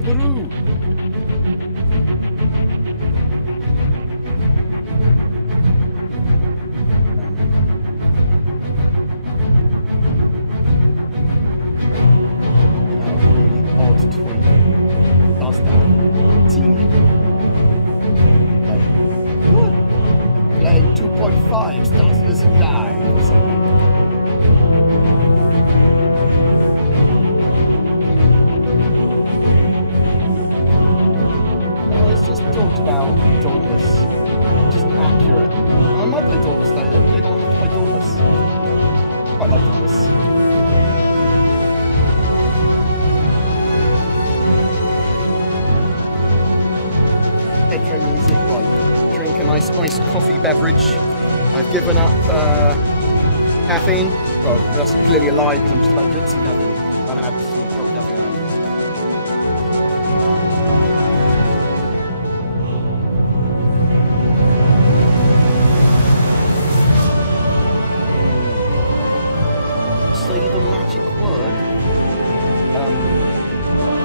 Choo-ba-doo. Really odd tweet. Does that? Teeny. Like, what? Playing 2.5 Stars Citizen Live or something. It's just talked about Dauntless, which isn't accurate. I might play Dauntless later. Maybe I'll have to play Dauntless. Quite like Dauntless. Intro music, right. Drink a nice iced coffee beverage. I've given up caffeine. Well, that's clearly a lie because I'm just about to drink some caffeine. I haven't had some proper caffeine. Say the magic word.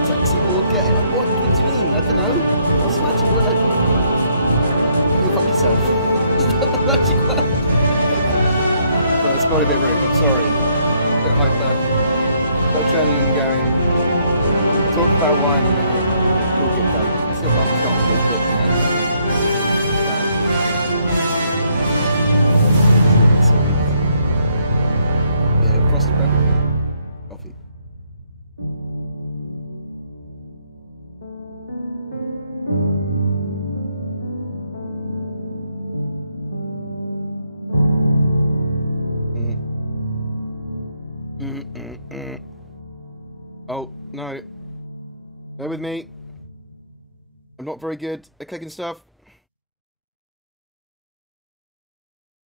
Sexy will get in a what? What do you mean? I don't know. What's the magic word? You fuck yourself. Is that the magic word? Well, it's probably a bit rude. I'm sorry. A bit hyper. Got adrenaline going. Talk about wine in a minute. We'll get done. Still not a good bit, you know. Frosted beverage. Coffee. Oh, no. Bear with me. I'm not very good at clicking stuff.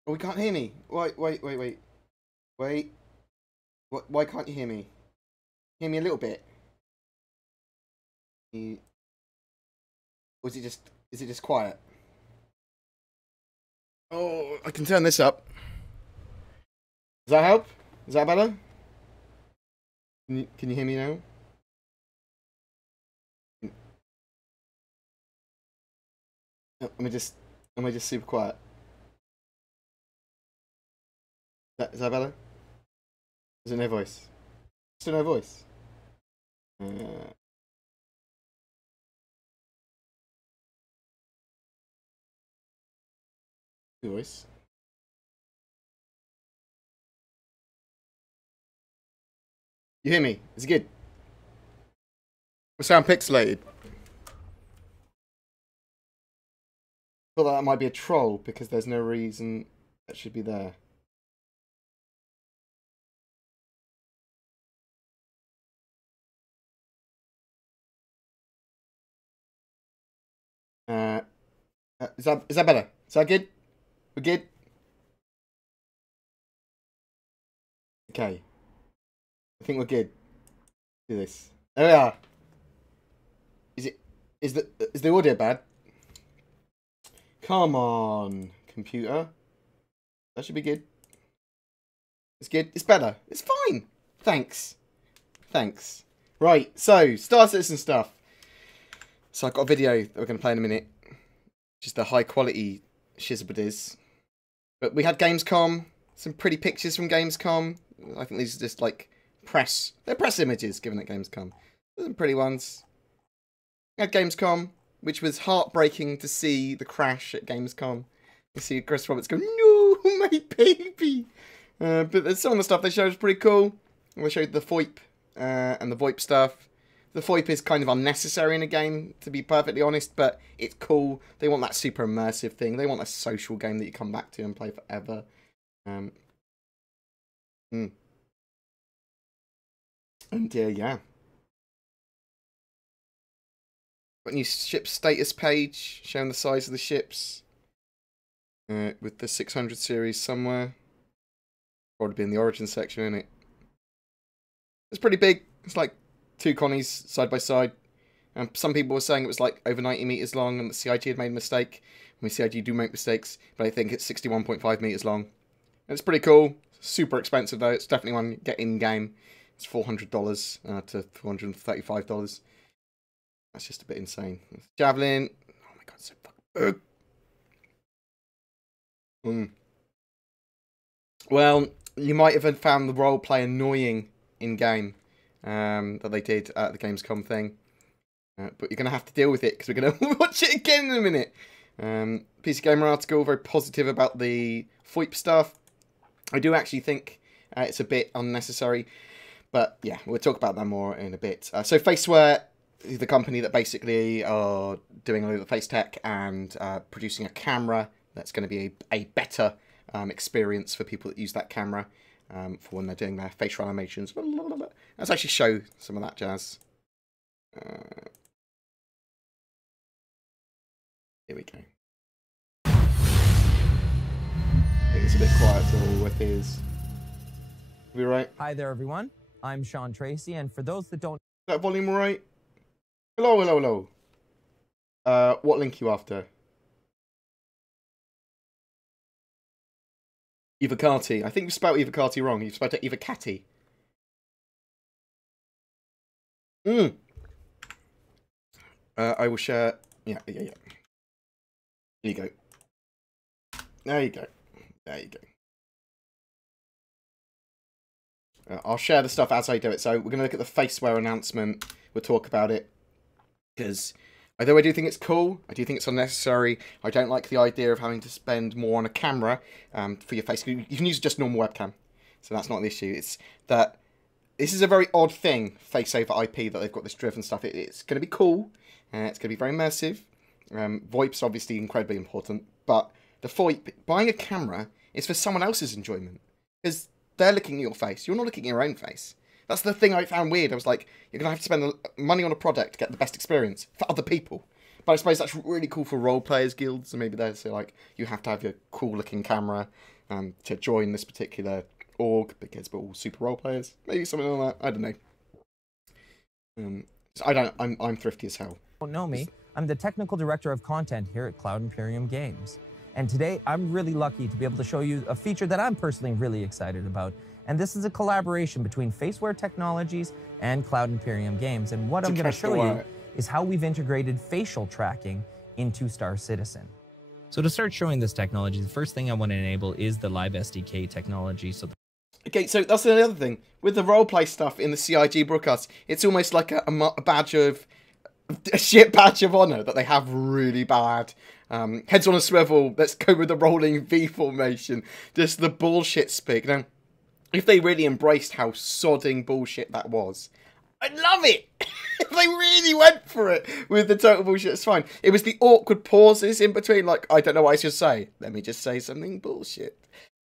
Oh, we can't hear me. Wait. Wait. Why can't you hear me? Hear me a little bit. Or is it just quiet? Oh, I can turn this up. Does that help? Is that better? Can you hear me now? Am I just super quiet? Is that better? Is it no voice? Still no voice? No voice. You hear me? Is it good? We sound pixelated. I thought that might be a troll because there's no reason that should be there. Is that better? Is that good? We're good? Okay. I think we're good. Do this. There we are. Is the audio bad? Come on, computer. That should be good. It's good. It's better. It's fine. Thanks. Right, so Star Citizen stuff. So I've got a video that we're going to play in a minute. Just the high quality shizzabadiz. But we had GamesCom. Some pretty pictures from GamesCom. I think these are just like press. They're press images given at GamesCom. There's some pretty ones. We had GamesCom, which was heartbreaking to see the crash at GamesCom. You see Chris Roberts go, "No, my baby." But some of the stuff they showed was pretty cool. They showed the FOIP and the VoIP stuff. The FOIP is kind of unnecessary in a game, to be perfectly honest, but it's cool. They want that super immersive thing. They want a social game that you come back to and play forever. And yeah. Got a new ship status page showing the size of the ships. With the 600 series somewhere. Probably be in the Origin section, isn't it? It's pretty big. It's like 2 Connies side by side. And some people were saying it was like over 90 meters long and the CIG had made a mistake. I mean, CIG do make mistakes, but I think it's 61.5 meters long. And it's pretty cool. Super expensive though. It's definitely one you get in game. It's $400 to $435. That's just a bit insane. Javelin. Oh my god, so fucking big. Well, you might have found the roleplay annoying in-game that they did at the Gamescom thing. But you're going to have to deal with it because we're going to watch it again in a minute. PC Gamer article, very positive about the FOIP stuff. I do actually think it's a bit unnecessary. But yeah, we'll talk about that more in a bit. So Faceware is the company that basically are doing a lot of the face tech and producing a camera that's going to be a better experience for people that use that camera for when they're doing their facial animations. Let's actually show some of that jazz. Here we go. It's a bit quieter with his. We right? Hi there, everyone. I'm Sean Tracy, and for those that don't... Is that volume right? Hello, hello, hello. What link you after? Evocati. I think you spelled Evocati wrong. You spelled it Evocati. I will share. Yeah. Here you go. There you go. There you go. I'll share the stuff as I do it. So we're going to look at the Faceware announcement. We'll talk about it. Because although I do think it's cool, I do think it's unnecessary. I don't like the idea of having to spend more on a camera for your face. You can use just normal webcam. So that's not the issue. It's that this is a very odd thing, face over IP, that they've got this driven stuff. It's going to be cool. It's going to be very immersive. VoIP's obviously incredibly important. But the VoIP, buying a camera is for someone else's enjoyment. Because they're looking at your face. You're not looking at your own face. That's the thing I found weird. I was like, you're going to have to spend money on a product to get the best experience for other people. But I suppose that's really cool for role players guilds. So maybe they'll say, like, you have to have your cool looking camera to join this particular org because we're all super role players. Maybe something like that. I don't know. So I'm thrifty as hell. Don't know me. I'm the technical director of content here at Cloud Imperium Games. And today, I'm really lucky to be able to show you a feature that I'm personally really excited about. And this is a collaboration between Faceware Technologies and Cloud Imperium Games. And what I'm going to show you is how we've integrated facial tracking into Star Citizen. So to start showing this technology, the first thing I want to enable is the Live SDK technology. Okay, so that's another thing. With the roleplay stuff in the CIG broadcast, it's almost like a badge of... a shit badge of honor that they have really bad heads on a swivel. Let's go with the rolling V formation. Just the bullshit speak. Now, if they really embraced how sodding bullshit that was, I'd love it. If they really went for it with the total bullshit, it's fine. It was the awkward pauses in between, like, I don't know what I should say. Let me just say something bullshit.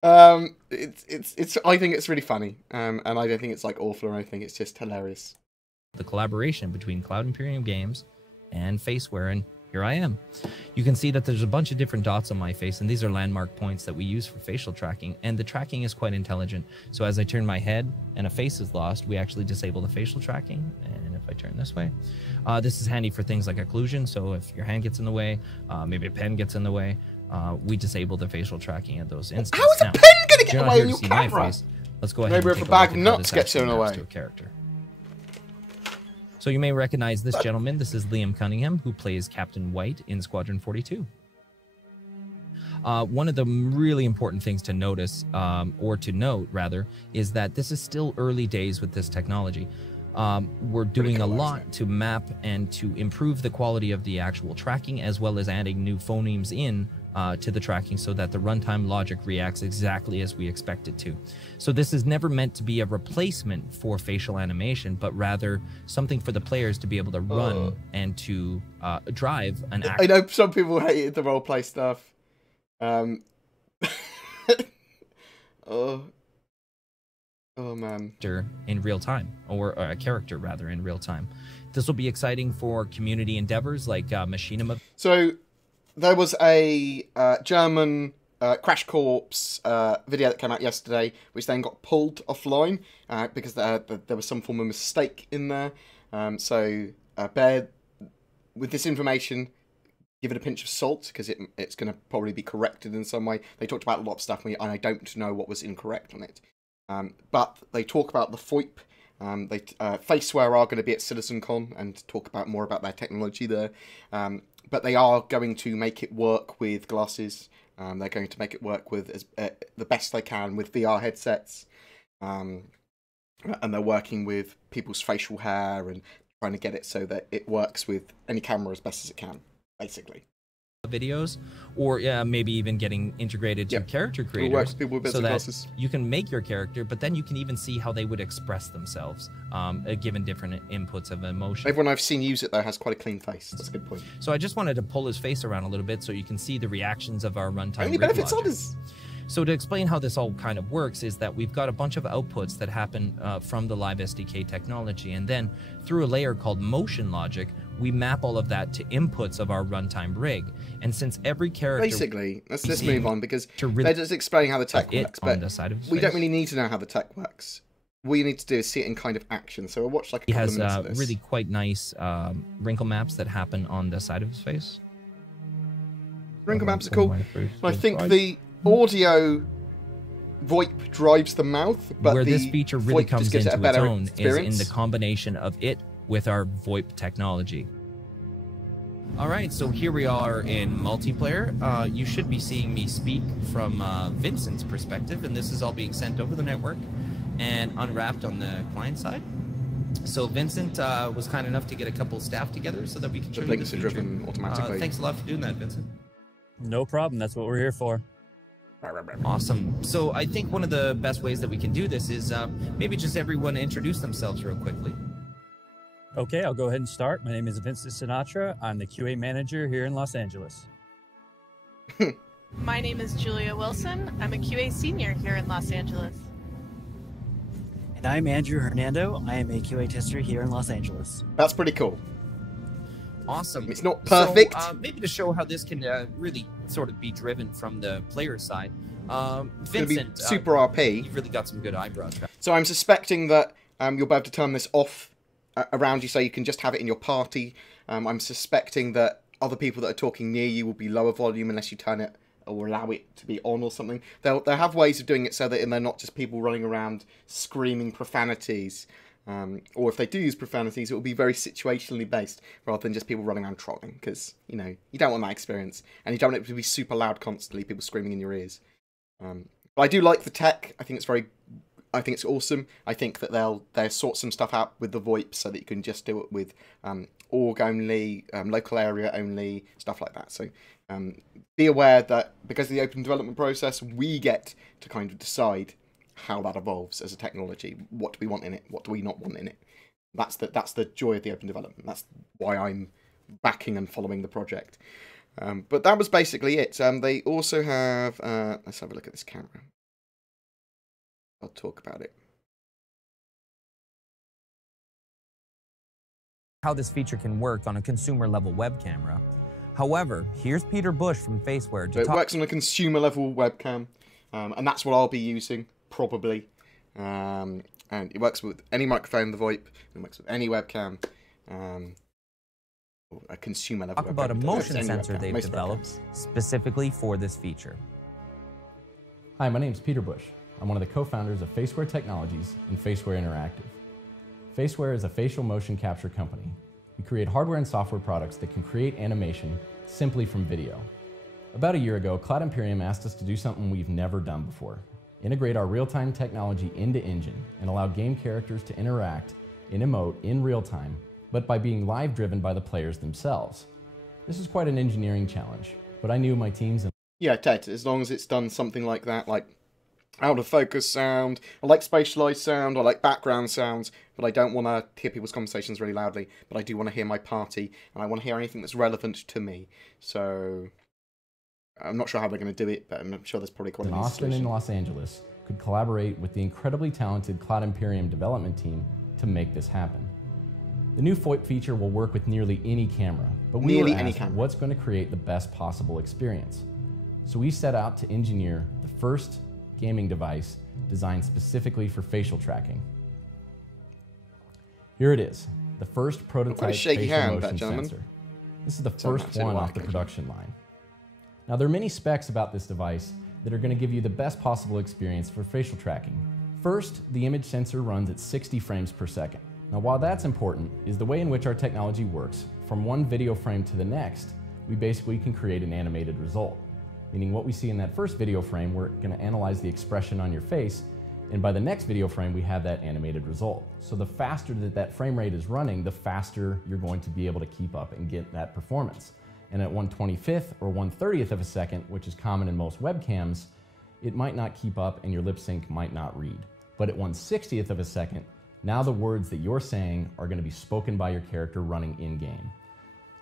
I think it's really funny, and I don't think it's like awful or anything. It's just hilarious. The collaboration between Cloud Imperium Games and Faceware, and here I am. You can see that there's a bunch of different dots on my face, and these are landmark points that we use for facial tracking, and the tracking is quite intelligent. So as I turn my head and a face is lost, we actually disable the facial tracking, and if I turn this way, this is handy for things like occlusion. So if your hand gets in the way, maybe a pen gets in the way, we disable the facial tracking at those instances. How is a pen going to get away in your camera? Let's go ahead and maybe if a bag of nuts gets in the way. To a character. So you may recognize this gentleman. This is Liam Cunningham, who plays Captain White in Squadron 42. One of the really important things to notice, or to note rather, is that this is still early days with this technology. We're doing a lot to map and to improve the quality of the actual tracking, as well as adding new phonemes in to the tracking so that the runtime logic reacts exactly as we expect it to. So this is never meant to be a replacement for facial animation, but rather something for the players to be able to run and to drive an act. I know some people hated the roleplay stuff. Oh man. In real time, or a character rather in real time. This will be exciting for community endeavors like Machinima. So there was a German Crash Corps video that came out yesterday, which then got pulled offline because there was some form of mistake in there. So bear with this information. Give it a pinch of salt because it's going to probably be corrected in some way. They talked about a lot of stuff and I don't know what was incorrect on it. But they talk about the FOIP Faceware are going to be at CitizenCon and talk about more about their technology there. But they are going to make it work with glasses. They're going to make it work with the best they can with VR headsets. And they're working with people's facial hair and trying to get it so that it works with any camera as best as it can, basically. Videos, or maybe even getting integrated to character creators, works with people with so that glasses. you can make your character, but then you can even see how they would express themselves, given different inputs of emotion. Everyone I've seen use it though has quite a clean face. That's a good point. So I just wanted to pull his face around a little bit so you can see the reactions of our runtime. Only benefits others. So to explain how this all kind of works is that we've got a bunch of outputs that happen from the Live SDK technology, and then through a layer called motion logic, we map all of that to inputs of our runtime rig. And since every character... Basically, let's move on, because they're just explaining how the tech works, but we don't really need to know how the tech works. What you need to do is see it in kind of action. So we'll watch like a couple of minutes of this. He has really quite nice wrinkle maps that happen on the side of his face. Wrinkle maps are cool. I think the audio VoIP drives the mouth, but where this feature really comes into its own is in the combination of it with our VoIP technology. All right, so here we are in multiplayer. You should be seeing me speak from Vincent's perspective, and this is all being sent over the network and unwrapped on the client side. So Vincent was kind enough to get a couple staff together so that we can show you the feature. Driven automatically. Thanks a lot for doing that, Vincent. No problem. That's what we're here for. Awesome. So I think one of the best ways that we can do this is maybe just everyone introduce themselves real quickly. Okay, I'll go ahead and start. My name is Vincent Sinatra. I'm the QA manager here in Los Angeles. My name is Julia Wilson. I'm a QA senior here in Los Angeles. And I'm Andrew Hernando. I am a QA tester here in Los Angeles. That's pretty cool. Awesome. It's not perfect. So, maybe to show how this can really sort of be driven from the player side. Vincent, super RP. You've really got some good eyebrows. So I'm suspecting that you'll be able to turn this off around you so you can just have it in your party. I'm suspecting that other people that are talking near you will be lower volume unless you turn it or allow it to be on or something. They'll have ways of doing it so that they're not just people running around screaming profanities. Or if they do use profanities, it will be very situationally based rather than just people running around trolling, because, you know, you don't want that experience, and you don't want it to be super loud constantly, people screaming in your ears. But I do like the tech. I think it's awesome. I think that they'll sort some stuff out with the VoIP so that you can just do it with org only, local area only, stuff like that. So be aware that because of the open development process, we get to kind of decide how that evolves as a technology. What do we want in it? What do we not want in it? That's the joy of the open development. That's why I'm backing and following the project. But that was basically it. They also have... let's have a look at this camera. I'll talk about it. How this feature can work on a consumer level web camera. However, here's Peter Bush from Faceware to talk. It works on a consumer level webcam, and that's what I'll be using. Probably, and it works with any microphone, the VoIP. It works with any webcam, a consumer level. Talk about a motion sensor they've developed specifically for this feature. Hi, my name is Peter Bush. I'm one of the co-founders of Faceware Technologies and Faceware Interactive. Faceware is a facial motion capture company. We create hardware and software products that can create animation simply from video. About a year ago, Cloud Imperium asked us to do something we've never done before. Integrate our real-time technology into Engine and allow game characters to interact and emote in real time, but by being live driven by the players themselves. This is quite an engineering challenge, but I knew my teams and... Yeah, Ted, as long as it's done something like that, like out of focus sound, I like spatialized sound, I like background sounds, but I don't want to hear people's conversations really loudly, but I do want to hear my party, and I want to hear anything that's relevant to me. So... I'm not sure how they're going to do it, but I'm sure there's probably quite a Austin and Los Angeles could collaborate with the incredibly talented Cloud Imperium development team to make this happen. The new VoIP feature will work with nearly any camera, but we were asked what's going to create the best possible experience. So we set out to engineer the first gaming device designed specifically for facial tracking. Here it is, the first prototype facial motion sensor. This is the first one off the production line. Now, there are many specs about this device that are going to give you the best possible experience for facial tracking. First, the image sensor runs at 60 frames per second. Now, while that's important, is the way in which our technology works. From one video frame to the next, we basically can create an animated result. Meaning what we see in that first video frame, we're going to analyze the expression on your face, and by the next video frame, we have that animated result. So the faster that frame rate is running, the faster you're going to be able to keep up and get that performance. And at 1/25th or 1/30th of a second, which is common in most webcams, it might not keep up and your lip sync might not read. But at 1/60th of a second, now the words that you're saying are going to be spoken by your character running in-game.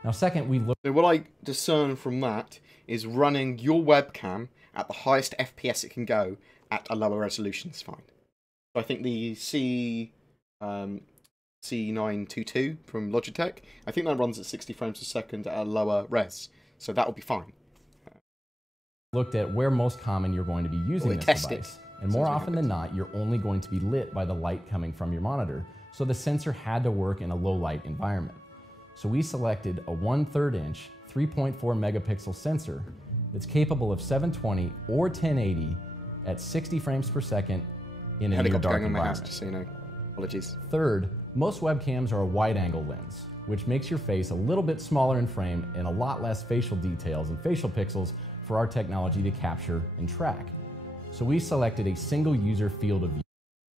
Now second, we look... So what I discern from that is running your webcam at the highest FPS it can go at a lower resolution is fine. So I think the C922 from Logitech, I think that runs at 60 frames per second at a lower res. So that will be fine. Looked at where most common you're going to be using this device. And more often than not, you're only going to be lit by the light coming from your monitor. So the sensor had to work in a low light environment. So we selected a 1/3 inch, 3.4 megapixel sensor that's capable of 720 or 1080 at 60 frames per second in a near dark environment. Just so you know. Apologies. Third, most webcams are a wide angle lens, which makes your face a little bit smaller in frame and a lot less facial details and facial pixels for our technology to capture and track. So we selected a single user field of view.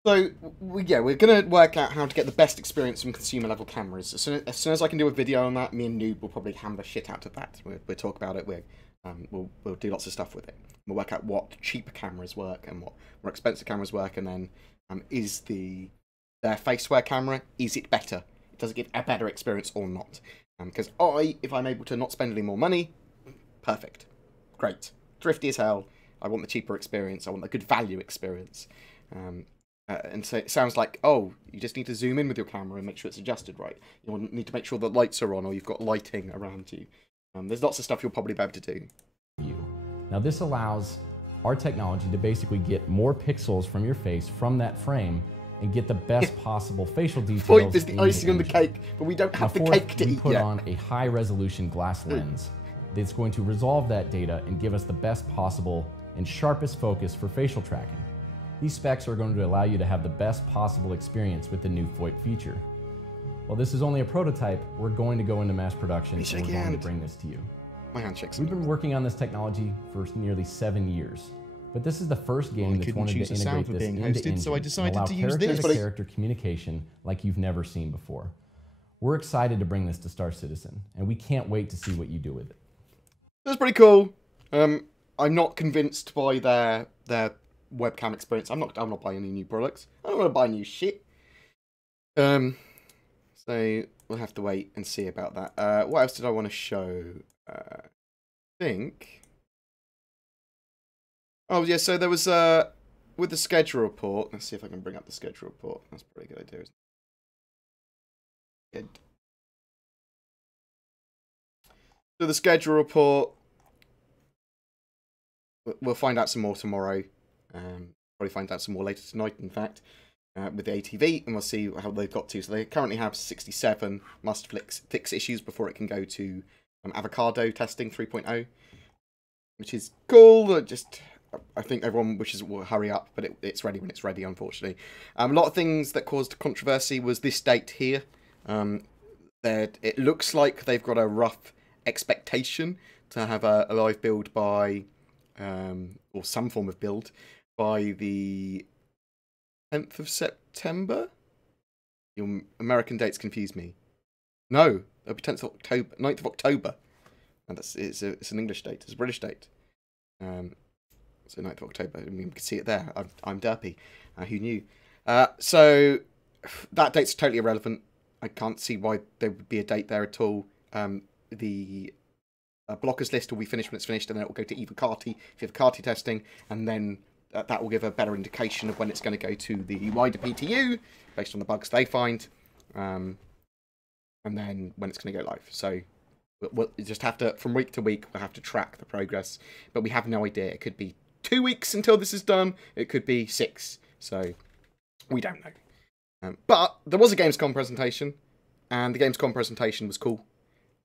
So, we're going to work out how to get the best experience from consumer level cameras. As soon as I can do a video on that, me and Noob will probably hammer the shit out of that. We'll talk about it. We'll do lots of stuff with it. We'll work out what cheaper cameras work and what more expensive cameras work, and then is their faceware camera, is it better? Does it give a better experience or not? Because if I'm able to not spend any more money, perfect. Great. Thrifty as hell. I want the cheaper experience. I want the good value experience. And so it sounds like, oh, you just need to zoom in with your camera and make sure it's adjusted right. You need to make sure the lights are on or you've got lighting around you. There's lots of stuff you'll probably be able to do. Now this allows our technology to basically get more pixels from your face from that frame and get the best possible facial details. Point is the icing on the cake, but we don't have the cake to eat yet. We put on a high resolution glass lens that's going to resolve that data and give us the best possible and sharpest focus for facial tracking. These specs are going to allow you to have the best possible experience with the new VoIP feature. While this is only a prototype, we're going to go into mass production and we're going to bring this to you. My hand shakes. We've been working on this technology for nearly 7 years, but this is the first game that's wanted to integrate this into so I decided to use this. Character communication like you've never seen before. We're excited to bring this to Star Citizen, and we can't wait to see what you do with it. That's pretty cool. I'm not convinced by their webcam experience. I'm not buying any new products. I don't want to buy new shit. So we'll have to wait and see about that. What else did I want to show? I think. Oh yeah, so there was with the schedule report. Let's see if I can bring up the schedule report. That's a pretty good idea, isn't it? Good. So the schedule report. We'll find out some more tomorrow. Probably find out some more later tonight, in fact, with the ATV, and we'll see how they've got to. So they currently have 67 must fix issues before it can go to avocado testing 3.0, which is cool. I think everyone wishes it will hurry up, but it's ready when it's ready, unfortunately. A lot of things that caused controversy was this date here. It looks like they've got a rough expectation to have a live build by, or some form of build, by the 10th of September? Your American dates confuse me. No, it'll be 10th of October, 9th of October. And it's an English date, it's a British date. So 9th of October, I mean, you can see it there. I'm derpy. Who knew? So that date's totally irrelevant. I can't see why there would be a date there at all. The blockers list will be finished when it's finished, and then it will go to Evocati for the Evocati testing, and then that will give a better indication of when it's going to go to the wider PTU, based on the bugs they find, and then when it's going to go live. So we'll just have to, from week to week, we'll have to track the progress, but we have no idea. It could be 2 weeks until this is done, it could be 6, so we don't know. But there was a Gamescom presentation, and the Gamescom presentation was cool.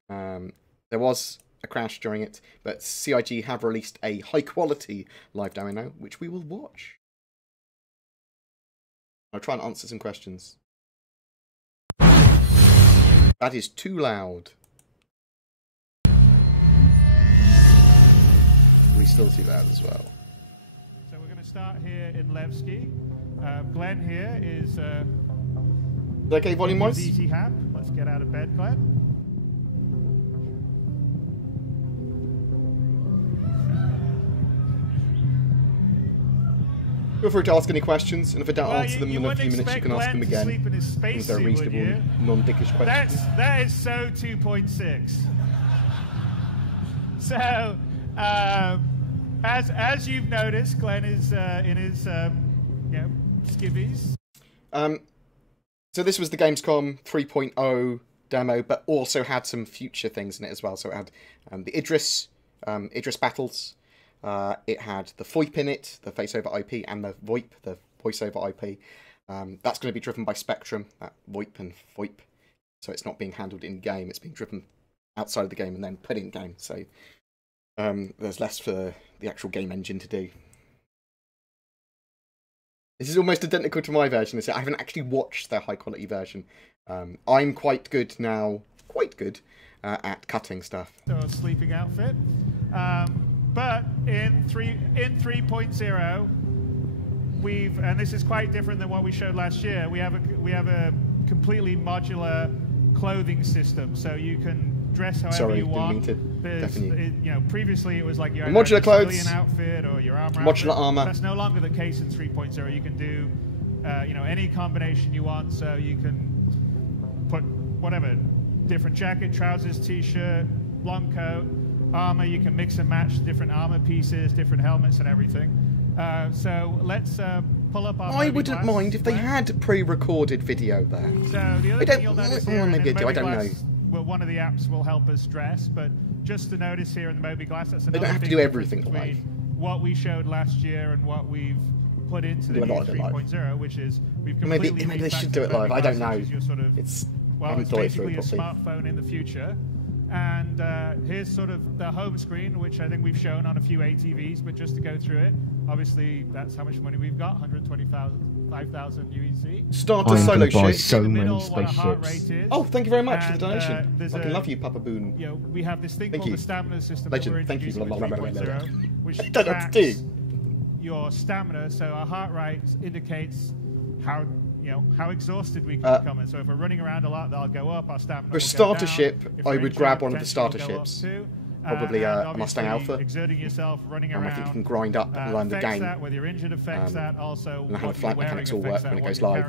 There was a crash during it, but CIG have released a high-quality live demo now, which we will watch. I'll try and answer some questions. That is too loud. We still too loud as well. So we're going to start here in Levski. Glenn here is... Okay, volume-wise? Easy hap. Let's get out of bed, Glenn. Feel free to ask any questions, and if I don't answer them in a few minutes, you can ask them again. If they're reasonable, non-dickish questions. That is so 2.6. So, as you've noticed, Glenn is in his skivvies. So this was the Gamescom 3.0 demo, but also had some future things in it as well. So it had the Idris battles. It had the VoIP in it, the face-over IP, and the VoIP, the voice-over IP. That's going to be driven by Spectrum, that VoIP and VoIP. So it's not being handled in-game, it's being driven outside of the game and then put in-game. So there's less for the actual game engine to do. This is almost identical to my version. I haven't actually watched their high-quality version. I'm quite good now, at cutting stuff. So a sleeping outfit. But in 3.0, and this is quite different than what we showed last year. We have a completely modular clothing system, so you can dress however you want. Previously it was like your modular clothes, civilian outfit or your armor. Modular armor. That's no longer the case in 3.0. You can do, any combination you want. So you can put whatever, different jacket, trousers, t-shirt, long coat. Armor, you can mix and match different armor pieces, different helmets and everything. So let's pull up our... I wouldn't mind if they had pre-recorded video there. So the other thing you'll notice here, maybe I don't know. Well, one of the apps will help us dress, but just to notice here in the Moby Glass, that's they another don't have to big do everything between live. What we showed last year and what we've put into the new 3.0, which is we've completely... Maybe they should do it live, I don't know. It's basically a smartphone in the future. And here's sort of the home screen, which I think we've shown on a few ATVs, but just to go through it, obviously that's how much money we've got, 125,000 UEC. Start a solo ship. So many spaceships. Oh, thank you very much for the donation. I can love you, Papa Boone. We have this thing called the stamina system that we're Thank you. introducing with 3.0, which I don't know what to do. Your stamina, so our heart rate indicates how exhausted we can become. And so if we're running around a lot, that'll go up. Our stamina For a starter ship, I would grab one of the starter ships. Probably a Mustang Alpha. Exerting yourself, running and I around. think you can grind up and learn the game. Whether you're injured affects that. Also, and how the flight mechanics all work when it goes live.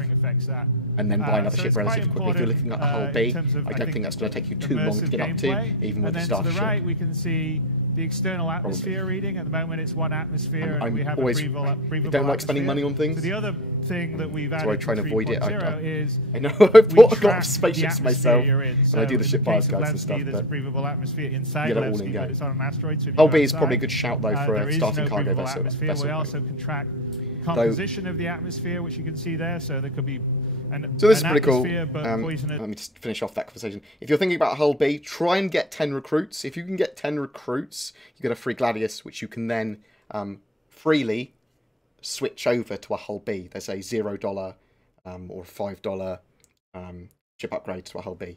And then buy another ship relatively quickly. If you're looking at the whole B, I don't think that's going to take you too long to get up to, even with the starter ship. And then to the right, we can see the external atmosphere reading. At the moment, it's 1 atmosphere, and we have a breathable atmosphere. I don't like spending money on things. So the other thing that we've added so I try and avoid it. I know I've bought a lot of spaceships myself, and I do the ship buyers guides and stuff. There's a breathable atmosphere inside get it all Levski, in but it's on an asteroid. So Hull B is probably a good shout though for a starting cargo vessel. We also can track composition of the atmosphere, which you can see there. So there could be so this is pretty cool. Let me just finish off that conversation. If you're thinking about Hull B, try and get 10 recruits. If you can get 10 recruits, you get a free Gladius, which you can then freely switch over to a Hull B. There's a $0 or $5 ship upgrade to a Hull B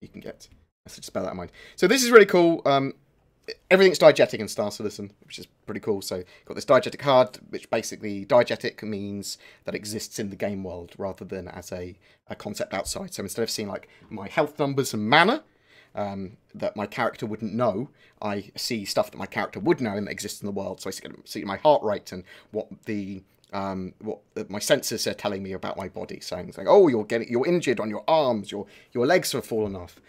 you can get. So just bear that in mind. So this is really cool. Everything's diegetic in Star Citizen, which is pretty cool. So you've got this diegetic HUD, which basically diegetic means that it exists in the game world rather than as a concept outside. So instead of seeing like my health numbers and mana that my character wouldn't know, I see stuff that my character would know and that exists in the world. So I see my heart rate and what my sensors are telling me about my body, saying like, oh, you're injured on your arms, your legs have fallen off.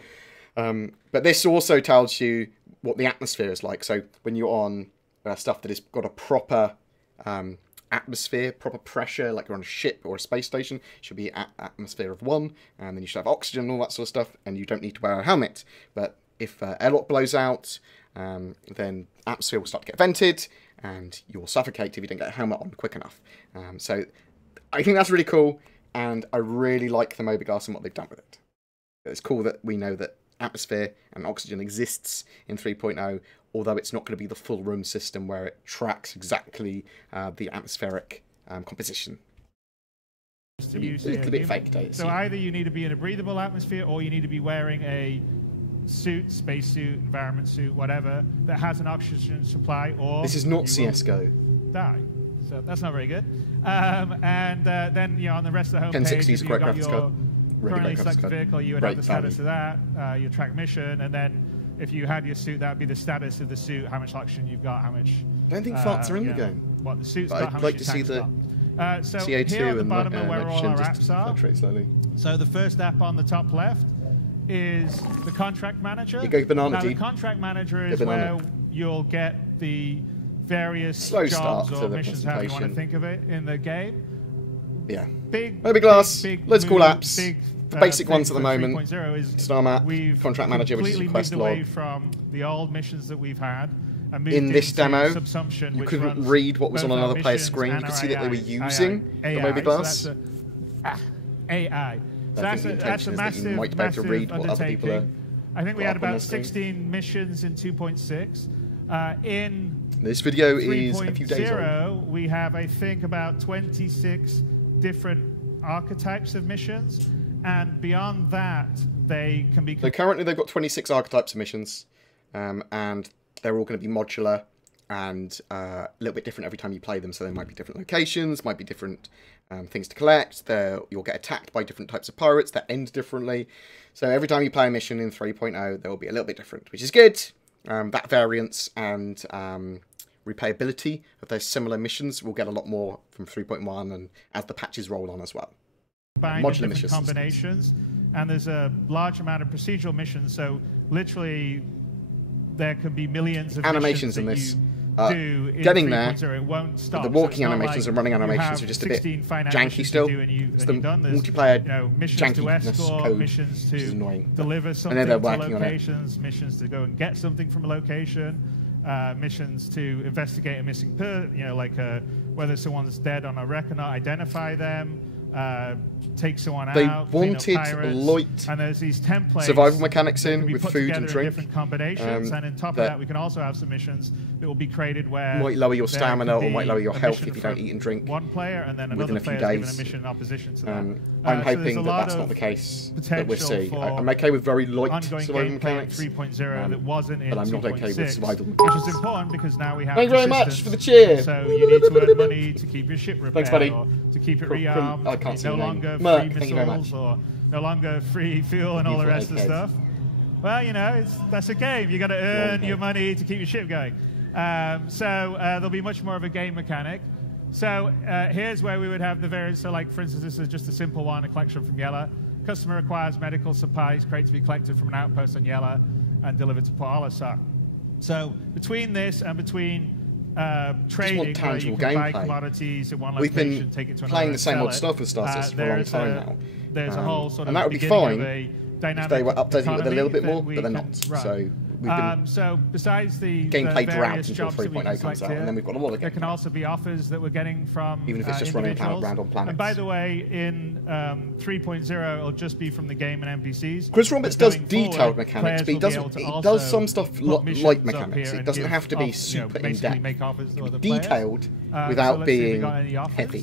But this also tells you what the atmosphere is like. So when you're on stuff that has got a proper atmosphere, proper pressure, like you're on a ship or a space station, it should be at atmosphere of 1, and then you should have oxygen and all that sort of stuff, and you don't need to wear a helmet. But if airlock blows out, then atmosphere will start to get vented, and you'll suffocate if you don't get a helmet on quick enough. So I think that's really cool, and I really like the Mobigas and what they've done with it. It's cool that we know that atmosphere and oxygen exists in 3.0, although it's not going to be the full room system where it tracks exactly the atmospheric composition. to use a little bit fake data. So either you need to be in a breathable atmosphere, or you need to be wearing a suit, spacesuit, environment suit, whatever, that has an oxygen supply, or this is not CS:GO. Die. So that's not very good. Then on the rest of the homepage, 1060 is if a you've great got graphics your card. currently selected vehicle, you would have the status value. of that, your track mission, and then if you had your suit, that would be the status of the suit, how much oxygen you've got, how much. I don't think farts are in the game. What the suit's but got, how I'd much like to your see tank's the got. So CO2 here at the and bottom of where all our nitrogen apps are. fluctuate slowly. So the first app on the top left is the contract manager. You go banana, now, dude. the contract manager is where you'll get the various Slow jobs start or to the missions, however you want to presentation. think of it, in the game. Yeah. Big Mobiglass, big loads of cool move, apps. big, The basic thing ones at the for moment. 3.0 is Star map, we've contract manager, which is completely a quest moved away log. from the old missions that we've had. And moved In this into demo, subsumption, you which couldn't runs read what was on both our another player's missions screen. You and could our see that they were AI. using the Mobiglass. So AI. So I think the that's intention a is that massive, you might be able to massive read what other people are. undertaking. I think we put had up on about their screen. 16 missions in 2.6. In This video is a few days old. 3.0, we have, I think, about 26 different archetypes of missions, and beyond that, they can be. So currently they've got 26 archetypes of missions, and they're all going to be modular and a little bit different every time you play them. So there might be different locations, might be different things to collect. You'll get attacked by different types of pirates that end differently. So every time you play a mission in 3.0, there will be a little bit different, which is good. That variance and replayability of those similar missions will get a lot more from 3.1 and as the patches roll on as well. Modular different combinations, and there's a large amount of procedural missions. So literally, there could be millions of animations in missions this. that you do in Getting there, 3.0. It won't stop. the walking So it's not animations like and running you animations have are just a bit 16 finite janky missions still. to do and It's the you're done. There's, multiplayer missions to jankiness escort, code, missions which is to annoying. deliver something they're to working on it. locations, missions to go and get something from a location, missions to investigate a missing like whether someone's dead on a wreck or not, identify them, take someone They out, clean up wanted pirates, light and there's these templates survival mechanics that can in be with put food together and in drink. different combinations, and on top of that, we can also have some missions that will be created where might lower your there stamina can or might be lower your a health mission if you don't for eat and drink one player, and then within another a few player given days. a mission in opposition to that. I'm So there's hoping a that lot that's not of the case that we'll potential see. for I'm okay with very light ongoing survival gameplay in mechanics, 3.0 that wasn't in but I'm not 2.6, okay with survival which mechanics. is important because now we have Thank you very much persistence. for the cheer. So you need to earn money to keep your ship repaired, Thanks, buddy. or to keep it From- rearmed, I can't see no your name. longer Merc, free thank you very missiles, much. or no longer free fuel and all the rest of the stuff. Well, that's a game. You got to earn your money to keep your ship going. So there'll be much more of a game mechanic. So here's where we would have the variants. So, like, for instance, this is just a simple one, a collection from Yella. Customer requires medical supplies, crate to be collected from an outpost on Yella and delivered to Port Olisar. So between this and between trading, where you tangible can buy gameplay. commodities in one We've location, been take it to another, playing the and same sell old it. stuff with Star Citizen for a long time now. There's a whole sort of and that would be beginning fine of a dynamic if they were updating it a little bit more, economy but they're that not. we can So run. we've been So besides the gameplay various drought until jobs that we can 3.0 comes select out, here, and then we've got a lot of there can gameplay. also be offers that we're getting from Even if it's just running individuals. around on planets. And by the way, in 3.0, it'll just be from the game and NPCs. Chris Roberts But does going detailed forward, mechanics, players but he will be able to does also some stuff put missions like up mechanics. here It and doesn't give have to be off, super in basically depth. make offers It to can other be players. detailed So without let's see if we being got any offers. heavy.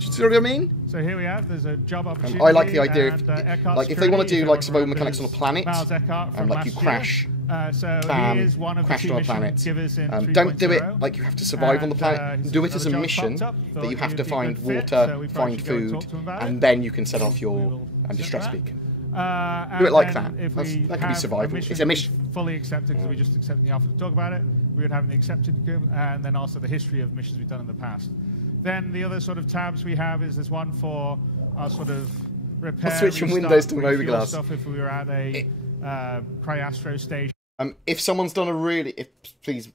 Do you see what I mean? So here we have, there's a job opportunity. I like the idea of, and, like, if they want to do if like survival everyone mechanics on a planet, Miles Eckhart from like you last crash, year. So bam, he is one of the crashed two on a mission planet. givers in Don't do it 3.0. like you have to survive on the planet. And, Do it as a another job mission popped up, that thought you have you'd to be a find good fit, water, so we probably find should go and food, talk to him about and it. then you can set off We your will distress set that. beacon. And Do it like then that. If That we can be have survival. A It's a mission. fully accepted because we just accepted the offer to talk about it. We would have the accepted, and then also the history of missions we've done in the past. Then the other sort of tabs we have is there's one for our sort of repair. I'll switch from restock, Windows to refuel Mobiglass. stuff if we were at a Cryastro station. If someone's done a really, please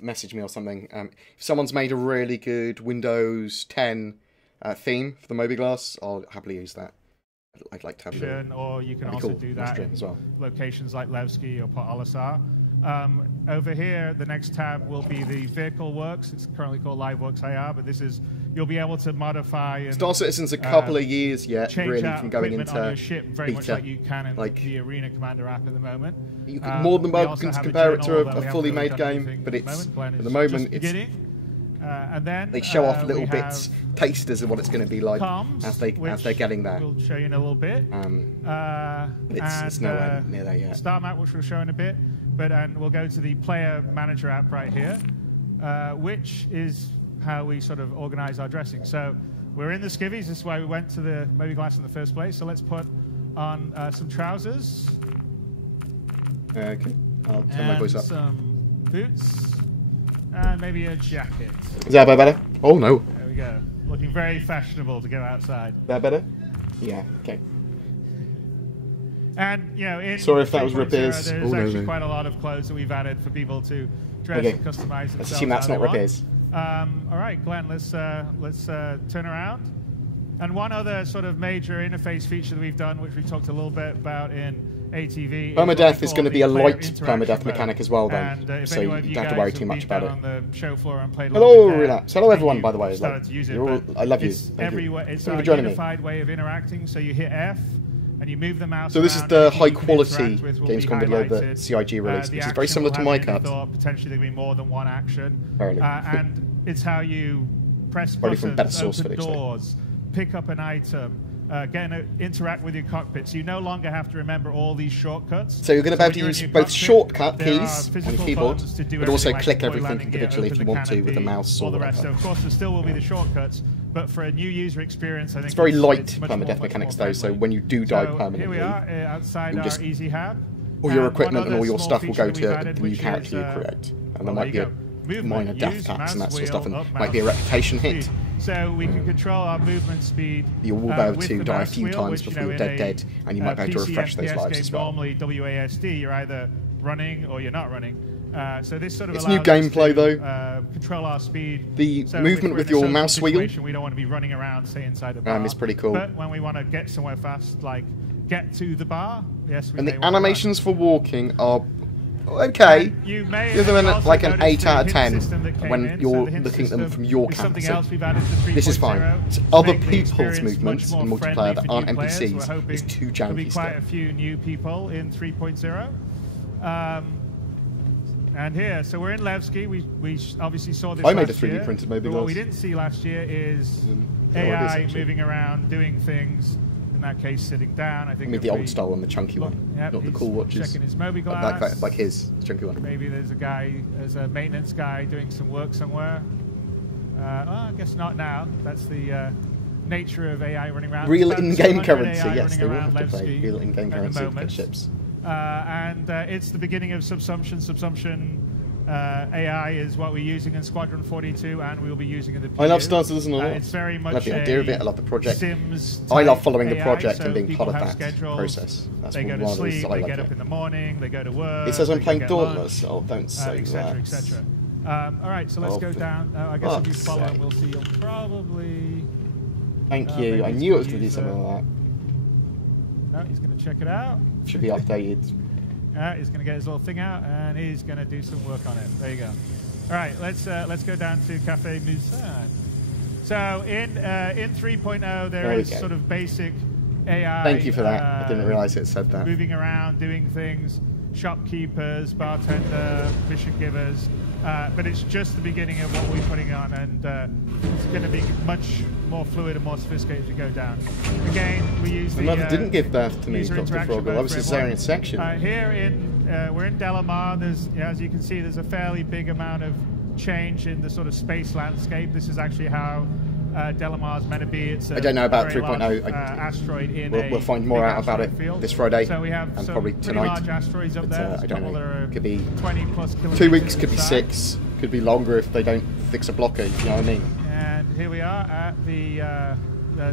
message me or something. If someone's made a really good Windows 10 theme for the Mobiglass, I'll happily use that. I'd like to have it. Or you can That'd be also cool. do Nice that stream in as well. locations like Levski or Port Olisar. Over here, the next tab will be the vehicle works. It's currently called Live Works IR, but this is, you'll be able to modify and Star Citizen's a couple of years yet, change really, out from going equipment into on your ship very much beta. like you can in Like, the Arena Commander app at the moment. you could more than we welcome also to have compare it to journal that we a haven't fully really made done game, anything but at it's the moment. at the Just moment it's beginning. And then they show off little we bits, tasters of what it's going to be like comms, as they're getting there. We'll show you in a little bit. It's nowhere near there yet. Star map, which we'll show in a bit. And we'll go to the player manager app right here, which is how we sort of organize our dressing. So we're in the skivvies. This is why we went to the Moby Glass in the first place. So let's put on some trousers. Okay, I'll turn my voice up. Some boots. And maybe a jacket. Is that better? Oh no. There we go. Looking very fashionable to go outside. That better? Yeah, okay. And, you know, in sorry if that was repairs. There's actually quite a lot of clothes that we've added for people to dress and customize themselves. Let's assume that's not repairs. All right, Glenn, let's turn around. And one other sort of major interface feature that we've done, which we talked a little bit about in ATV. Permadeath is going to be a light permadeath mechanic as well, then, so you don't have to worry too much about it. On the show floor and played hello, Relapse. Hello, everyone, by the way. I love you. It's a unified way of interacting, so you hit F, and you move the mouse. So this is the high-quality GamesCom video that CIG released, which is very similar to my cut. Potentially there will be more than one action. Apparently. And it's how you press buttons, open doors, pick up an item, interact with your cockpit. So you no longer have to remember all these shortcuts. So you're going to be able to use both shortcut keys on your keyboard, but also click everything individually if you want to with the mouse or whatever. So of course there still will be the shortcuts, but for a new user experience, I think it's very light permadeath mechanics though. So when you do die permanently, here we are outside our Easy Hub. All your equipment and all your stuff will go to the new character you create, and there might be a minor death tax and that sort of stuff, and might be a reputation hit. So we can control our movement speed. You will be able to die a few times before you're dead, and you might be able to refresh those lives as well. Normally WASD, you're either running or you're not running. So this sort of it's new gameplay though. Control our speed. The movement with your mouse wheel. We don't want to be running around, say inside a bar. It's pretty cool. But when we want to get somewhere fast, like get to the bar, yes. And the animations for walking are okay. You may give them like an 8 out of 10 when you're looking at them from your camera. So this is fine. It's other people's movements in multiplayer that aren't NPCs. It's too janky stuff. Quite a few new people in 3.0. And here, so we're in Levski. We obviously saw this. I made a 3D printed Moby Glass. What we didn't see last year is AI moving around, doing things. In that case, sitting down. I think. Maybe the old style one, the chunky one, not the cool watches. Checking his Moby Glass. Like his chunky one. Maybe there's a maintenance guy doing some work somewhere. I guess not now. That's the nature of AI running around. Real in-game currency, yes, they will have to pay real in-game currency for ships. And it's the beginning of Subsumption. Subsumption AI is what we're using in Squadron 42, and we'll be using in the PU. I love Star Citizen a lot. It's very much love the idea of it. I love the project. Sims I love following the AI, project so and being part of that schedules. process. That's they go to one sleep, of the they get up in the morning, they go to work. It says I'm playing Dauntless. Oh, don't say that. Etc. All right, so let's go down. I guess if you follow, we'll see. You'll probably. Thank you. I knew it was going to do something like that. No, he's going to check it out. Should be updated. He's going to get his little thing out, and he's going to do some work on it. There you go. All right, let's go down to Cafe Musan. So in 3.0, there is sort of basic AI. Thank you for that. I didn't realize it said that. Moving around, doing things, shopkeepers, bartender, mission givers. But it's just the beginning of what we're putting on, and it's going to be much more fluid and more sophisticated as we go down. Again, we use the. My mother didn't give birth to me, Dr. Froggle. I was cesarean section. Here we're in Delamar. There's, as you can see, there's a fairly big amount of change in the sort of space landscape. This is actually how Delamar is meant to be. It's I don't know about 3.0. Asteroid in we'll find more out about it field. this Friday, so we have and some probably tonight. large asteroids up there. I don't know. Could be 20+ kilometers 2 weeks, could be 6, could be longer if they don't fix a blocker. You know what I mean? And here we are at the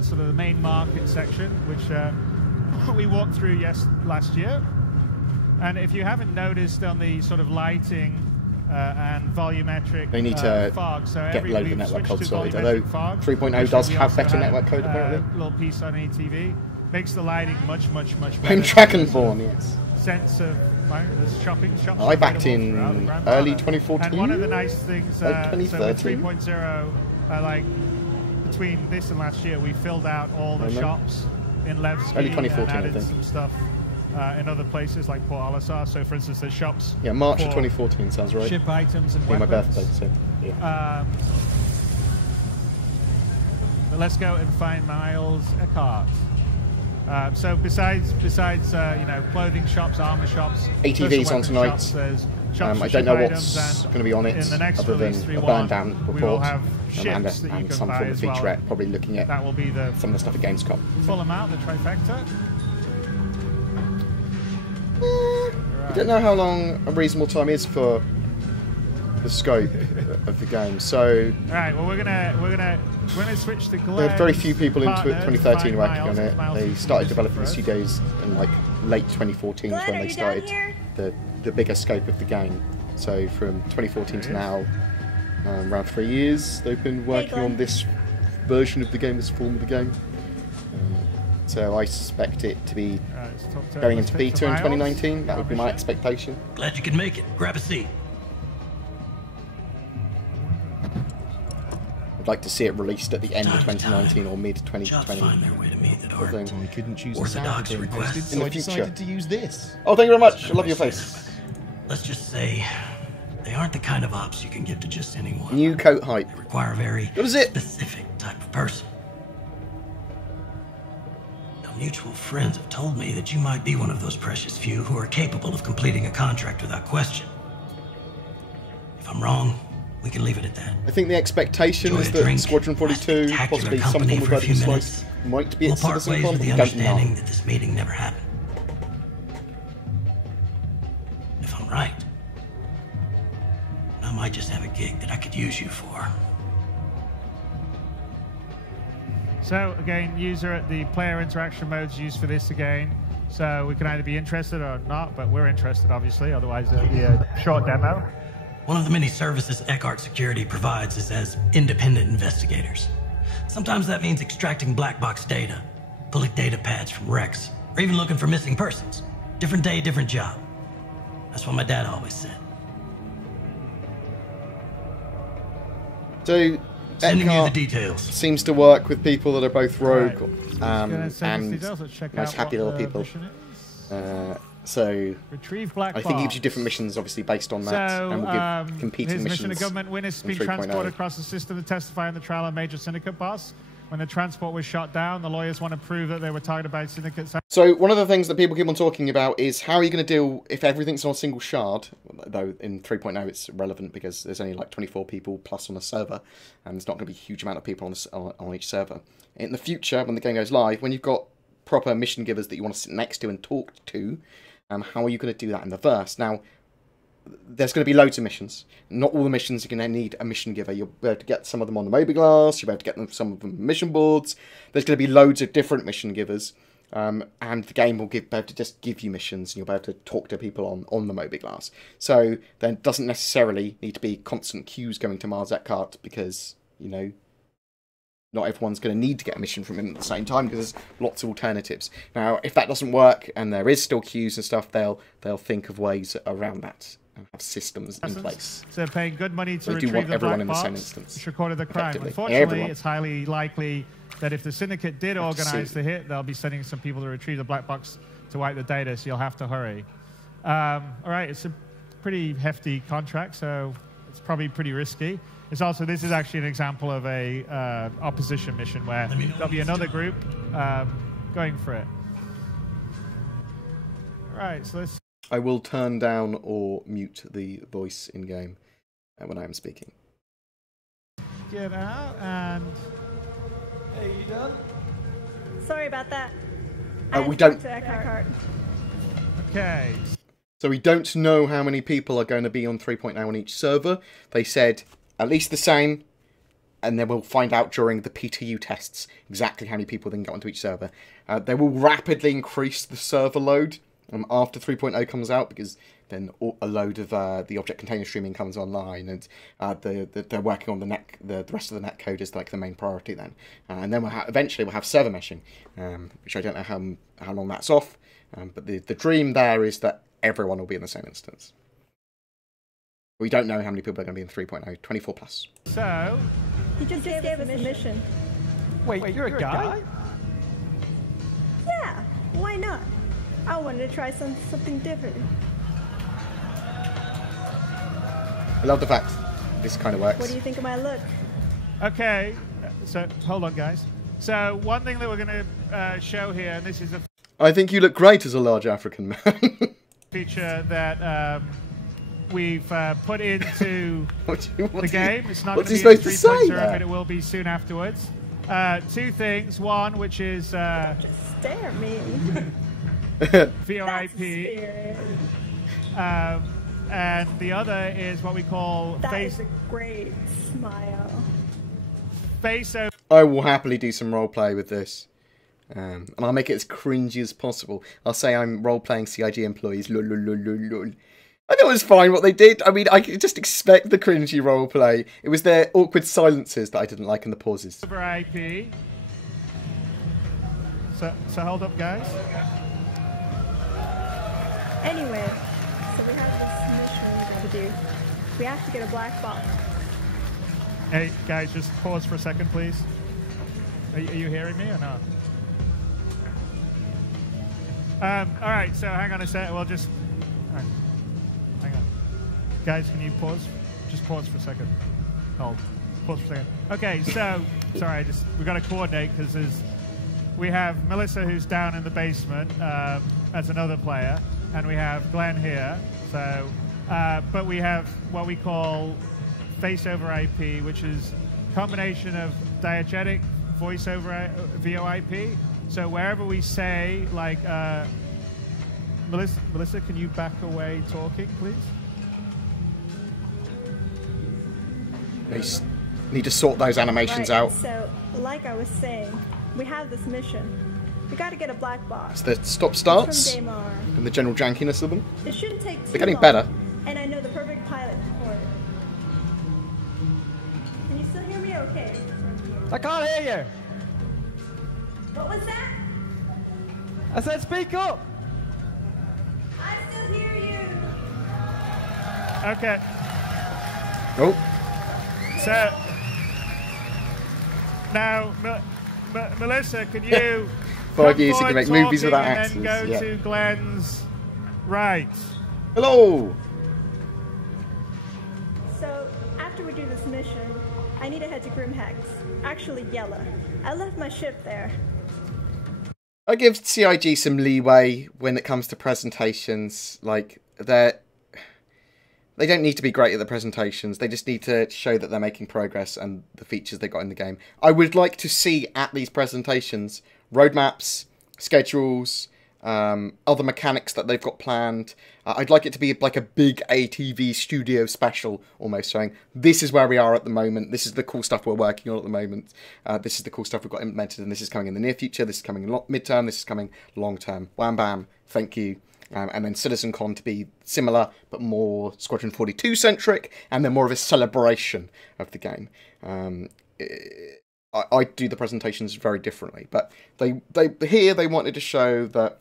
sort of the main market section, which we walked through last year. And if you haven't noticed on the sort of lighting and volumetric they need to fog, so get loads of network code sorted. Although 3.0 does have better network code apparently. Little piece on ETV makes the lighting much better. I'm Dragonborn, yes. Sense of shopping. I backed in early 2014. And one of the nice things, like 2013. So with 3.0, like between this and last year, we filled out all the shops in Levski. Early 2014, and added I think. some stuff in other places like Port Alasar. So, for instance, there's shops. Yeah, March of 2014 sounds right. Ship items and my weapons. birthday, so yeah. But let's go and find Miles Eckhart. So besides you know, clothing shops, armor shops, ATV's on tonight. shops, there's shops I don't know what's going to be on it other than a burn down report and some form of featurette, probably looking at that will be the some of the stuff at GamesCom. Full amount, the trifecta. I don't know how long a reasonable time is for the scope of the game. So, all right, well we're gonna switch to Glenn's. there are very few people in 2013 working on it. They started developing the studios in like late 2014 is when they started the bigger scope of the game. So from 2014 to now, around 3 years, they've been working on this version of the game, this form of the game. So I suspect it to be going into beta in 2019. That would be my expectation. Glad you could make it. Grab a seat. I'd like to see it released at the end of 2019 or mid 2020. Find their way to me that aren't I couldn't choose orthodox requests. in the future. To use this. Oh, thank you very much. I love your face. Let's just say they aren't the kind of ops you can give to just anyone. New coat height. They require a very specific type of person. Now, mutual friends have told me that you might be one of those precious few who are capable of completing a contract without question. If I'm wrong, we can leave it at that. I think the expectation is that Squadron 42, possibly some form of vertical slice, might be at CitizenCon, but we don't know. That this meeting never happened. If I'm right, I might just have a gig that I could use you for. So again, user at the player interaction modes used for this again. So we can either be interested or not, but we're interested obviously, otherwise it'll be a short demo. One of the many services Eckhart Security provides is as independent investigators. Sometimes that means extracting black box data, pulling data pads from wrecks, or even looking for missing persons. Different day, different job. That's what my dad always said. So, Sending you the details. Seems to work with people that are both rogue and nice happy little people. So retrieve black I think it gives you different missions, obviously based on that, and we'll give competing missions. Mission of government witness been transported across the system to testify in the trial of major syndicate boss. When the transport was shot down, the lawyers want to prove that they were targeted by syndicates. So one of the things that people keep on talking about is how are you going to deal if everything's on a single shard? Though in 3.0 it's relevant because there's only like 24 people plus on a server, and there's not going to be a huge amount of people on each server. In the future, when the game goes live, when you've got proper mission givers that you want to sit next to and talk to, how are you going to do that in the verse? Now, there's going to be loads of missions. Not all the missions are going to need a mission giver. You'll be able to get some of them on the Mobiglass. You'll be able to get them some of them on mission boards. There's going to be loads of different mission givers. And the game will be able to just give you missions, and you'll be able to talk to people on the Mobiglass. So there doesn't necessarily need to be constant queues going to Miles Eckhart because, you know, not everyone's going to need to get a mission from him at the same time because there's lots of alternatives. Now, if that doesn't work and there is still queues and stuff, they'll think of ways around that and have systems in place. So paying good money to retrieve the everyone black in the box, same instance, which recorded the crime. Unfortunately, everyone. It's highly likely that if the syndicate did organize the hit, they'll be sending some people to retrieve the black box to wipe the data, so you'll have to hurry. All right, it's a pretty hefty contract, so it's probably pretty risky. It's also, this is actually an example of a opposition mission where there'll be another group going for it. All right, so let's... I will turn down or mute the voice in-game when I am speaking. Get out and... Hey, you done? Sorry about that. We don't... To Eckhart. Okay. So we don't know how many people are going to be on 3.0 on each server. They said at least the same, and then we'll find out during the PTU tests exactly how many people then get onto each server. They will rapidly increase the server load after 3.0 comes out, because then a load of the object container streaming comes online, and they're working on the rest of the netcode is like the main priority then. And then eventually we'll have server meshing, which I don't know how long that's off, but the dream there is that everyone will be in the same instance. We don't know how many people are going to be in 3.0, 24 plus. So... He just gave us a mission. Wait, you're a guy? Yeah, why not? I wanted to try something different. I love the fact this kind of works. What do you think of my look? Okay, So hold on, guys. So one thing that we're going to show here, and this is a I think you look great as a large African man. feature that we've put into the game. It's not going to be in 3.0, but it will be soon afterwards. Two things. One, which is Just stare at me. VoIP. And the other is what we call That face. is a great smile. Face over. I will happily do some roleplay with this. And I'll make it as cringy as possible. I'll say I'm role-playing CIG employees. Lol, lol, lol, lol, lol. I thought it was fine what they did. I mean, I could just expect the cringy roleplay. It was their awkward silences that I didn't like in the pauses. Over IP. So hold up, guys. Anyway, so we have this mission we have to do. We have to get a black box. Hey, guys, just pause for a second, please. Are you hearing me or not? All right, so hang on a sec. We'll just... Right. Hang on. Guys, can you pause? Just pause for a second. Hold. Pause for a second. Okay, so... Sorry, we've got to coordinate because we have Melissa who's down in the basement as another player, and we have Glenn here. So, but we have what we call face over IP, which is a combination of diegetic voice over VoIP. So wherever we say, like, Melissa, can you back away talking, please? Need to sort those animations out. So, like I was saying, we have this mission. We got to get a black box. It's the stop-starts It's from GamesCom. and the general jankiness of them. It shouldn't take too They're getting long, better. And I know the perfect pilot for it. Can you still hear me okay? I can't hear you. What was that? I said speak up. I still hear you. Okay. Oh. So now, Melissa, can you? 5 years you can make movies without and actors. then go Yeah. to Glenn's right. Hello. So, after we do this mission, I need to head to Grimhex. Actually, Yella. I left my ship there. I give CIG some leeway when it comes to presentations. Like, they don't need to be great at the presentations. They just need to show that they're making progress and the features they got in the game. I would like to see at these presentations roadmaps, schedules, other mechanics that they've got planned. I'd like it to be like a big ATV studio special, almost showing this is where we are at the moment. This is the cool stuff we're working on at the moment. This is the cool stuff we've got implemented, and this is coming in the near future. This is coming in mid-term. This is coming long-term. Wham bam. Thank you. And then CitizenCon to be similar, but more Squadron 42 centric, and then more of a celebration of the game. I do the presentations very differently, but they wanted to show that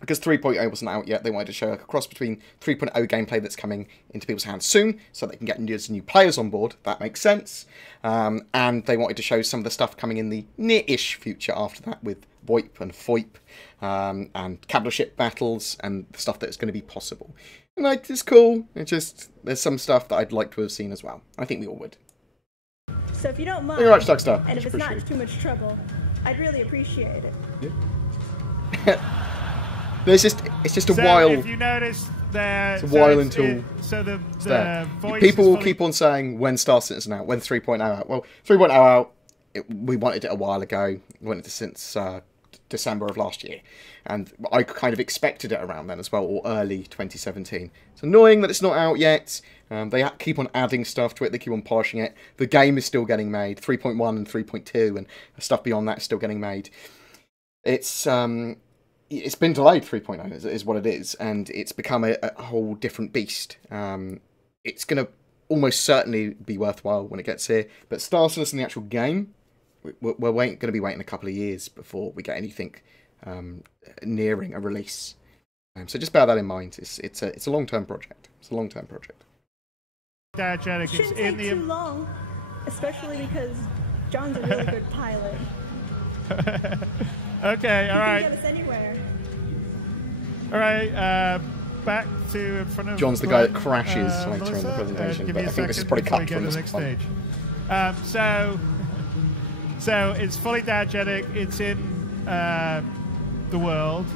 because 3.0 wasn't out yet, they wanted to show a cross between 3.0 gameplay that's coming into people's hands soon, so they can get new players on board. That makes sense. And they wanted to show some of the stuff coming in the near-ish future after that with VoIP and FOIP and capital ship battles and the stuff that's going to be possible. And like, it's cool. It's just there's some stuff that I'd like to have seen as well. I think we all would. So if you don't mind, Thank you very much, Darkstar. and if it's not too much trouble, I'd really appreciate it. Yeah. It's just a while. If you notice there, it's a while until the voice people will keep on saying when Star Citizen out, when 3.0 out. Well, 3.0 out, we wanted it a while ago. We wanted it since December of last year, and I kind of expected it around then as well, or early 2017. It's annoying that it's not out yet. They keep on adding stuff to it. They keep on polishing it. The game is still getting made. 3.1 and 3.2 and stuff beyond that is still getting made. It's been delayed. 3.0 is what it is, and it's become a whole different beast. It's going to almost certainly be worthwhile when it gets here. But Star Citizen, the actual game, we're going to be waiting a couple of years before we get anything nearing a release. So just bear that in mind. It's a long-term project. It's a long-term project. It shouldn't take too long, especially because John's a really good pilot. Okay, all right. He can get us anywhere. All right, back to in front of John's the guy that crashes later in the presentation, but I think this is probably cut from this next one. stage. So it's fully diegetic. It's in the world.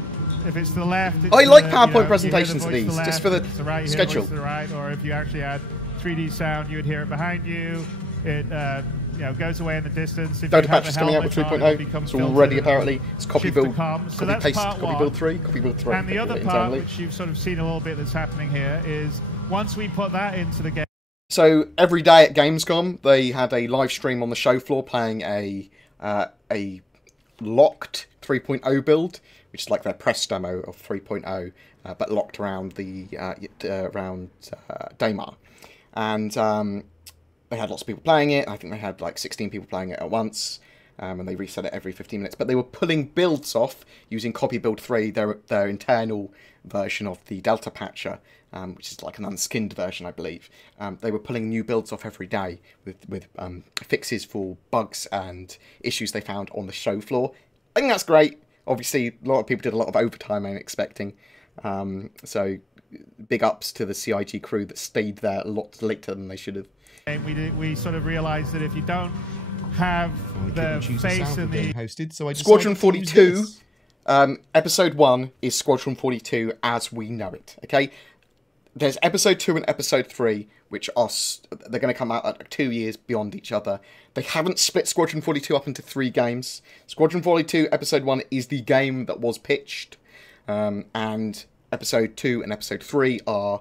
If it's to the left, it's I like the, PowerPoint presentations of these, the just for the right, you schedule. hear the voice to the right, or if you actually had 3D sound, you would hear it behind you. It goes away in the distance. If Dota patch is coming out with 3.0. It's already apparently. It's copy build, so copy paste, copy build 3, copy build 3. And the other part, which you've sort of seen a little bit that's happening here, is once we put that into the game. So every day at Gamescom, they had a live stream on the show floor playing a locked 3.0 build, which is like their press demo of 3.0, but locked around the Daymar. And they had lots of people playing it. I think they had like 16 people playing it at once, and they reset it every 15 minutes. But they were pulling builds off using copy build 3, their internal version of the Delta patcher, which is like an unskinned version, I believe. They were pulling new builds off every day with fixes for bugs and issues they found on the show floor. I think that's great. Obviously, a lot of people did a lot of overtime, I'm expecting. So big ups to the CIG crew that stayed there a lot later than they should have. And we sort of realised that if you don't have the face and the hosted, so Squadron 42, episode 1 is Squadron 42 as we know it. Okay, there's episode 2 and episode 3, which are they're going to come out like 2 years beyond each other. They haven't split Squadron 42 up into 3 games. Squadron 42 episode 1 is the game that was pitched, and episode 2 and episode 3 are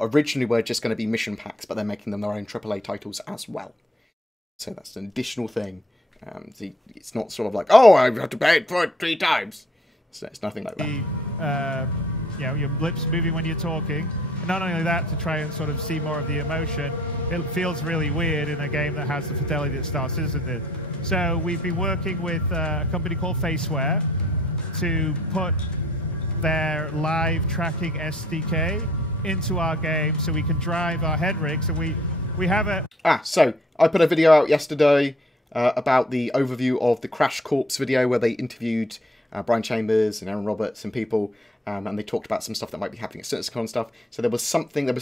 originally were just going to be mission packs, but they're making them their own AAA titles as well. So that's an additional thing. It's not sort of like, oh, I have to pay it for it 3 times. So it's nothing like that. Your lips moving when you're talking. And not only that, to try and sort of see more of the emotion, it feels really weird in a game that has the fidelity that Star Citizen did. So we've been working with a company called Faceware to put their live tracking SDK into our game so we can drive our head rigs, and we have a... So I put a video out yesterday about the overview of the Crash Corps video where they interviewed Brian Chambers and Aaron Roberts and people, and they talked about some stuff that might be happening at CitizenCon stuff. So there was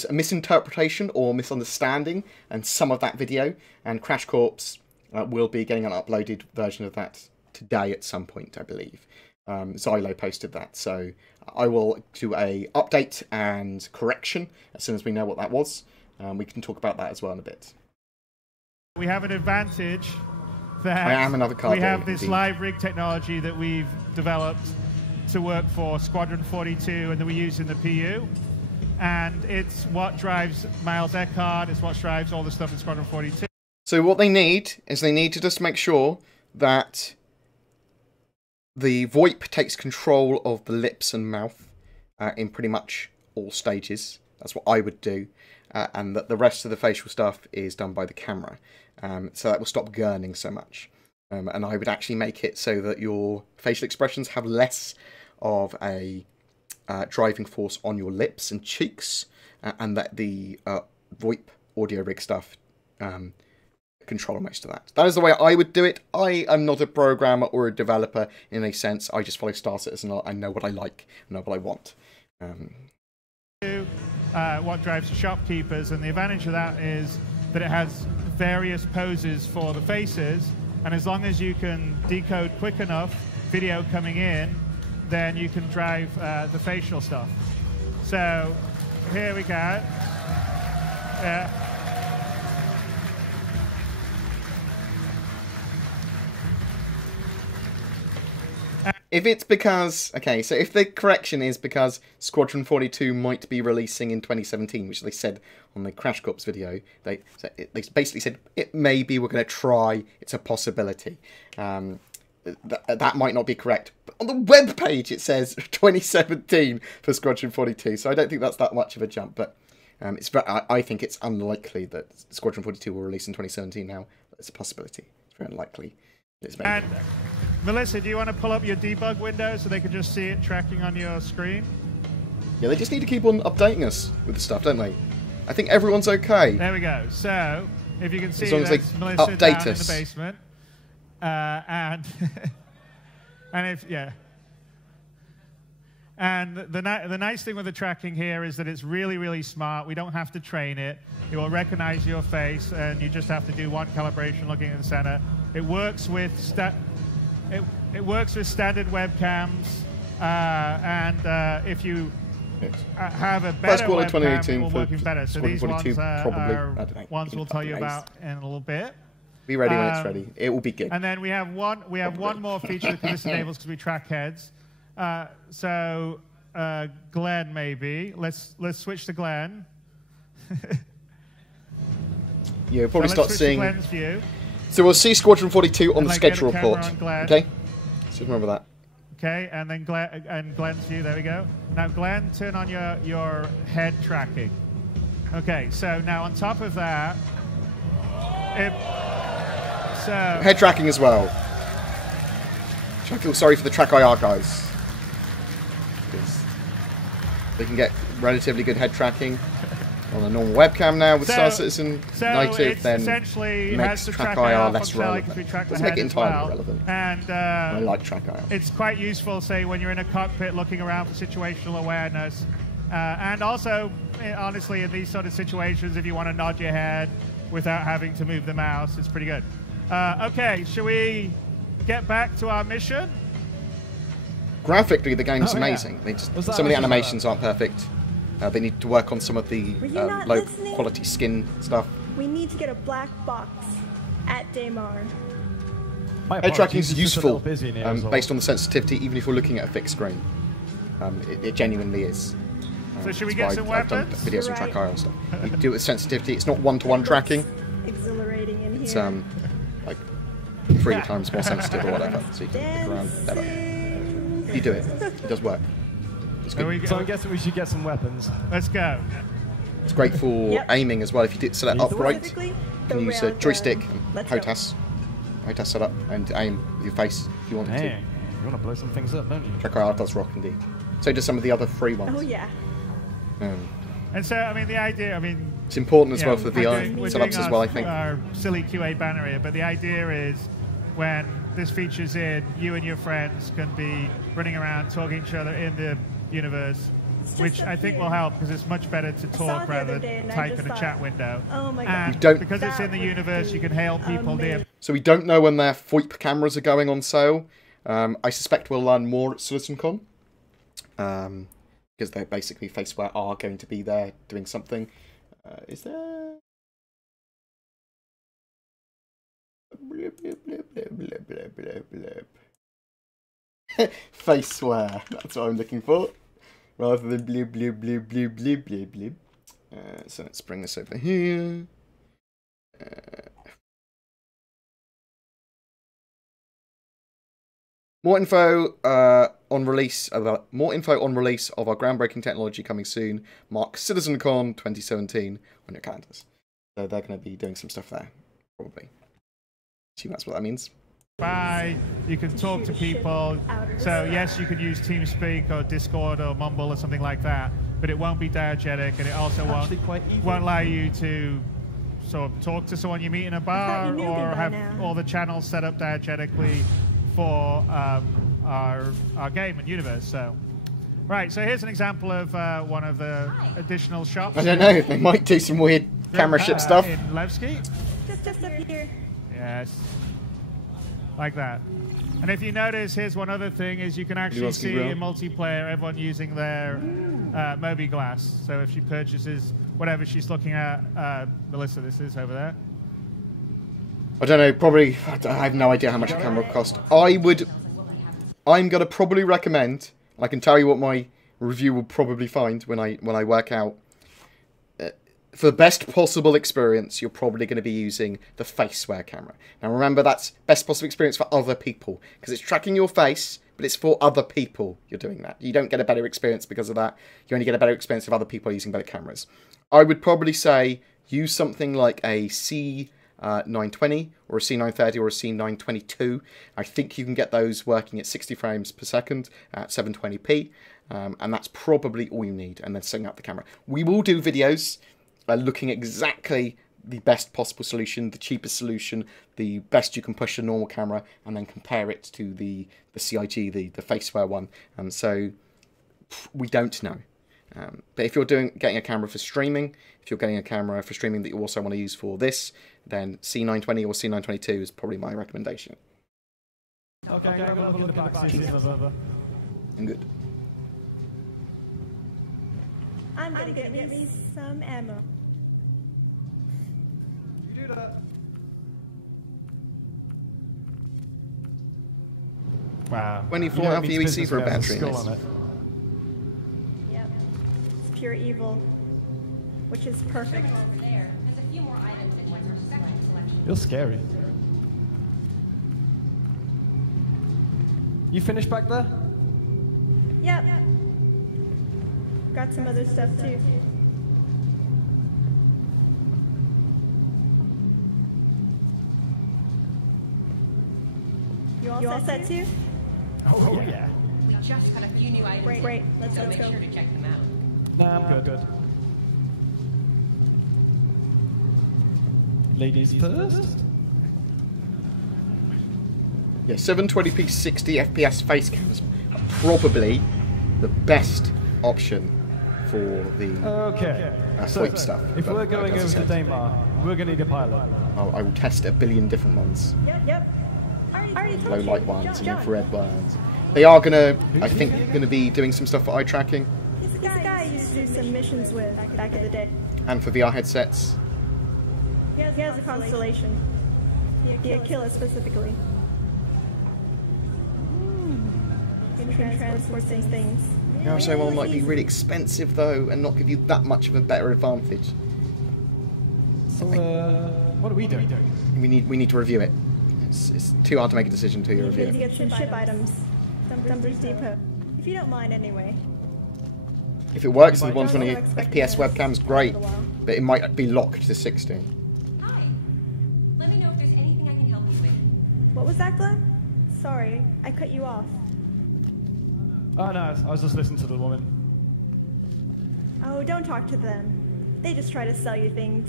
a misinterpretation or misunderstanding and some of that video, and Crash Corps will be getting an uploaded version of that today at some point, I believe. Xylo posted that, so I will do a update and correction as soon as we know what that was. We can talk about that as well in a bit. We have an advantage that I am another card we have this live rig technology that we've developed to work for Squadron 42 and that we use in the PU. And it's what drives Miles Eckhart, it's what drives all the stuff in Squadron 42. So what they need is they need to just make sure that the VoIP takes control of the lips and mouth in pretty much all stages. That's what I would do. And that the rest of the facial stuff is done by the camera. So that will stop gurning so much. And I would actually make it so that your facial expressions have less of a driving force on your lips and cheeks. And that the VoIP audio rig stuff control most of that. That is the way I would do it. I am not a programmer or a developer in a sense. I just follow Star Citizen. I know what I like, I know what I want. What drives the shopkeepers, and the advantage of that is that it has various poses for the faces, and as long as you can decode quick enough video coming in, then you can drive the facial stuff. So here we go. If it's because... Okay, so if the correction is because Squadron 42 might be releasing in 2017, which they said on the Crash Corps video, they basically said, it maybe we're going to try, it's a possibility. That might not be correct. But on the web page it says 2017 for Squadron 42, so I don't think that's that much of a jump, but I think it's unlikely that Squadron 42 will release in 2017 now. It's a possibility. It's very unlikely. And Melissa, do you want to pull up your debug window so they can just see it tracking on your screen? Yeah, they just need to keep on updating us with the stuff, don't they? I think everyone's okay. There we go. So, if you can see, as long as that's they Melissa update down us in the basement. And if, yeah. And the nice thing with the tracking here is that it's really, really smart. We don't have to train it. It will recognize your face, and you just have to do one calibration looking in the center. It works with it works with standard webcams, and if you have a better webcam, it will work even better. So these ones are ones we'll tell you about in a little bit. Be ready when it's ready. It will be good. And then we have one more feature that this enables because we track heads. So Glenn, maybe let's switch to Glenn. Yeah, we'll probably so start seeing. Glenn's view. So we'll see Squadron 42 on the schedule report. Okay, so remember that. Okay, and then Glenn's view. There we go. Now, Glenn, turn on your head tracking. Okay, so now on top of that, head tracking as well. I feel sorry for the Track IR guys, because they can get relatively good head tracking on a normal webcam now with Star Citizen native, then it makes Track IR less relevant. Doesn't make it entirely relevant. And I like Track IR. It's quite useful, say, when you're in a cockpit looking around for situational awareness. And also, honestly, in these sort of situations, if you want to nod your head without having to move the mouse, it's pretty good. Okay, shall we get back to our mission? Graphically, the game's amazing. Yeah. Some of the animations aren't perfect. They need to work on some of the low quality skin stuff. We need to get a black box at Daymar. Head tracking is useful based on the sensitivity, even if you're looking at a fixed screen. It genuinely is. So should we get some weapons? I've done videos on Track IR and stuff. You can do it with sensitivity. It's not one-to-one tracking. Exhilarating in here. It's like 3 times more sensitive or whatever, so you can look around better. You do it. It does work. So I'm guessing we should get some weapons. Let's go. It's great for aiming as well. If you did set it upright, you can use a joystick and HOTAS setup and aim with your face if you wanted to. You want to blow some things up, don't you? Track IR does rock indeed. So does some of the other free ones. Oh yeah. And so, I mean, the idea, it's important as well for VR setups as well, I think. Our silly QA banner here, but the idea is when this feature's in, you and your friends can be running around talking to each other in the universe, which I think will help because it's much better to talk rather than type in a chat window. Oh my God. And because it's in the universe, you can hail people near. So we don't know when their FOIP cameras are going on sale. I suspect we'll learn more at CitizenCon. Because they basically Faceware are going to be there doing something. Is there? Faceware. That's what I'm looking for. Rather than blib blib blib blib blib blib blib. So let's bring this over here. More info on release of our groundbreaking technology coming soon. Mark CitizenCon 2017 on your calendars. So they're going to be doing some stuff there, probably. Assume that's what that means. Bye. You can talk to people. So yes, you can use TeamSpeak or Discord or Mumble or something like that, but it won't be diegetic, and it also won't allow you to sort of talk to someone you meet in a bar or have all the channels set up diegetically for our game and universe. So, right. So here's an example of one of the additional shops. I don't know. They might do some weird camera ship stuff. In Levski. Just up here. Yes. Like that. And if you notice, here's one other thing: is you can actually see in multiplayer everyone using their Moby Glass. So if she purchases whatever she's looking at, Melissa, this is over there. I don't know, probably, I have no idea how much a camera will cost. I'm going to probably recommend, and I can tell you what my review will probably find when I work out, for the best possible experience, you're probably going to be using the Faceware camera. Now remember, that's best possible experience for other people, because it's tracking your face, but it's for other people you're doing that. You don't get a better experience because of that. You only get a better experience if other people are using better cameras. I would probably say use something like a C920 or a C930 or a C922. I think you can get those working at 60 frames per second at 720p, and that's probably all you need, and then setting up the camera. We will do videos looking at exactly the best possible solution, the cheapest solution, the best you can push a normal camera, and then compare it to the CIG, the Faceware one. So we don't know. But if you're getting a camera for streaming, if you're getting a camera for streaming that you also want to use for this, then C920 or C922 is probably my recommendation. Okay, I'm going to look in the back, see if I'm good. I'm gonna get me some ammo. You do that. Wow. 24 alpha UEC for a battery in this. Yep. It's pure evil, which is perfect. You're scary. You finished back there? Yep. Got some other stuff too. You all set too? Oh yeah. We just got a few new items. Great. Let's so go. make sure to check them out. Nah, I'm good. Ladies first? Yeah, 720p 60 FPS face cams are probably the best option for the VoIP stuff. If we're going over to Daymar, we're going to need a pilot. I will test a billion different ones. Yep. Low light ones and infrared ones. They are gonna, I think, gonna be doing some stuff for eye tracking. He's a guy I used to do some missions with back in the day. And for VR headsets. He has a constellation. He a killer specifically. He can transport these things. Narrow one might be really expensive though, and not give you that much of a better advantage. So, what are we doing? We need to review it. It's too hard to make a decision until you review We need to it. get some ship items. Dumper's Depot. If you don't mind anyway. If it works with 120 FPS webcams, great, but it might be locked to 60. Hi. Let me know if there's anything I can help you with. What was that, Glenn? Sorry, I cut you off. Oh no, I was just listening to the woman. Oh, don't talk to them. They just try to sell you things.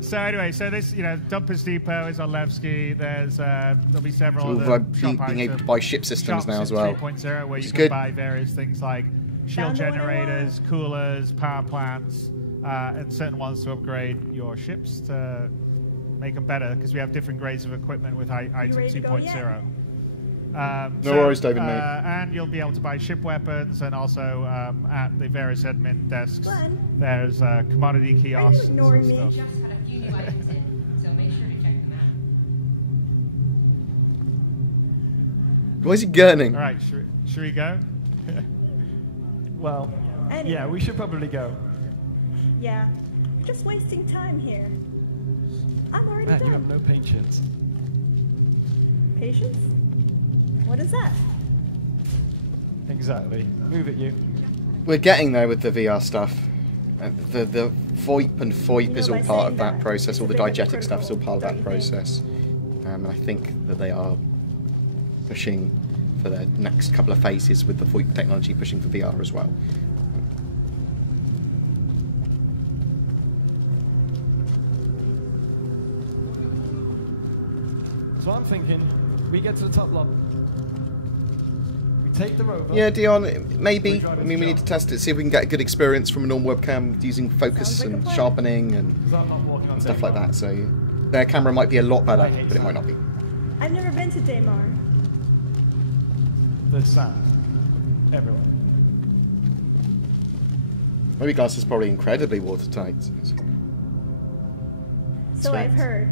So anyway, so this, Dumpers Depot is on Levski. There'll be several So other being able to buy ship systems now as well. 3.0 where you can good. buy various things like shield generators, coolers, power plants, and certain ones to upgrade your ships to make them better, because we have different grades of equipment with item 2.0. No worries, David, mate. And you'll be able to buy ship weapons, and also at the various admin desks, there's commodity kiosks and stuff. We just got a few new items in, so make sure to check them out. Why is he gurning? All right, should we go? Well, yeah, we should probably go. Yeah, we're just wasting time here. I'm already Man, done. you have no patience. Patience? What is that? Exactly. Move it, you. We're getting there with the VR stuff. The VoIP and FOIP is all part of that process. All the diegetic stuff is all part of that process. And I think that they are pushing for their next couple of phases with the VoIP technology pushing for VR as well. So I'm thinking, we get to the top lobby. We take the rover. Yeah, Dion, maybe. I mean, we need to test it, see if we can get a good experience from a normal webcam using focus and sharpening and stuff like that. So their camera might be a lot better, but it might not be. I've never been to Daymar. There's sand everywhere. Maybe glass is probably incredibly watertight. So I've heard.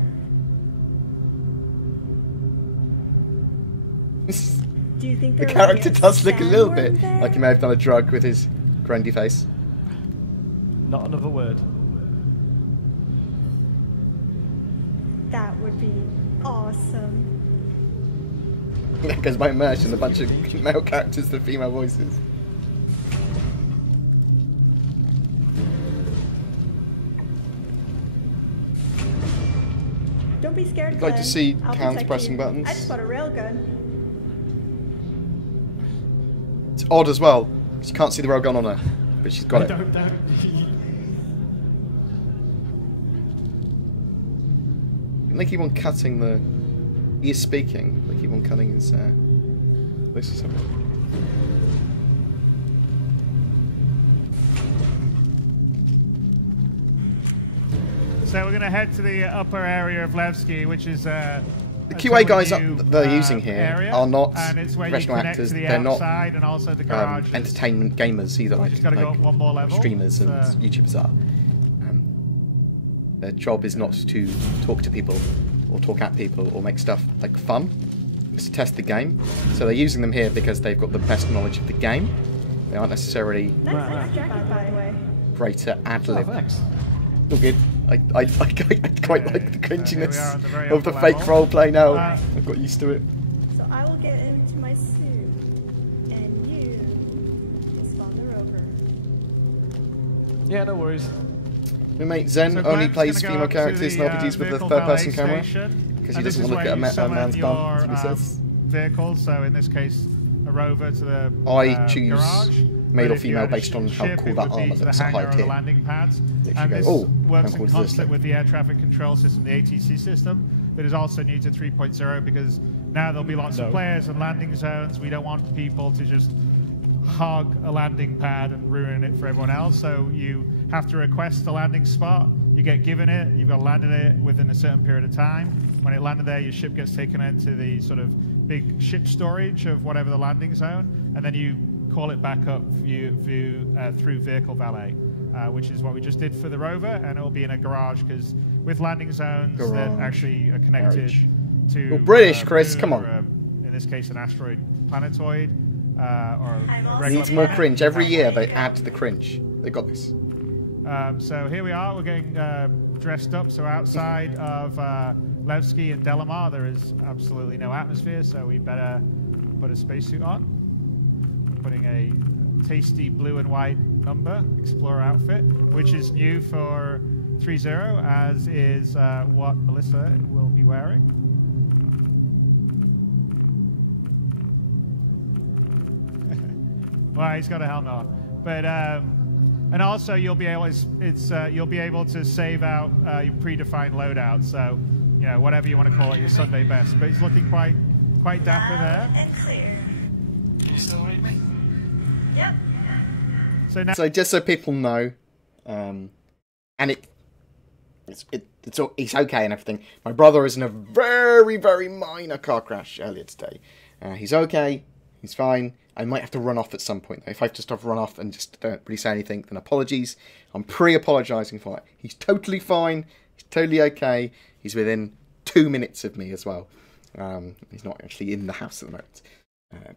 Do you think the there character will be does look a little bit sandworm there? like he may have done a drug with his grindy face. Not another word. That would be awesome. Because by immersion, a bunch of male characters to female voices. Don't be scared. You'd like to Glenn. see I'll hands protect pressing you. buttons? I just bought a railgun. It's odd as well. She can't see the railgun on her, but she's got it. Don't. They keep on cutting the. He is speaking. They keep on cutting his. Voice or something. So we're going to head to the upper area of Levski, which is the QA guys that they're using here area, are not and it's where professional you connect actors. to the They're not and also the garage entertainment gamers either. Just got to go up one more level. Streamers and YouTubers are. Their job is not to talk to people or talk at people or make stuff like fun. It's to test the game. So they're using them here because they've got the best knowledge of the game. They aren't necessarily great at ad-lib. All good. I quite like the cringiness of the fake roleplay now. I've got used to it. So I will get into my suit, and you spawn the rover. Yeah, no worries. My mate Zen only plays female characters in RPGs with a third-person camera because he doesn't want to look at a man's bum. That's what he says. Vehicles, so in this case, a rover to the I choose garage. male or female based on how cool that armor looks at higher tier. Landing pads. And Go, this oh, works in concert with the air traffic control system, the ATC system, that is also new to 3.0 because now there'll be lots of players and landing zones. We don't want people to just hog a landing pad and ruin it for everyone else. So you have to request a landing spot. You get given it. You've got to land it within a certain period of time. When it landed there, your ship gets taken into the sort of big ship storage of whatever the landing zone, and then you call it back up through vehicle valet, which is what we just did for the rover, and it will be in a garage because with landing zones that actually are connected to well, British, Chris, come on. In this case, an asteroid planetoid or a regular needs more planet. cringe. Every year they add to the cringe. They got this. So here we are. We're getting dressed up. So outside of Levski and Delamar, there is absolutely no atmosphere, so we better put a spacesuit on. Putting a tasty blue and white number Explorer outfit, which is new for 3.0, as is what Melissa will be wearing. Well, he's got a helmet on, but and also you'll be able you'll be able to save out your predefined loadout. So you know whatever you want to call it, your Sunday best. But he's looking quite dapper there. And clear. You still read me? Yep. So just so people know, and it's okay and everything. My brother is in a very, very minor car crash earlier today. He's okay. He's fine. I might have to run off at some point. If I have to stop, run off and just don't really say anything, then apologies. I'm pre-apologising for it. He's totally fine. He's totally okay. He's within 2 minutes of me as well. He's not actually in the house at the moment.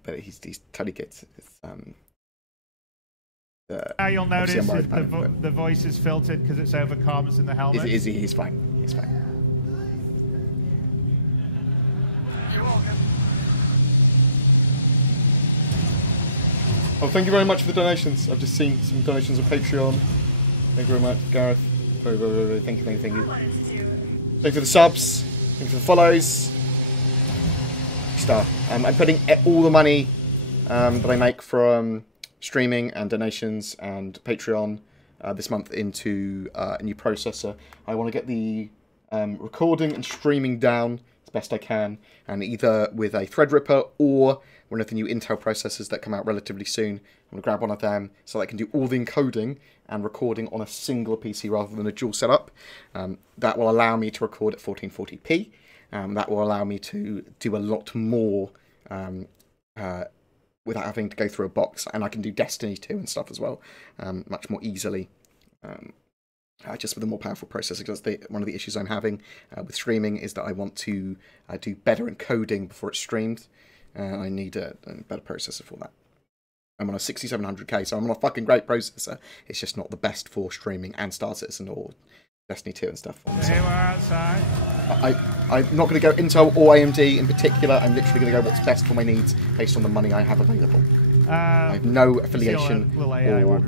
But he's totally good. You'll notice the voice is filtered because it's over comms in the helmet. He's fine. He's fine. Oh, thank you very much for the donations. I've just seen some donations on Patreon. Thank you very much, Gareth. Very, very, very, thank you. Thank you for the subs. Thank you for the follows. Star. I'm putting all the money that I make from streaming and donations and Patreon this month into a new processor. I want to get the recording and streaming down as best I can, and either with a Threadripper or one of the new Intel processors that come out relatively soon. I'm going to grab one of them so that I can do all the encoding and recording on a single PC rather than a dual setup. That will allow me to record at 1440p. That will allow me to do a lot more without having to go through a box, and I can do Destiny 2 and stuff as well much more easily. Just with a more powerful processor, because one of the issues I'm having with streaming is that I want to do better encoding before it's streamed. I need a better processor for that. I'm on a 6700K, so I'm on a fucking great processor. It's just not the best for streaming and Star Citizen or Destiny 2 and stuff. So here we're outside. I'm not going to go Intel or AMD in particular. I'm literally going to go what's best for my needs based on the money I have available. I have no affiliation or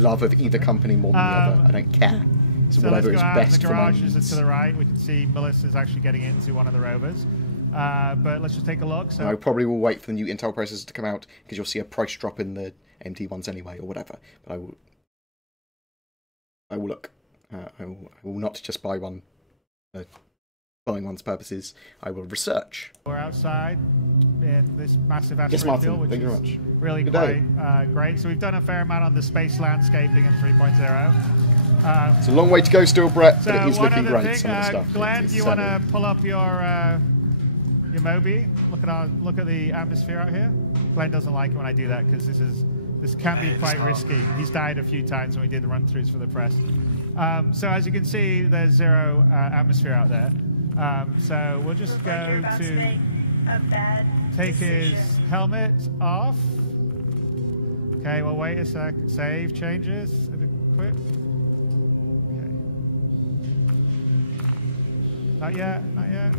love of either company more than the other. I don't care. So whatever is best for my needs. The garages are to the right. We can see Melissa's actually getting into one of the rovers. But let's just take a look. So I probably will wait for the new Intel processors to come out because you'll see a price drop in the AMD ones anyway, or whatever. But I will look. I will not just buy one for buying one's purposes. I will research. We're outside in this massive asteroid yes, Martin. field, which Thank you is very much. really quite great. So we've done a fair amount on the space landscaping in 3.0. It's a long way to go still, Brett, So but it is one looking other great. thing, Some of the stuff. Glenn, It's do you want to pull up your Moby? Look at the atmosphere out here. Glenn doesn't like it when I do that because this can be quite risky. He's died a few times when we did the run-throughs for the press. So as you can see, there's zero atmosphere out there. So we'll just go to take his helmet off. Okay, we'll wait a sec. Save changes. Equip. Okay. Not yet. Not yet.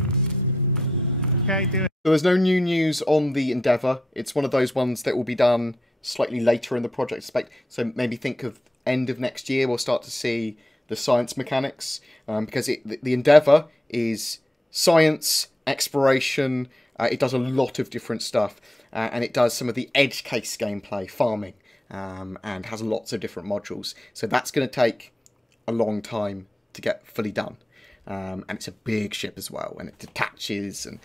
Okay, do it. So there's no new news on the Endeavour. It's one of those ones that will be done slightly later in the project spec. So maybe think of end of next year. We'll start to see the science mechanics because the Endeavour is science, exploration. It does a lot of different stuff, and it does some of the edge case gameplay, farming, and has lots of different modules. So that's going to take a long time to get fully done. And it's a big ship as well, and it detaches, and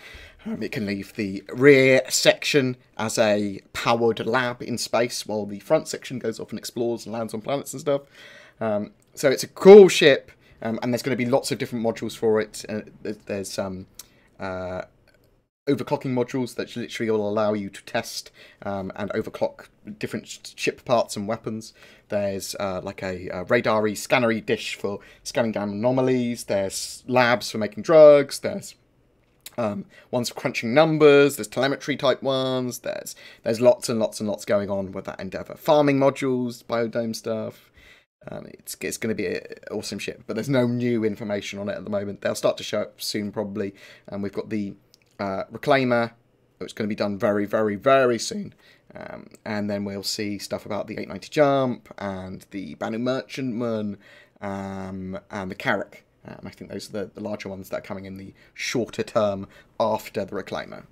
it can leave the rear section as a powered lab in space, while the front section goes off and explores and lands on planets and stuff. So it's a cool ship, and there's going to be lots of different modules for it. There's overclocking modules that literally will allow you to test and overclock different ship parts and weapons. There's like a radar-y, scanner-y dish for scanning down anomalies. There's labs for making drugs. There's ones for crunching numbers. There's telemetry type ones. There's lots and lots and lots going on with that Endeavour. Farming modules, biodome stuff. It's going to be an awesome ship, but there's no new information on it at the moment. They'll start to show up soon probably. And we've got the Reclaimer, which is going to be done very, very, very soon. And then we'll see stuff about the 890 Jump and the Banu Merchantman and the Carrack. I think those are the larger ones that are coming in the shorter term after the Reclaimer.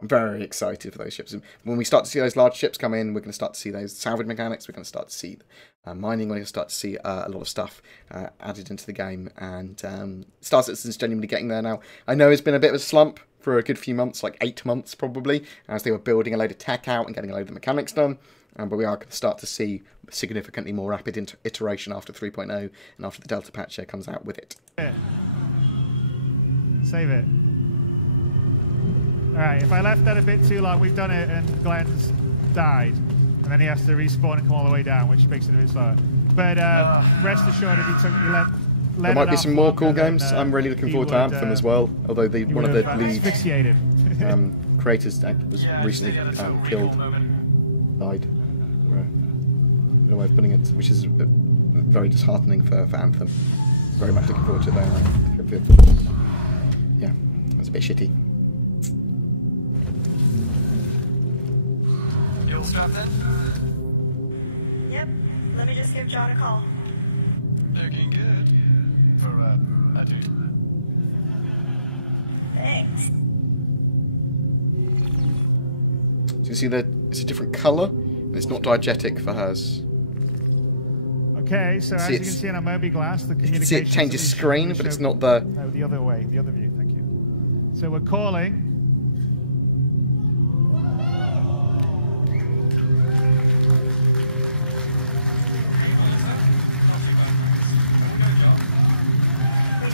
I'm very excited for those ships. And when we start to see those large ships come in, we're going to start to see those salvage mechanics. We're going to start to see mining. We're going to start to see a lot of stuff added into the game. And Star Citizen's genuinely getting there now. I know it's been a bit of a slump for a good few months, like 8 months probably, as they were building a load of tech out and getting a load of the mechanics done. But we are going to start to see significantly more rapid iteration after 3.0 and after the Delta patch comes out with it. Save it. Alright, if I left that a bit too long, we've done it and Glenn's died. And then he has to respawn and come all the way down, which makes it a bit slower. But rest assured, if you let there might be some more cool games. I'm really looking forward to Anthem as well. Although one of the lead creators was recently killed, died. No way of putting it, which is very disheartening for Anthem. Very much looking forward to it though. Yeah, it was a bit shitty. You all strapped in? Yep. Let me just give John a call. Looking good. For a dude. Thanks. So you see that it's a different colour, and it's not diegetic for hers. Okay, so as you can see on our Moby Glass, the communication. See it changes screen, but it's not the. No, the other way, the other view. Thank you. So we're calling.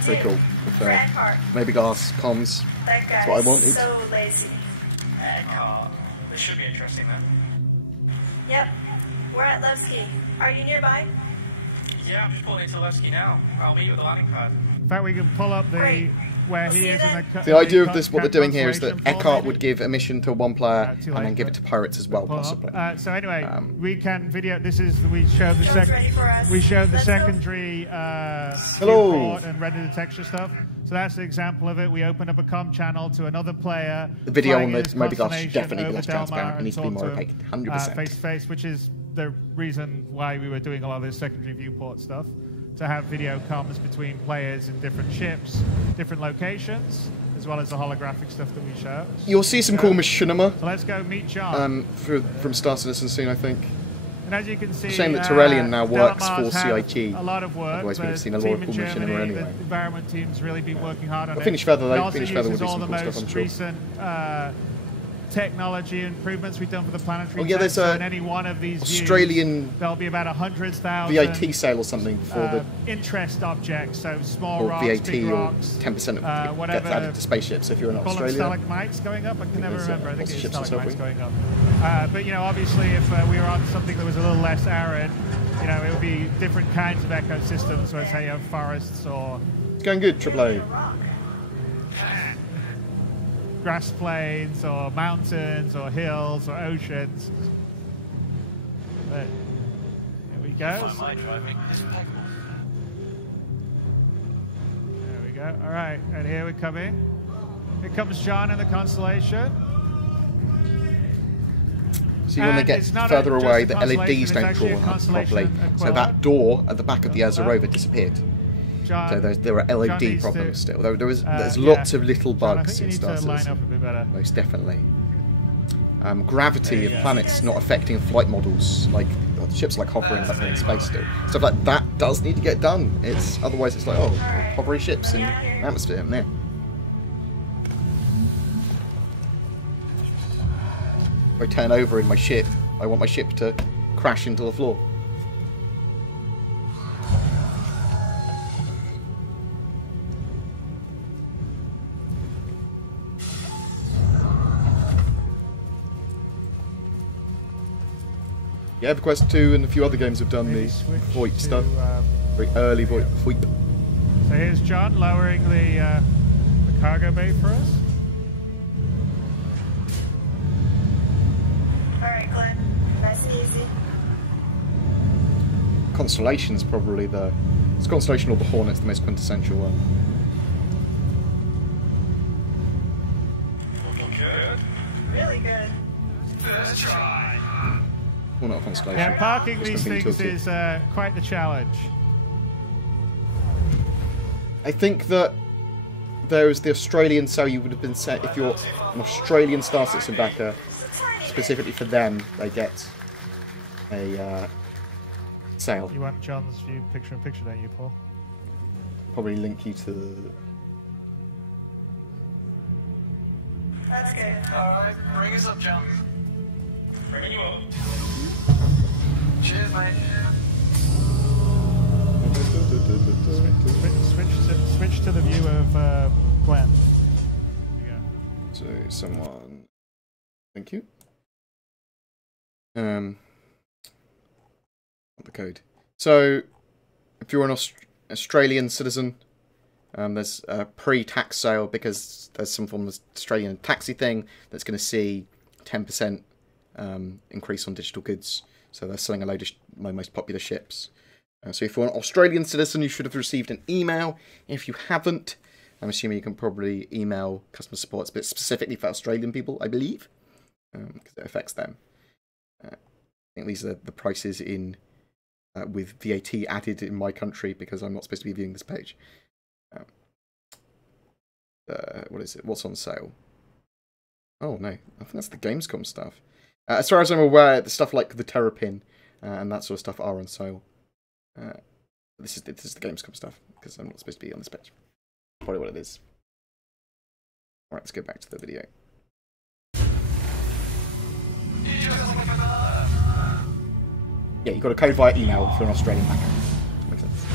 Pretty cool. Moby Glass comms. That's what I wanted. So lazy. This should be interesting then. Yep. We're at Levski. Are you nearby? Yeah, I'm just pulling into Levski now. I'll meet you at the landing pad. In fact, we can pull up the where he is in the idea of this, what they're doing here, is that Eckhart would give a mission to one player and then give it to pirates as well, possibly. So anyway, we can video. This is we showed the secondary report and rendered the texture stuff. So that's the example of it. We opened up a comm channel to another player. The video on the Moby Glass should definitely be less transparent. It needs to be more opaque, 100%. Face to face, which is the reason why we were doing a lot of this secondary viewport stuff. To have video comms between players in different ships, different locations, as well as the holographic stuff that we show. You'll see some cool machinima. So let's go meet John. From Star Citizen soon, I think. And as you can see, shame that Torellian now works for CIG. A lot of work. Otherwise, we'd have seen a lot of cool machinima anyway. The environment team's really been working hard on it. Finish Feather though. Finish Feather would do all some the cool most stuff, I'm sure. recent technology improvements we've done for the planetary. Oh yeah, there's so in any one of these Australian views, there'll be about 100,000 VAT sale or something before the interest objects. So small rocks, VAT big or rocks, 10% of it whatever. gets added to spaceships if you're in Call Australia. them stalagmites going up. I can never remember. I think it's stalagmites going up. But you know, obviously, if we were on something that was a little less arid, you know, it would be different kinds of ecosystems. So let's say you have forests or. It's going good, AAA. Grass plains or mountains or hills or oceans. But here we go. There we go. All right, and here we come in. Here comes John in the Constellation. So you want to get further away, the LEDs don't draw up properly. So that door at the back of the Azure rover disappeared. So there are LED problems still. There's lots of little bugs in Star Citizen. Most definitely. Gravity of planets not affecting flight models, like ships like hovering up in space still. Stuff like that does need to get done. Otherwise it's like, oh, hovering ships in atmosphere, meh. If I turn over in my ship, I want my ship to crash into the floor. Yeah, EverQuest 2 and a few other games have done the VoIP stuff. Very early VoIP. So here's John lowering the cargo bay for us. Alright, Glenn. Nice and easy. Constellation's probably it's Constellation or the Hornet's the most quintessential one. Looking good. Really good. First try. Well, not a Constellation. Yeah, parking these things is quite the challenge. I think that there was the Australian sale you would have been set if you're an Australian Star Citizen backer. Specifically for them, they get a sale. You want John's view picture-in-picture, don't you, Paul? Probably link you to the... That's good. Alright, bring us up, John. Bringing you up. Cheers, mate. Switch to the view of Glenn. There you go. So someone... Thank you. The code. So, if you're an Australian citizen, there's a pre-tax sale because there's some form of Australian taxi thing that's going to see 10% increase on digital goods. So they're selling a load of my most popular ships. So if you're an Australian citizen, you should have received an email. If you haven't, I'm assuming you can probably email customer support, but specifically for Australian people, I believe, because it affects them. I think these are the prices in with VAT added in my country because I'm not supposed to be viewing this page. What is it? What's on sale? Oh no, I think that's the Gamescom stuff. As far as I'm aware, the stuff like the Terrapin and that sort of stuff are on sale. This is the Gamescom stuff because I'm not supposed to be on this page. Probably what it is. All right, let's go back to the video. Yeah, you got a code via email for an Australian hacker. Makes sense.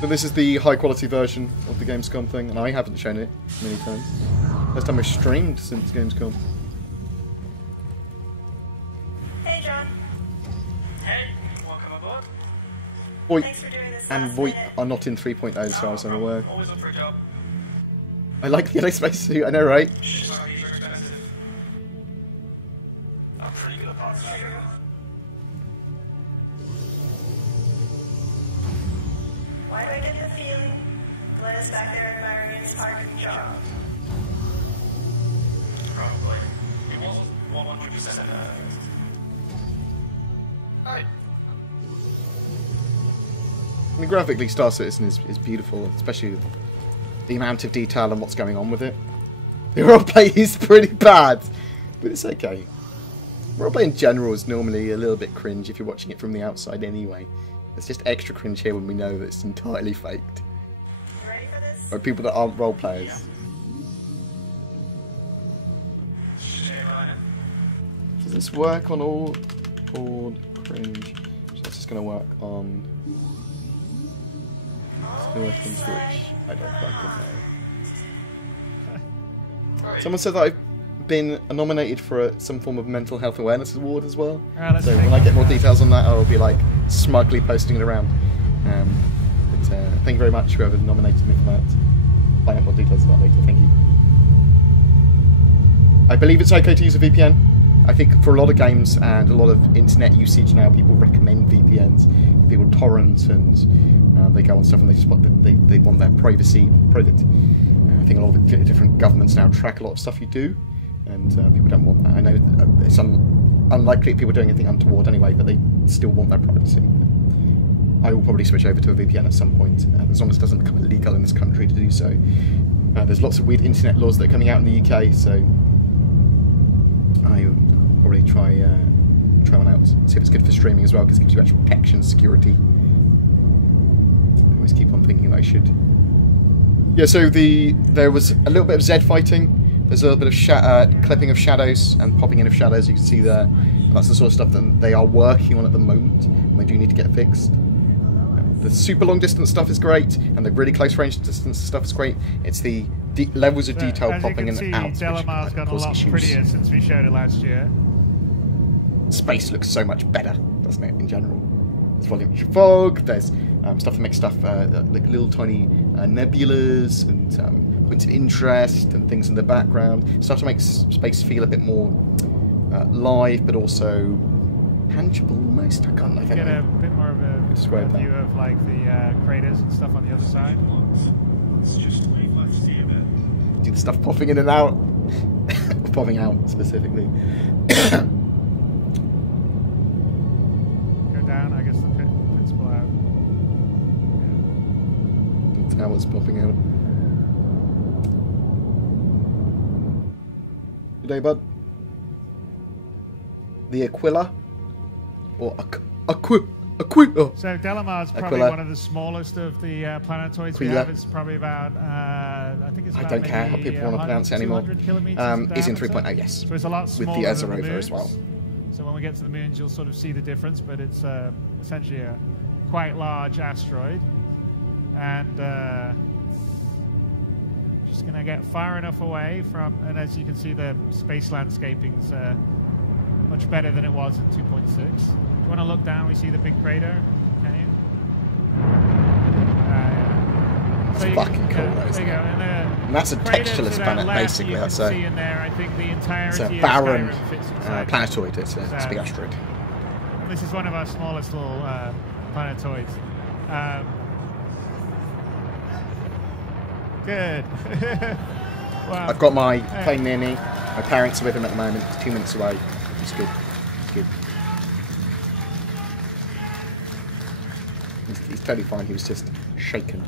So this is the high quality version of the Gamescom thing, and I haven't shown it many times. First time I've streamed since Gamescom. Hey, John. Hey, welcome aboard. VoIP and VoIP are not in 3.0 as far as I'm aware. Always up for a job. I like the yellow spacesuit, I know, right? Sorry, you're expensive. I'm pretty good at parts. Why do I get the feeling Glenn is back there admiring his parking job? Probably. It wasn't 100%. Hi. I mean, graphically, Star Citizen is beautiful, especially the amount of detail and what's going on with it. The roleplay is pretty bad, but it's okay. Roleplay in general is normally a little bit cringe if you're watching it from the outside anyway. It's just extra cringe here when we know that it's entirely faked. Or people that aren't role players. Does this work on all board cringe? So it's just going to work on... It's going to work on Twitch. I don't fucking know. Someone said that I've been nominated for some form of mental health awareness award as well. So when I get more details on that, I'll be like smugly posting it around. But thank you very much, whoever nominated me for that. Find out more details of that later. Thank you. I believe it's okay to use a VPN. I think for a lot of games and a lot of internet usage now, people recommend VPNs. People torrent and they go on stuff and they just want they want their privacy private. I think a lot of the different governments now track a lot of stuff you do, and people don't want that. I know it's unlikely people doing anything untoward anyway, but they still want their privacy. I will probably switch over to a VPN at some point, as long as it doesn't become illegal in this country to do so. There's lots of weird internet laws that are coming out in the UK, so I will probably try one out, see if it's good for streaming as well, because it gives you actual protection, security. I always keep on thinking that I should. Yeah, so there was a little bit of Zed fighting. There's a little bit of clipping of shadows and popping in of shadows, you can see there. And that's the sort of stuff that they are working on at the moment, and they do need to get fixed. The super long distance stuff is great, and the really close range distance stuff is great. It's the levels of detail popping in and out. Delamar's got a lot prettier since we showed it last year. Space looks so much better, doesn't it, in general? There's volumetric fog, there's stuff that makes stuff like little tiny nebulas and points of interest and things in the background. Stuff to make space feel a bit more live, but also tangible almost. I can't know. Get a bit more of a view of like the craters and stuff on the other side. Do the stuff popping in and out. Popping out specifically. Go down, I guess the pits pull out. Yeah. The tower's popping out. Good day, bud. The Aquila? Or Aquila. So Delamar's probably one of the smallest of the planetoids we have. It's probably about, I think it's about, I don't care how people want to pronounce it anymore. It's in 3.0, yes. So it's a lot smaller with the Ezra than the rover moons. as well. So when we get to the moons, you'll sort of see the difference, but it's essentially a quite large asteroid. And just going to get far enough away from, and as you can see, the space landscaping's much better than it was in 2.6. If you want to look down, we see the big crater. Can you? It's fucking cool, though, isn't it? And that's a textureless planet, basically. That's a, it's a barren planetoid. It's a big asteroid. And this is one of our smallest little planetoids. Good. Wow. I've got my plane near me. My parents are with him at the moment. It's 2 minutes away. It's good. It's good. He's totally fine. He was just shaken.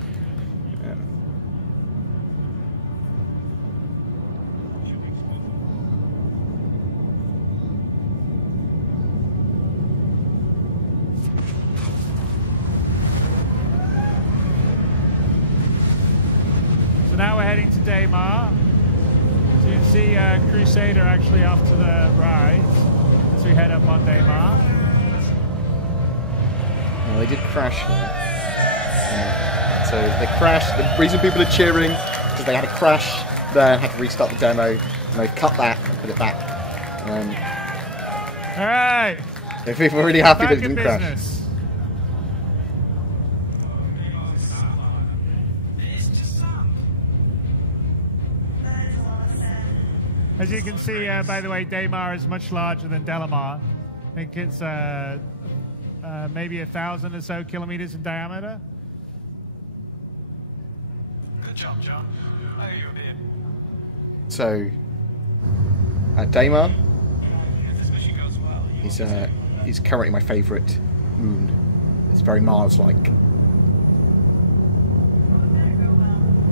So now we're heading to Daymar. So you can see Crusader actually off to the right as we head up on Daymar. Well, they did crash there. So they crashed. The reason people are cheering is because they had a crash there, had to restart the demo, and they cut that and put it back. All right. People are really happy that it didn't crash. As you can see, by the way, Daymar is much larger than Delamar. I think it's maybe 1,000 or so kilometers in diameter. Good job, John. How are you, man? So, at Daymar, If this mission goes well, he's currently my favourite moon. It's very Mars-like.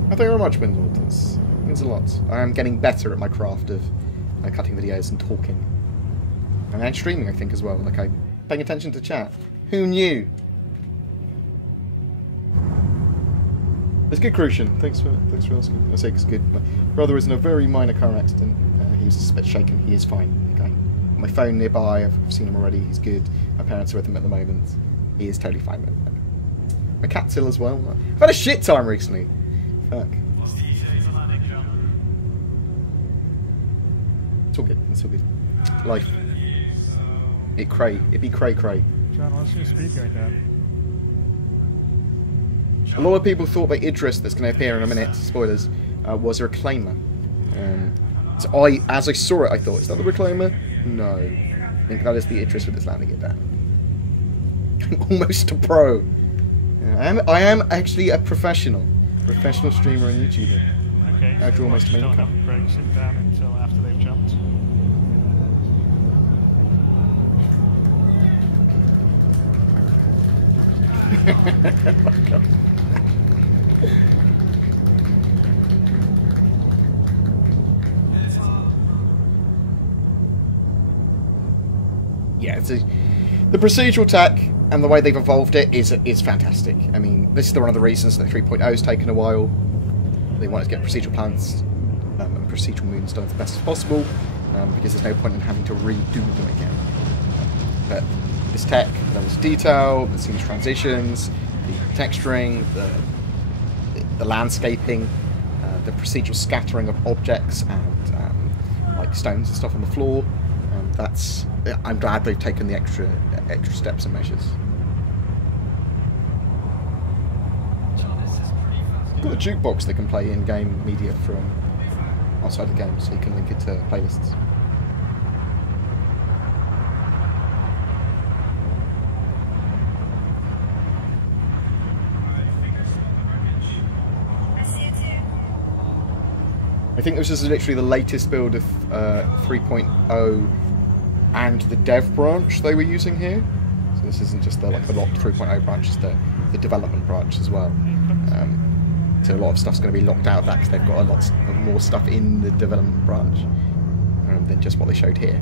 I think very much, Windlord. It means a lot. I am getting better at my craft of cutting videos and talking. And streaming, I think, as well. Like, I'm paying attention to chat. Who knew? It's good, Crucian. Thanks for asking. I say it's good. My brother was in a very minor car accident. He was just a bit shaken. He is fine. Okay. My phone nearby. I've seen him already. He's good. My parents are with him at the moment. He is totally fine with him. My cat's ill as well. I've had a shit time recently. Fuck. It's all good. It's all good. Life. It be cray. John, what's your speed going down? A lot of people thought that Idris, that's going to appear in a minute, spoilers, was a Reclaimer. So as I saw it, I thought, is that the Reclaimer? No. I think that is the Idris with its landing it down. I'm almost a pro. Yeah, I am actually a professional streamer and YouTuber. Okay. I draw almost main don't have brakes it down until after they've jumped. Yeah, the procedural tech and the way they've evolved it is fantastic. I mean, this is one of the reasons that 3.0 has taken a while. They wanted to get procedural planets and procedural moons done as best as possible, because there's no point in having to redo them again. But this tech, there was detail, the seamless transitions, the texturing, the landscaping, the procedural scattering of objects and like stones and stuff on the floor. I'm glad they've taken the extra steps and measures. Got a jukebox they can play in-game media from outside the game, so you can link it to playlists. I think this is literally the latest build of 3.0 and the dev branch they were using here. So this isn't just the locked 3.0 branch, it's the development branch as well. So a lot of stuff's going to be locked out of that because they've got a lot more stuff in the development branch than just what they showed here.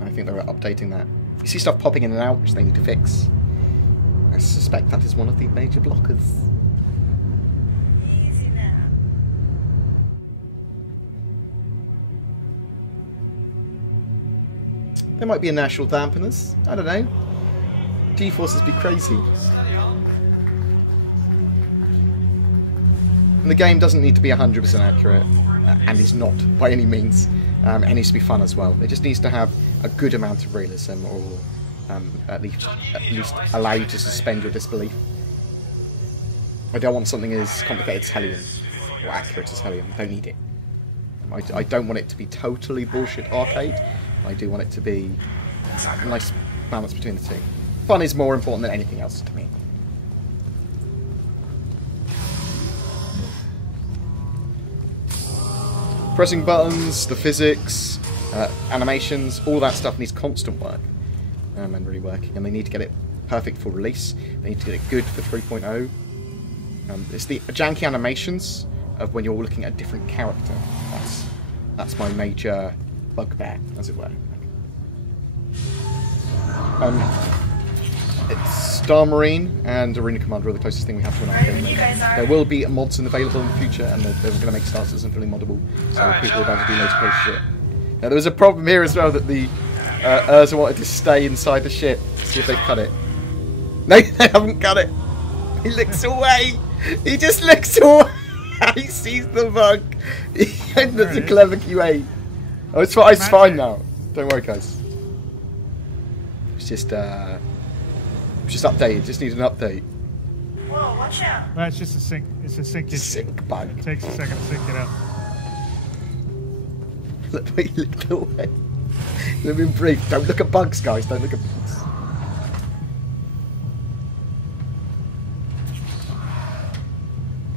And I think they're updating that. You see stuff popping in and out, which they need to fix. I suspect that is one of the major blockers. Easy now. There might be inertial dampeners. I don't know. G-forces be crazy. And the game doesn't need to be 100% accurate, and is not by any means. It needs to be fun as well. It just needs to have a good amount of realism, or at least allow you to suspend your disbelief. I don't want something as complicated as Hellion, or accurate as Hellion. I don't need it. I don't want it to be totally bullshit arcade. I do want it to be a nice balance between the two. Fun is more important than anything else to me. Pressing buttons, the physics, animations, all that stuff needs constant work. And really working, and they need to get it perfect for release. They need to get it good for 3.0. It's the janky animations of when you're looking at a different character. That's my major bugbear, as it were. It's Star Marine and Arena Commander are the closest thing we have to an arcade. There will be mods available in the future, and they're going to make Star Citizen fully moddable, so people are about to do loads of crazy shit. Now there was a problem here as well that the Urza wanted to stay inside the ship to see if they cut it. No, they haven't cut it. He looks away. He just looks away. He sees the bug. And that's a clever QA. Oh, it's fine now. Don't worry, guys. It's just updated. Just needs an update. Whoa, watch out. Well, it's just a sync. It's a sync issue. Sync bug. It takes a second to sync it up. Look the way he looked away. Let me brief. Don't look at bugs, guys. Don't look at bugs.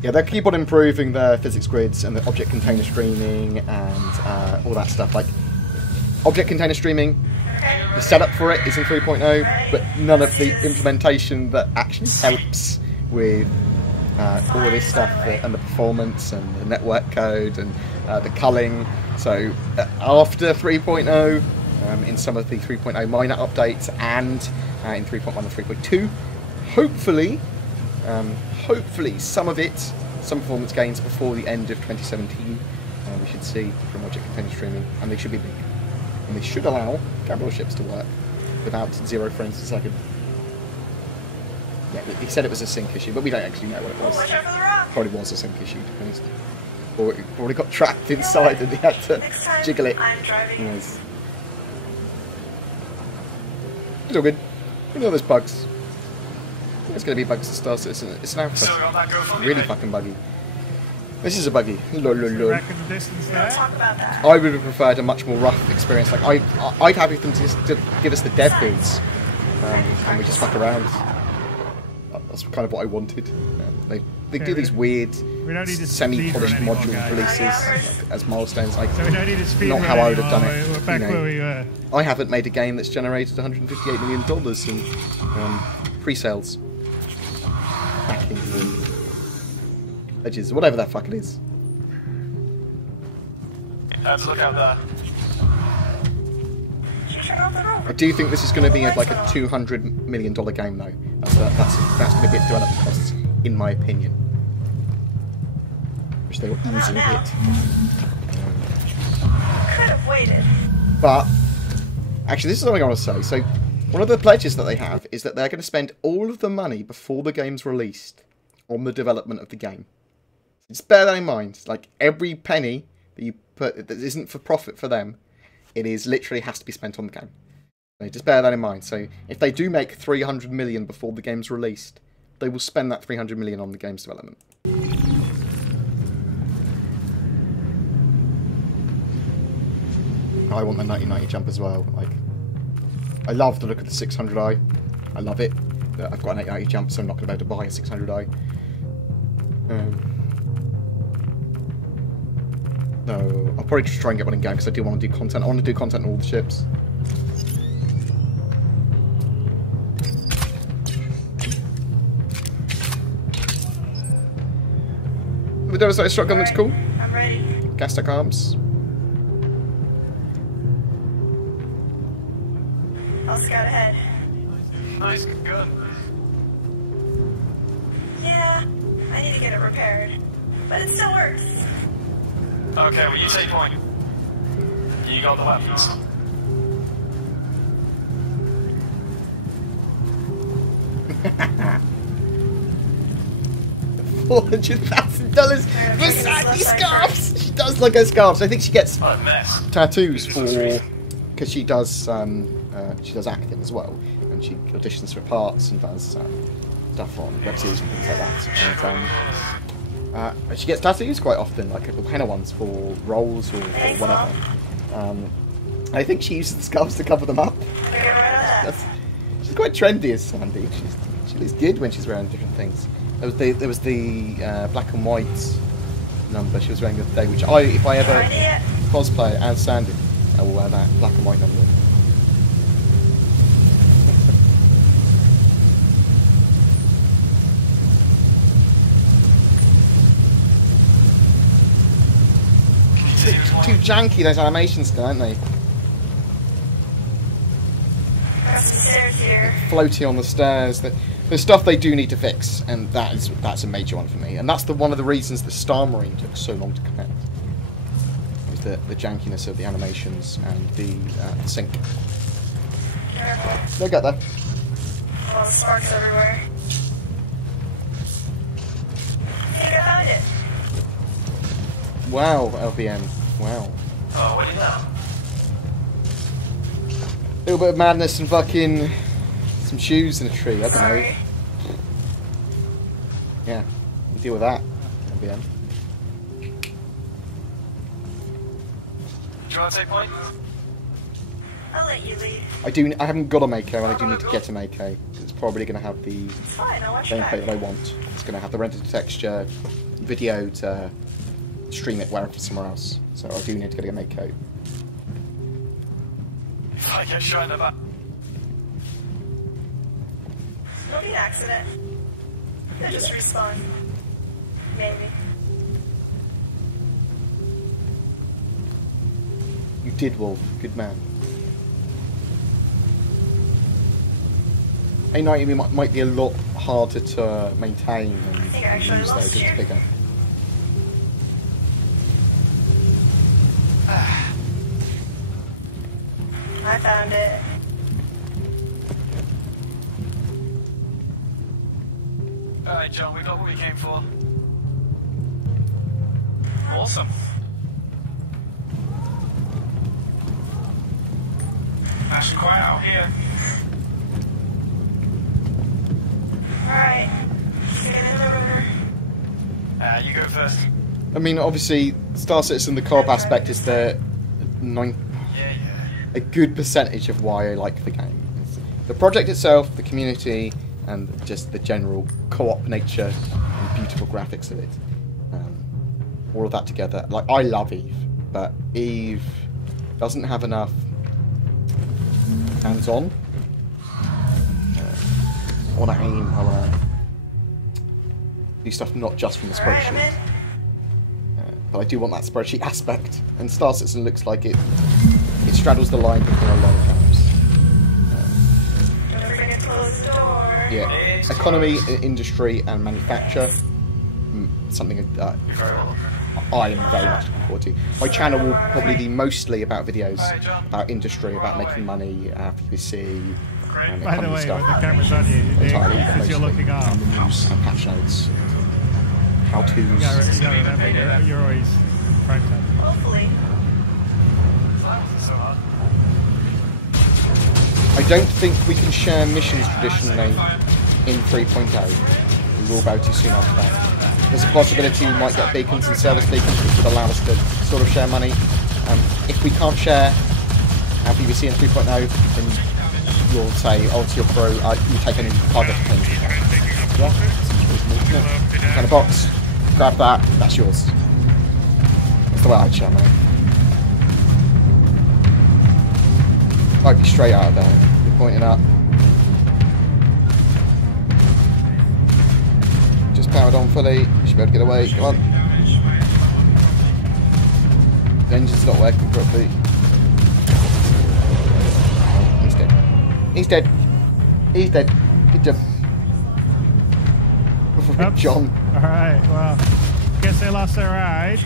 Yeah, they'll keep on improving their physics grids and the object container streaming and all that stuff. Like, object container streaming, the setup for it is in 3.0, but none of the implementation that actually helps with all of this stuff and the performance and the network code and the culling. So after 3.0, in some of the 3.0 minor updates and in 3.1 and 3.2. Hopefully, some of it, some performance gains before the end of 2017. We should see from Logic Container Streaming, and they should be big. And they should allow capital ships to work without 0 frames a second. Yeah, he said it was a sync issue, but we don't actually know what it was. Probably was a sync issue, to be honest. Or it probably got trapped inside and he had to jiggle it. Anyways. It's all good. We know there's bugs. There's going to be bugs to Star Citizen. It's an alpha. Really fucking buggy. This is a buggy. Lol. Talk about that. I would have preferred a much more rough experience. Like I'd happy them to give us the dev builds, and we just fuck around. That's kind of what I wanted. They do these weird semi-polished module releases as milestones. Like, not how I would have done it. You know, I haven't made a game that's generated $158 million in pre-sales. Backing edges, whatever that fuck it is. Let's look out there. I do think this is going to be like a $200 million game, though. That's going to be development costs, in my opinion. Which they will easily hit. Could have waited. But actually, this is something I want to say. So, one of the pledges that they have is that they're going to spend all of the money before the game's released on the development of the game. Just bear that in mind. Like, every penny that you put that isn't for profit for them, it is literally has to be spent on the game. So just bear that in mind. So if they do make 300 million before the game's released, they will spend that 300 million on the game's development. I want the 1990 jump as well. Like, I love the look of the 600i. I love it. But I've got an 890 jump, so I'm not going to be able to buy a 600i. No, I'll probably just try and get one in game because I do want to do content. I want to do content on all the ships. The Devastator shotgun looks cool. I'm ready. Gas stack arms. I'll scout ahead. Nice gun. Yeah, I need to get it repaired. But it still works. Okay, well you take point. You got the weapons. $400,000 for Sandy scarves. She does like her scarves. I think she gets tattoos for because she does acting as well, and she auditions for parts and does stuff on web series and things like that. And she gets tattoos quite often, like little henna ones for roles or whatever. I think she uses the scarves to cover them up. She's quite trendy as Sandy. She looks good when she's wearing different things. There was the black and white number she was wearing the other day, which if I ever cosplay as Sandy, I will wear that black and white number. Too janky, those animations still, aren't they? Floaty on the stairs. There's stuff they do need to fix, and that's a major one for me. And that's one of the reasons the Star Marine took so long to connect. Was the jankiness of the animations and the sync. They'll get there. Well, sparks everywhere. I think I found it. Wow, LBM. Wow. Oh, what do you know? A little bit of madness and fucking some shoes in a tree, I don't know. Yeah, we'll deal with that, LBM. Do you want to take point? I'll let you lead. I haven't got a Mako, and I do need to get a Mako. It's probably going to have the gameplay that I want. It's going to have the rendered texture, video to stream it wherever somewhere else. So I do need to get a Mako. If I get shot in the back. It'll be an accident. They'll just respawn. Maybe. You did, Wolf. Good man. A90 might be a lot harder to maintain and use though because it's bigger. I found it. Alright, John, we got what we came for. Awesome. Actually quiet out here. Alright. You go first. I mean, obviously, Star Citizen, the co-op aspect is a good percentage of why I like the game. It's the project itself, the community, and just the general co-op nature and beautiful graphics of it. All of that together. Like, I love Eve, but Eve doesn't have enough hands-on. I want to aim, I want to do stuff not just from the spreadsheet. But I do want that spreadsheet aspect, and Star Citizen looks like it straddles the line between a lot of times. Yeah, economy, industry, and manufacture. Something I am very much looking forward to. My channel will probably be mostly about videos, about industry, about making money, PVC, By the way, stuff. when the camera's on you, because you're looking up. And the news and patch notes, how-tos. You gotta remember, you're always prime time. Hopefully. I don't think we can share missions traditionally in 3.0. We will go too soon after that. There's a possibility we might get beacons and service beacons which would allow us to sort of share money. If we can't share our PVC in 3.0, then you'll say, oh, it's your crew, you take any cargo things. Yeah? Kind of box, grab that, that's yours. That's the way I'd share money. Might be straight out of there. You're pointing up. Just powered on fully. You should be able to get away. Come on. The engine's not working properly. He's dead. He's dead. He's dead. Good job. John. Alright, well, guess they lost their ride.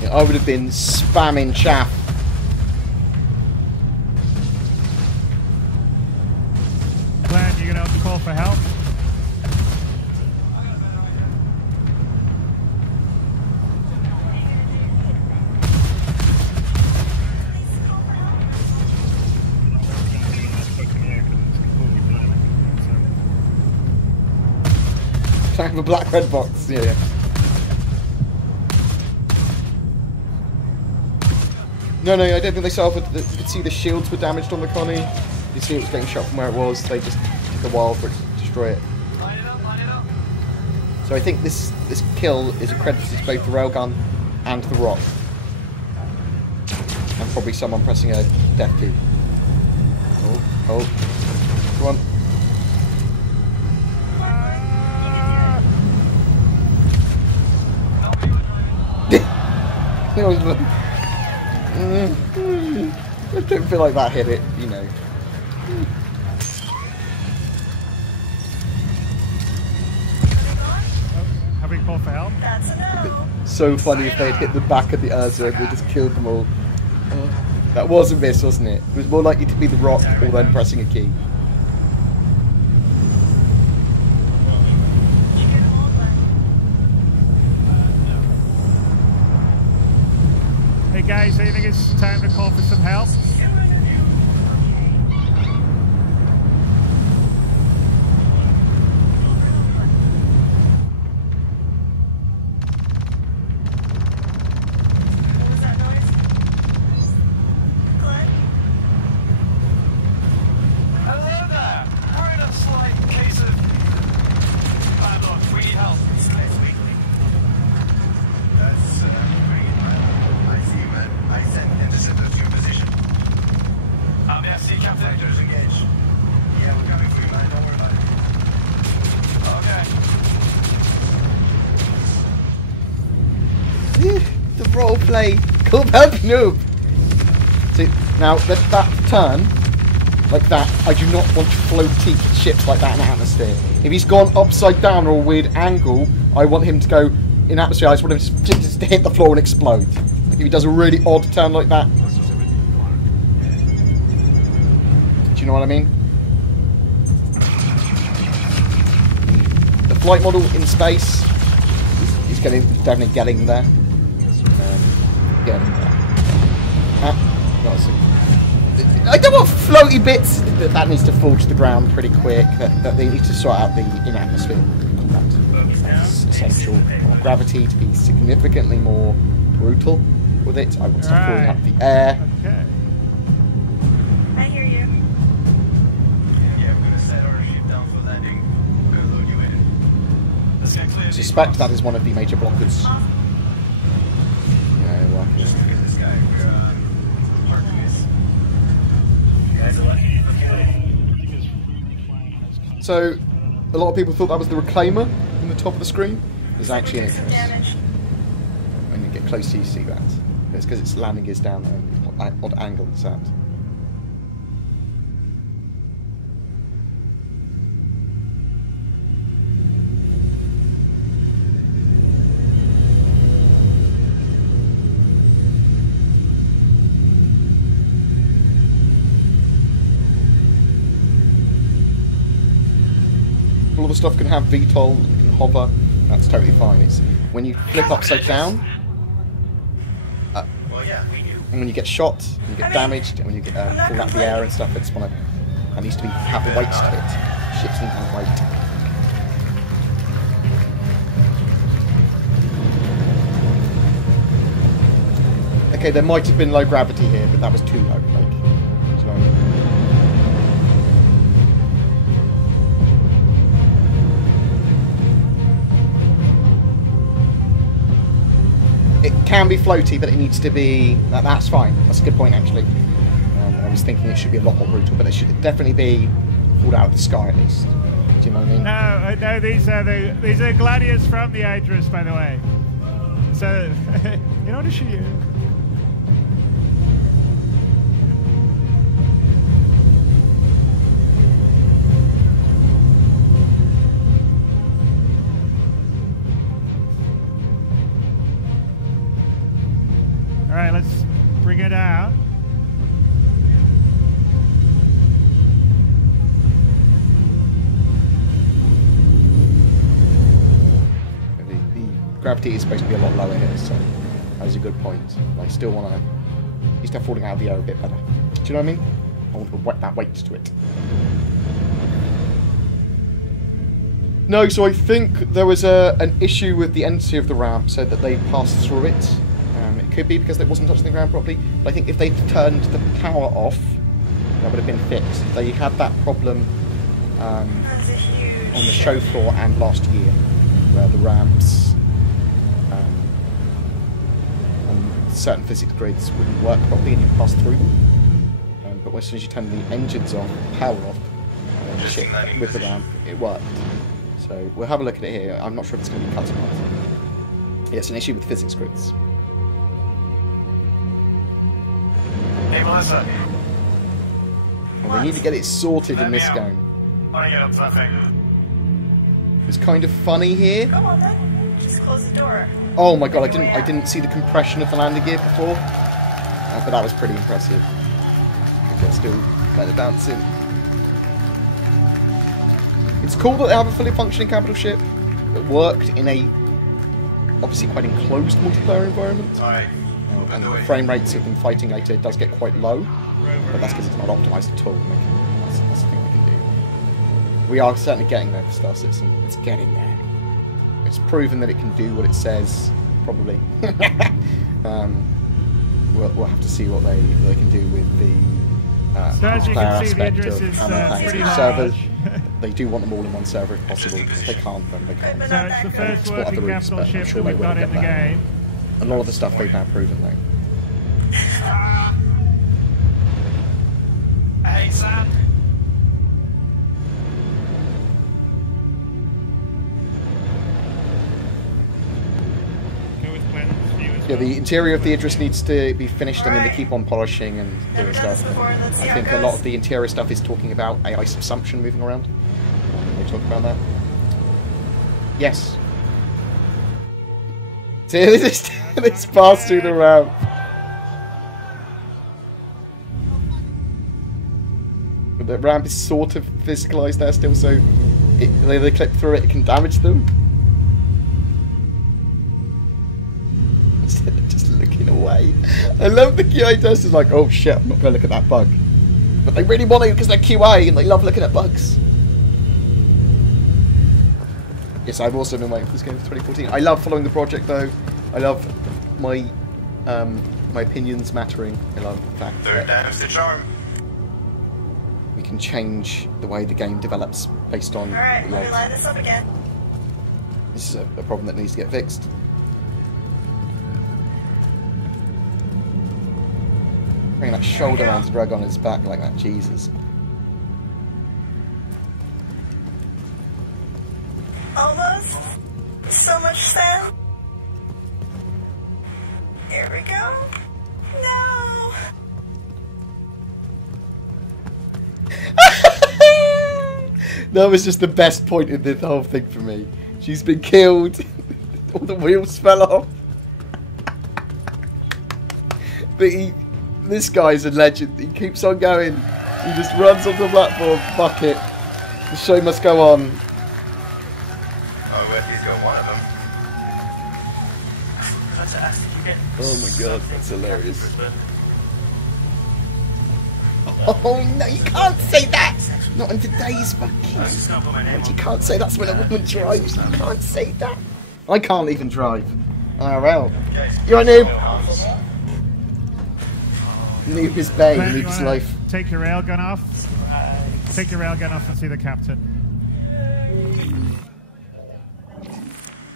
Yeah, I would have been spamming chaff. Glenn, you gonna call for help? I have a black red box, yeah. No, I don't think they saw it. You could see the shields were damaged on the Connie. You see it was getting shot from where it was. They just took a while for it to destroy it. So I think this kill is accredited to both the railgun and the rock. And probably someone pressing a death key. Oh. Come on. I don't feel like that hit it, you know. Have we called for help? That's a no. So funny if they'd hit the back of the Urza and they just killed them all. That was a miss, wasn't it? It was more likely to be the rock or then pressing a key. Hey guys, I think it's time to call for some help. What was that noise? Glenn? Hello there! We're in a slight case of bad luck. We need help. That's I see you, man. I sent interceptors to your position. Merci, Captain. Vectors engaged. Yeah, we're coming for you, man. Don't worry about it. Okay. The roleplay. Cool help noob. See, now that turn, like that. I do not want floaty ships like that in atmosphere. If he's gone upside down or a weird angle, I want him to go in atmosphere. I just want him to just hit the floor and explode. Like if he does a really odd turn like that. Do you know what I mean? The flight model in space is definitely getting there. Getting there. I don't want floaty bits. That needs to fall to the ground pretty quick. That they need to sort out the in-atmosphere combat. That's essential. I want gravity to be significantly more brutal with it. I want stuff falling out of the air. Okay. I hear you. Yeah, I'm gonna set our ship down for landing. I'm gonna load you in. Let's get clear. I suspect that is one of the major blockers. Yeah, well, Just look at this guy. We're parking this. You guys are lucky. So, a lot of people thought that was the reclaimer in the top of the screen. There's actually an Icarus. When you get close, you see that. It's because its landing is down there. Odd angle it's at. All the stuff can have VTOL, you can hover, that's totally fine. It's when you flip upside down, and when you get shot, you get damaged, and when you get fall out of the air and stuff, it's one of that needs to have weight to it. Ships need to have weight. Okay, there might have been low gravity here, but that was too low. Like, do you know what I mean? It can be floaty, but it needs to be... That's fine. That's a good point, actually. I was thinking it should be a lot more brutal, but it should definitely be pulled out of the sky, at least. Do you know what I mean? No, these are gladiators from the Idris, by the way. So, in order to shoot you... Alright, let's bring it out. The gravity is supposed to be a lot lower here, so that's a good point. I still want to... He's still falling out of the air a bit better. Do you know what I mean? I want to wet that weight to it. No, so I think there was an issue with the entity of the ramp, so that they passed through it. It could be because it wasn't touching the ground properly, but I think if they'd turned the power off, that would have been fixed. They had that problem on the show floor and last year, where the ramps on certain physics grids wouldn't work properly and you pass through them. But as soon as you turn the engines off, power off, the ship with the ramp, it worked. So we'll have a look at it here. I'm not sure if it's going to be cut or not. Yeah, it's an issue with physics grids. Hey, Melissa. Well, we need to get it sorted in this game. I get up something. It's kind of funny here. Come on then. Just close the door. Oh my god, I didn't see the compression of the landing gear before. But that was pretty impressive. Okay, still kind of bouncing. It's cool that they have a fully functioning capital ship that worked in a obviously quite enclosed multiplayer environment. And the frame rates of them fighting later does get quite low, but that's because it's not optimised at all. That's the thing we can do. We are certainly getting there for Star Citizen. It's getting there. It's proven that it can do what it says, probably. We'll have to see what they can do with the multiplayer aspect of how many servers. They do want them all in one server if possible. If they can't, then they can't. So it's the first working capital ship that we've got in the game. A lot of the stuff they've now proven, though. Hey, son. Go with Glenn's view as Yeah, the interior of the Idris needs to be finished, and then they keep on polishing and doing stuff. I think a lot of the interior stuff is talking about AI subsumption moving around. They talk about that. Yes. See, this pass through the ramp. But the ramp is sort of physicalized there still, so they clip through it, it can damage them. Instead of just looking away. I love the QA testers like, oh shit, I'm not going to look at that bug. But they really want to because they're QA and they love looking at bugs. Yes, I've also been waiting for this game for 2014. I love following the project though. I love my my opinions mattering. I love the fact that we can change the way the game develops based on. Alright, let me line this up again. This is a problem that needs to get fixed. Bring that shoulder around to drag on his back like that, Jesus. Almost. So much sound. Here we go. No. That was just the best point in the whole thing for me. She's been killed. All the wheels fell off. But this guy's a legend. He keeps on going. He just runs off the platform. Fuck it. The show must go on. I bet he's got one of them. Oh my god, that's hilarious. Oh no, you can't say that! Not in today's fucking... You can't say that's when a woman drives. You can't say that. I can't even drive. IRL. You're a noob. Noob is Bay, noob is life. Take your railgun off. Take your railgun off and see the captain.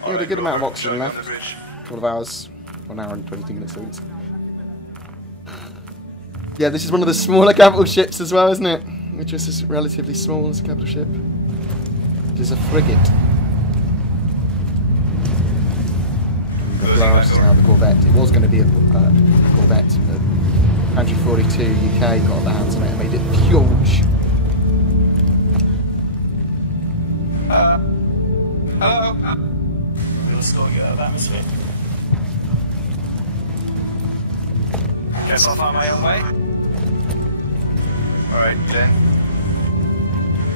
You had a good amount of oxygen left. A couple of hours. 1 hour and 22 minutes at least. Yeah, this is one of the smaller capital ships as well, isn't it? Which is relatively small as a capital ship. It is a frigate. And the Blast is now the Corvette. It was going to be a Corvette, but 142 UK got their hands on it and made it huge. Hello? We'll still get out of atmosphere. Guess I'll find my own way. Alright, Glenn.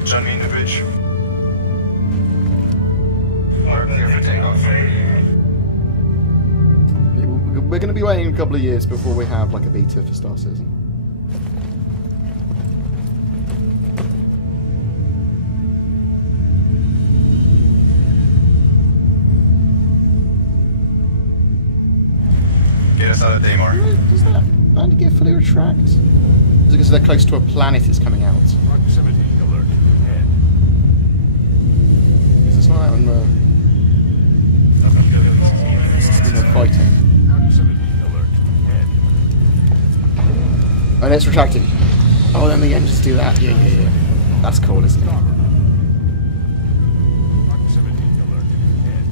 Join me in the bridge. Or clear for takeoff. We're going to be waiting a couple of years before we have like a beta for Star Citizen. Get us out of Daymar. Does that land gear fully retract? Is it because they're close to a planet it's coming out? Proximity alert. Head. Is this not out when we're fighting? Proximity alert. Head. Oh, and it's retracting. Oh, then the engines do that. Yeah. That's cool, isn't it? Proximity alert. Head.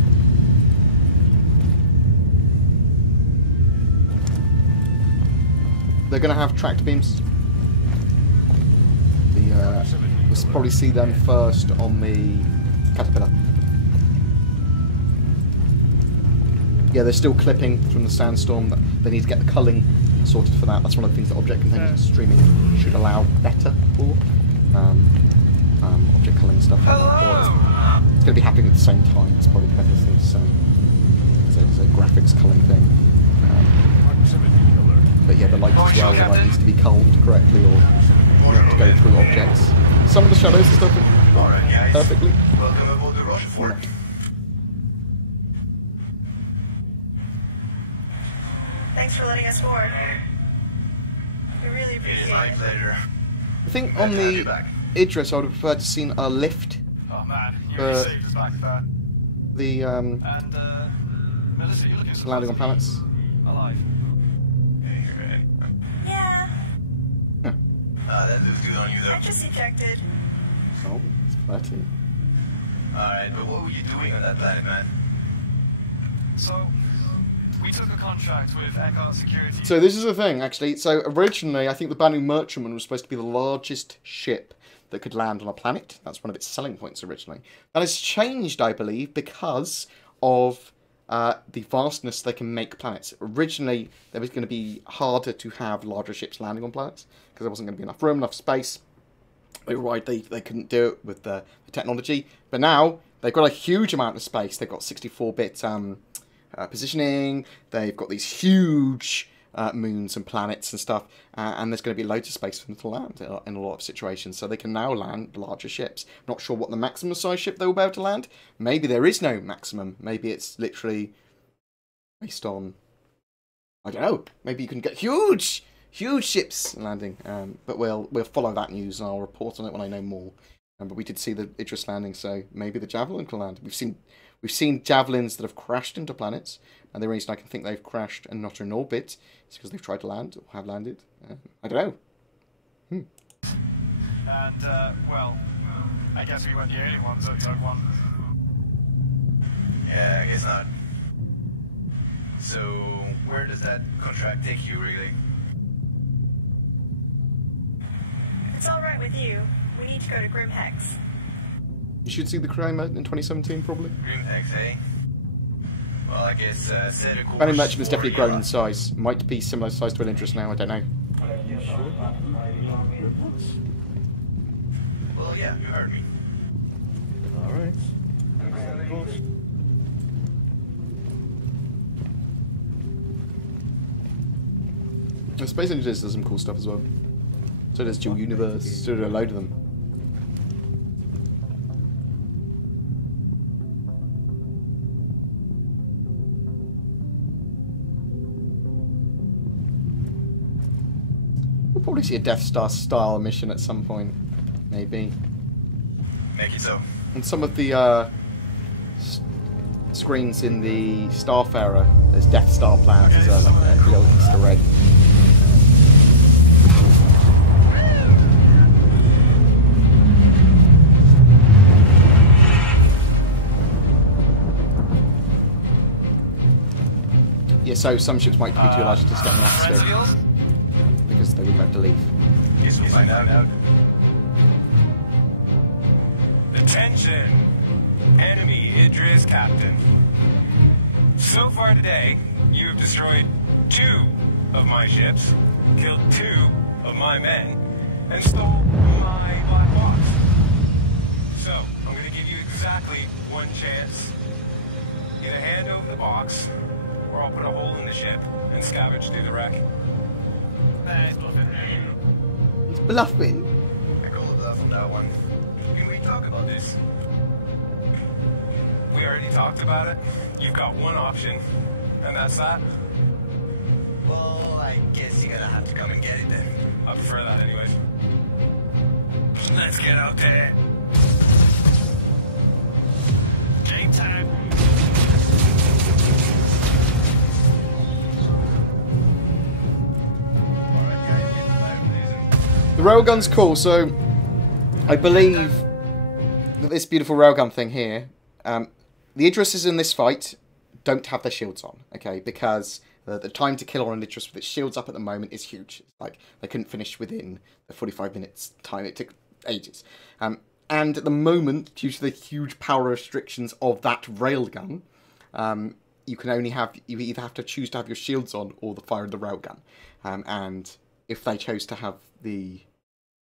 They're going to have tractor beams. We'll probably see them first on the Caterpillar. Yeah, they're still clipping from the sandstorm. They need to get the culling sorted for that. That's one of the things that object containers and streaming should allow better for. Object culling and stuff like that. It's going to be happening at the same time. It's probably the better thing to say. It's a graphics culling thing. But yeah, the light as well, the light needs to be culled correctly, or you have to go through objects. Some of the shadows are still perfectly. Welcome aboard the Rochefort. Thanks for letting us board. We really appreciate it. My pleasure. I think on the Idris, I would have preferred to see a lift. Oh man, you really saved us back there. The Melissa, you're looking landing on planets. alive. Yeah. That looks good on you though. I just ejected. Oh, it's flirty. Alright, but what were you doing on that planet, man? So, We took a contract with Eckhart Security. So this is the thing, actually. So originally, I think the Banu Merchantman was supposed to be the largest ship that could land on a planet. That's one of its selling points originally. That has changed, I believe, because of the vastness they can make planets. Originally, there was going to be harder to have larger ships landing on planets because there wasn't going to be enough room, enough space. They were right, they couldn't do it with the technology. But now, they've got a huge amount of space. They've got 64-bit positioning. They've got these huge moons and planets and stuff. And there's going to be loads of space for them to land in a lot of situations. So they can now land larger ships. Not sure what the maximum size ship they will be able to land. Maybe there is no maximum. Maybe it's literally based on, I don't know. Maybe you can get huge ships landing. But we'll follow that news and I'll report on it when I know more. But we did see the Idris landing, so maybe the Javelin can land. We've seen Javelins that have crashed into planets, and the reason I can think they've crashed and not in orbit is because they've tried to land or have landed. I don't know. And, well, I guess we weren't the only ones that took one. Yeah, I guess not. So, where does that contract take you, really? It's alright with you. We need to go to Grimhex. You should see the crime in 2017, probably. Grimhex, eh? Well, I guess, Banu Merchantman's definitely grown in size. Might be similar size to an Idris now, I don't know. Well, yeah, you heard me. Alright. The Space Engineers does some cool stuff as well. So does Dual Universe, so do a load of them. We'll probably see a Death Star style mission at some point, maybe. Make it so. And some of the screens in the Starfarer, there's Death Star planets as well, like a real Easter egg. Yeah, so some ships might be too large to stay in the atmosphere because they wouldn't have to leave. Guess we'll find out. Attention! Enemy Idris Captain. So far today, you have destroyed 2 of my ships, killed 2 of my men, and stole my black box. So, I'm going to give you exactly 1 chance. Either hand over the box, or I'll put a hole in the ship and scavenge through the wreck. That is bluffing. It's bluffing. I call it bluff on that one. Can we talk about this? We already talked about it. You've got 1 option, and that's that. Well, I guess you're gonna have to come and get it then. I prefer that anyways. Let's get out there. Game time. The railgun's cool, so I believe that this beautiful railgun thing here, the Idrises in this fight don't have their shields on, okay, because the time to kill on an Idris with its shields up at the moment is huge. It's like, they couldn't finish within the 45 minutes time. It took ages. And at the moment, due to the huge power restrictions of that railgun, you either have to choose to have your shields on or the fire of the railgun. And if they chose to have the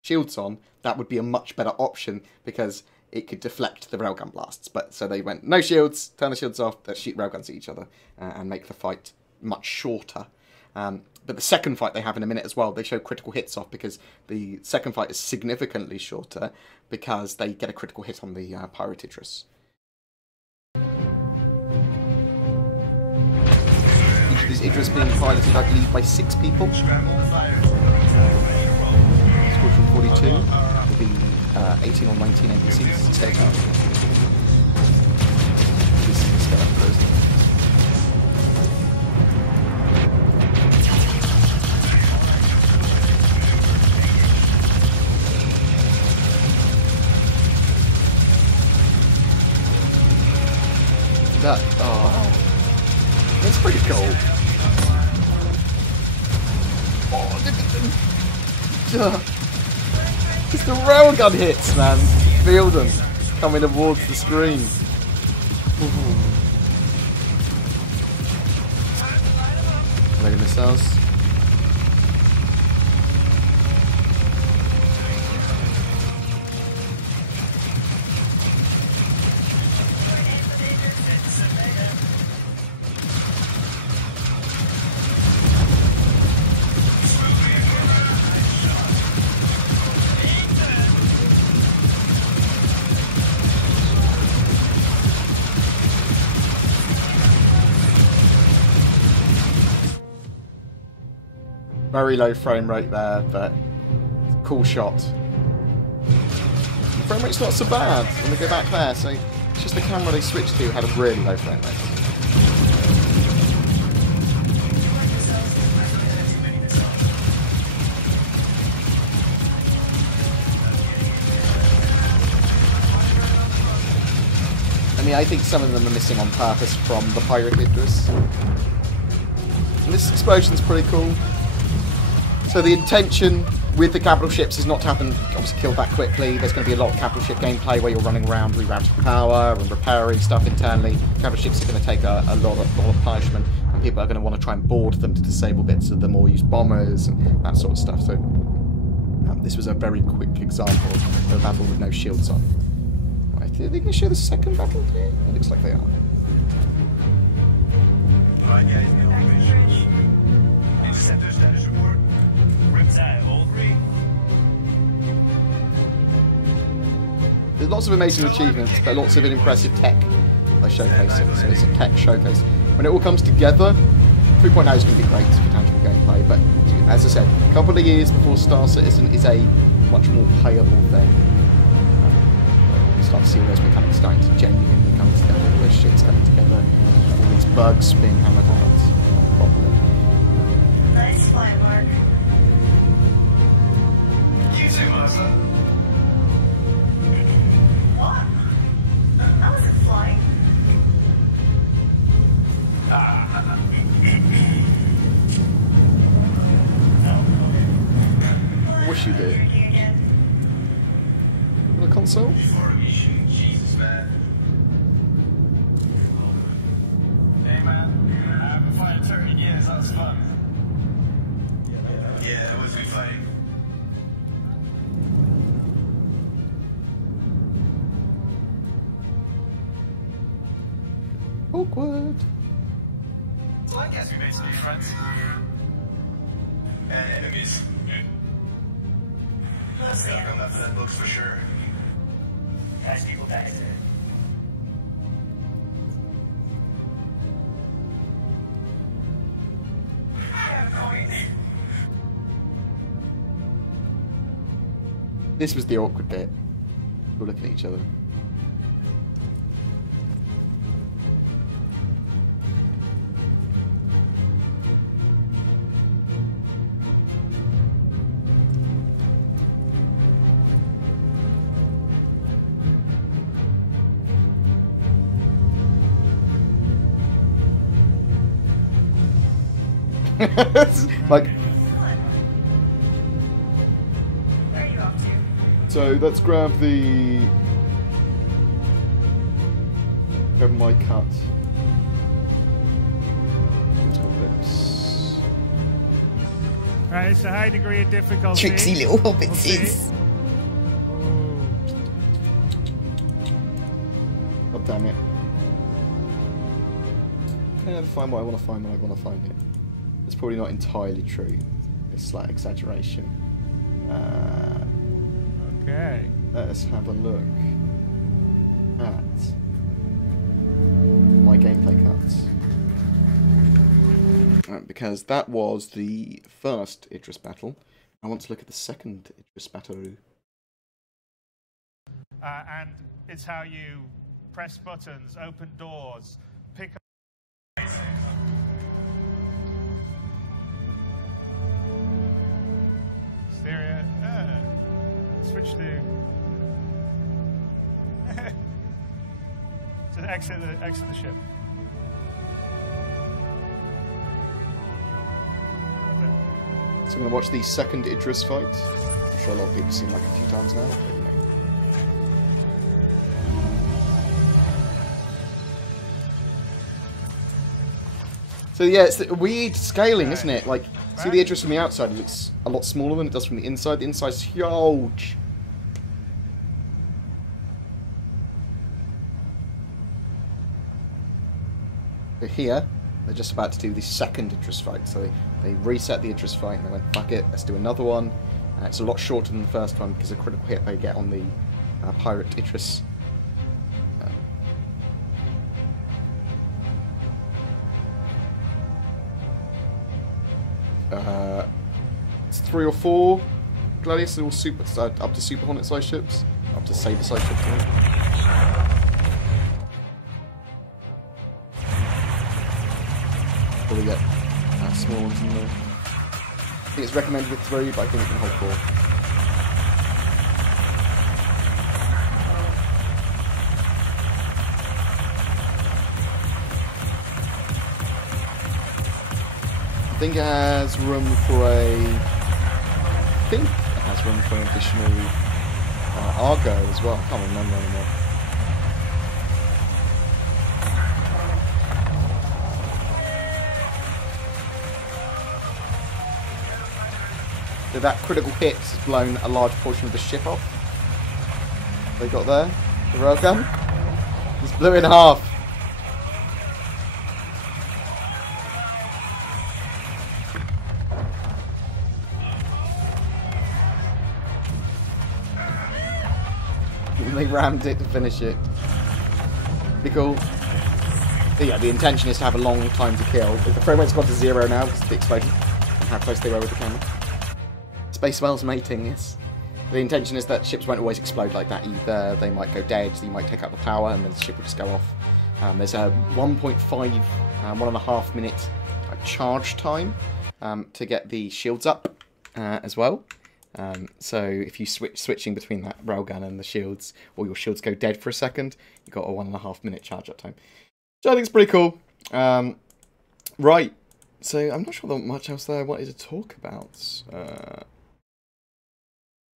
shields on, that would be a much better option because it could deflect the railgun blasts. But so they went, no shields, turn the shields off, let's shoot railguns at each other and make the fight much shorter. But the second fight they have in a minute as well, they show critical hits off because the second fight is significantly shorter because they get a critical hit on the Pirate Idris. Each of these Idris being piloted, I believe, by 6 people. Squadron 42 will be 18 or 19 NPCs. Stay tuned. Let's get up close. That, oh, that's pretty cool. danger! It's the railgun hits, man. Feel them coming towards the screen. Mega missiles. Very low frame rate there, but cool shot. The frame rate's not so bad when we go back there, so it's just the camera they switched to had a really low frame rate. I mean, I think some of them are missing on purpose from the pirate Idris. And this explosion's pretty cool. So the intention with the capital ships is not to have them obviously killed that quickly. There's going to be a lot of capital ship gameplay where you're running around rerouting power and repairing stuff internally. Capital ships are going to take a lot of punishment, and people are going to want to try and board them to disable bits of them or use bombers and that sort of stuff. So this was a very quick example of a battle with no shields on. Right, are they going to show the second battle here? It looks like they are. Alright guys, interceptor status report. Riptide, all three. There's lots of amazing achievements, but lots of impressive tech by showcasing. So it's a tech showcase. When it all comes together, 3.0 is going to be great for tangible gameplay. But as I said, a couple of years before Star Citizen is a much more playable thing. You start to see all those mechanics starting to genuinely come together, all those shits coming together, all these bugs being hammered out properly. Nice fly, Mark. You too, Master. What? I wasn't flying. I wish you did. The console? Jesus, man. Hey, man. I've been fighting turkey again. That was fun. Yeah, it was good fighting. Awkward. So I guess we made some new friends. And enemies. Mostly Gotta come after that books for sure. Guys, people back to it. This was the awkward bit. We're looking at each other. Like, Where are you off to? so let's grab my cut. Let's go this. Right, it's a high degree of difficulty. Tricksy little hobbitses. God damn it. I never find what I want to find when I want to find it. It's probably not entirely true. It's a slight exaggeration. Okay. Let's have a look at my gameplay cuts. Because that was the first Idris battle. I want to look at the second Idris battle. And it's how you press buttons, open doors, pick up. Stereo. Switch to exit the ship. Okay. So I'm going to watch the second Idris fight. I'm sure a lot of people have seen like a few times now. But, you know. So yeah, it's the weird scaling, isn't it? Like, see the Idris from the outside, it looks a lot smaller than it does from the inside. The inside's huge. So here, they're just about to do the second Idris fight. So they reset the Idris fight and they went, fuck it, let's do another one. It's a lot shorter than the first one because of critical hit they get on the pirate Idris. It's 3 or 4 Gladius, all super, up to Super Hornet size ships, up to Saber size ships. Probably get small ones in there. I think it's recommended with 3, but I think it can hold 4. I think it has room for an additional Argo as well. I can't remember anymore. So that critical hit has blown a large portion of the ship off. They got there. The railgun. Just blew it in half. They rammed it to finish it. Be cool. But yeah, the intention is to have a long time to kill. The frame rate's gone to 0 now because of the explosion and how close they were with the camera. Space whales mating, yes. The intention is that ships won't always explode like that either. They might go dead, so you might take out the power and then the ship will just go off. There's a 1.5 minute charge time to get the shields up as well. So if you switching between that railgun and the shields, or your shields go dead for a second, you've got a 1.5 minute charge up time. So I think it's pretty cool. Right, so I'm not sure there's much else there I wanted to talk about.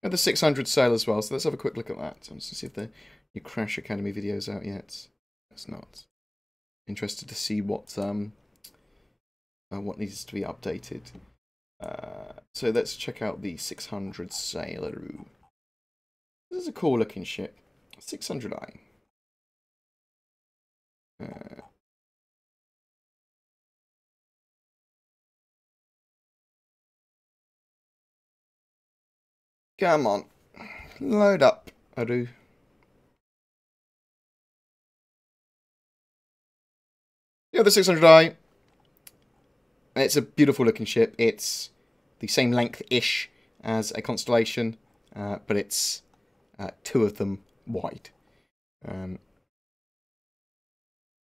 The 600 sail as well, so let's have a quick look at that. I'm just see if the new Crash Academy video's out yet. It's not. Interested to see what needs to be updated. So let's check out the 600 Sailor. This is a cool looking ship. 600i. Come on. Load up, Aru. Yeah, the 600i. It's a beautiful looking ship. It's the same length-ish as a Constellation, but it's 2 of them wide. You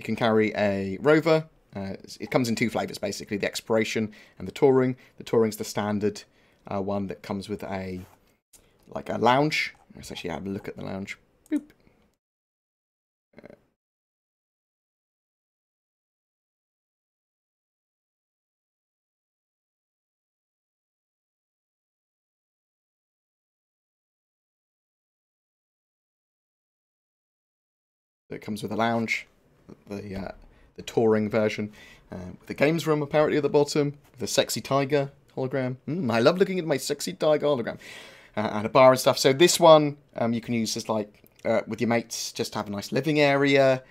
can carry a rover. It comes in 2 flavours, basically, the Exploration and the Touring. The Touring's the standard one that comes with a lounge. Let's actually have a look at the lounge. Boop. It comes with a lounge, the touring version, with a games room apparently at the bottom, with a sexy tiger hologram. I love looking at my sexy tiger hologram, and a bar and stuff. So this one you can use as with your mates, just to have a nice living area.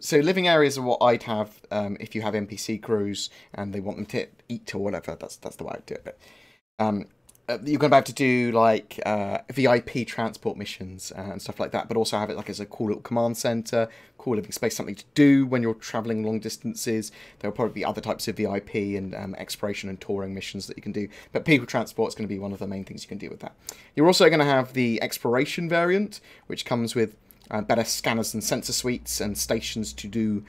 So living areas are what I'd have if you have NPC crews and they want them to eat or whatever. That's the way I'd do it. But, you're going to be able to do VIP transport missions and stuff like that, but also have it as a cool little command center, cool living space, something to do when you're traveling long distances. There'll probably be other types of VIP and exploration and touring missions that you can do, but people transport is going to be one of the main things you can do with that. You're also going to have the exploration variant, which comes with better scanners and sensor suites and stations to do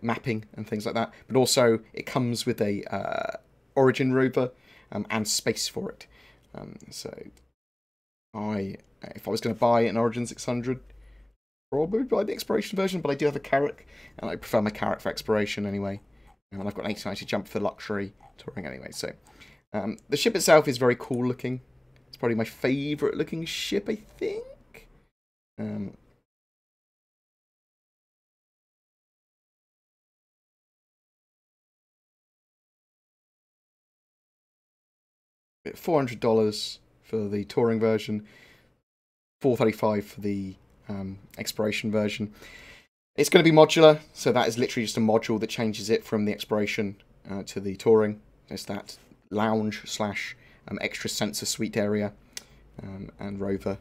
mapping and things like that. But also it comes with a Origin rover and space for it. So if I was going to buy an Origin 600, probably buy the exploration version, but I do have a Carrack, and I prefer my Carrack for exploration anyway. And I've got an 1890 jump for luxury touring anyway. So The ship itself is very cool looking. It's probably my favourite looking ship, I think. $400 for the touring version, $435 for the exploration version. It's going to be modular, so that is literally just a module that changes it from the exploration to the touring. It's that lounge slash extra sensor suite area and rover.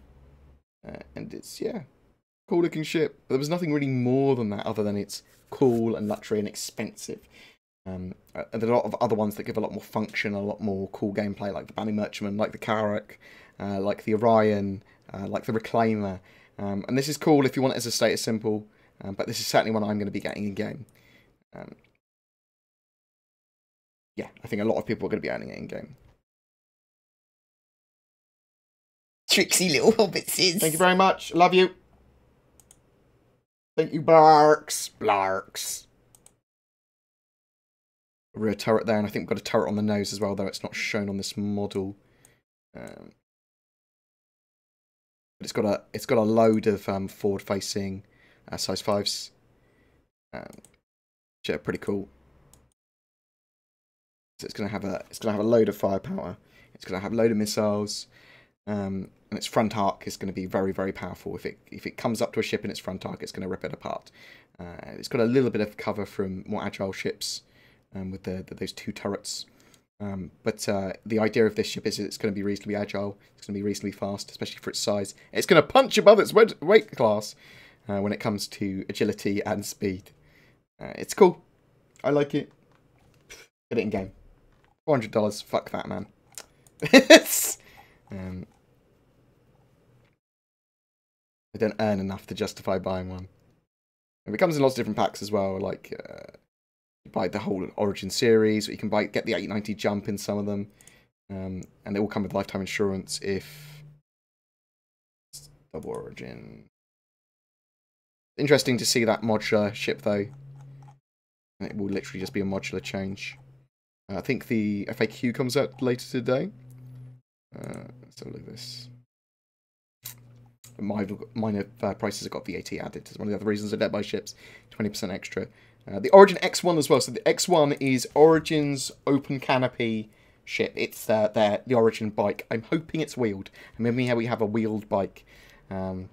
And it's, yeah, cool looking ship. But there was nothing really more than that other than it's cool and luxury and expensive. And there are a lot of other ones that give a lot more function, a lot more cool gameplay, like the Bounty Merchantman, like the Carrack, like the Orion, like the Reclaimer. And this is cool if you want it as a status symbol, but this is certainly one I'm going to be getting in-game. Yeah, I think a lot of people are going to be earning it in-game. Tricksy little hobbitses. Thank you very much. Love you. Thank you, Blarks. Blarks. Rear turret there, and I think we've got a turret on the nose as well, though it's not shown on this model. But it's got a load of forward-facing size 5s, which are pretty cool. So it's gonna have a load of firepower. It's gonna have a load of missiles, and its front arc is going to be very, very powerful. If it comes up to a ship in its front arc, it's going to rip it apart. It's got a little bit of cover from more agile ships. With those 2 turrets. But the idea of this ship is it's going to be reasonably agile, it's going to be reasonably fast, especially for its size. It's going to punch above its weight class when it comes to agility and speed. It's cool. I like it. Get it in game. $400, fuck that, man. I don't earn enough to justify buying one. And it comes in lots of different packs as well, like... buy the whole Origin series, or you can get the 890 jump in some of them, and they all come with lifetime insurance if it's double Origin. Interesting to see that modular ship though. It will literally just be a modular change. I think the FAQ comes out later today. Let's have a look at this. Minor prices have got VAT added. It's one of the other reasons I don't buy ships. 20% extra. The Origin X1 as well. So the X1 is Origin's open canopy ship. It's the Origin bike. I'm hoping it's wheeled. I'm hoping we have a wheeled bike. And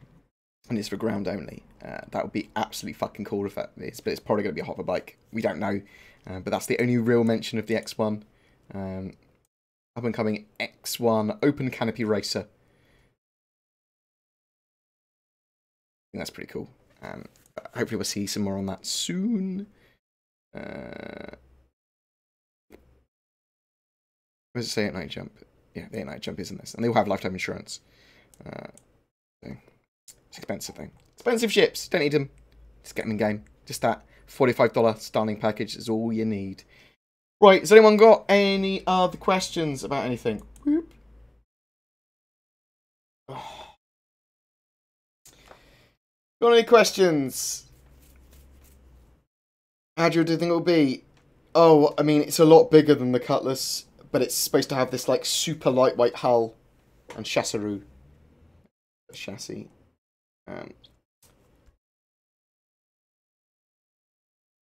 it's for ground only. That would be absolutely fucking cool if that is. But it's probably going to be a hover bike. We don't know. But that's the only real mention of the X1. Up and coming X1 open canopy racer. I think that's pretty cool. Hopefully we'll see some more on that soon. Where does it say 8-night jump? Yeah, the 8-night jump is in this. And they all have lifetime insurance. So it's expensive though. Expensive ships. Don't need them. Just get them in game. Just that $45 starting package is all you need. Right, has anyone got any other questions about anything? Whoop. Oh. Got any questions? How do you think it will be? Oh, I mean, it's a lot bigger than the Cutlass, but it's supposed to have this, like, super lightweight hull and chassis.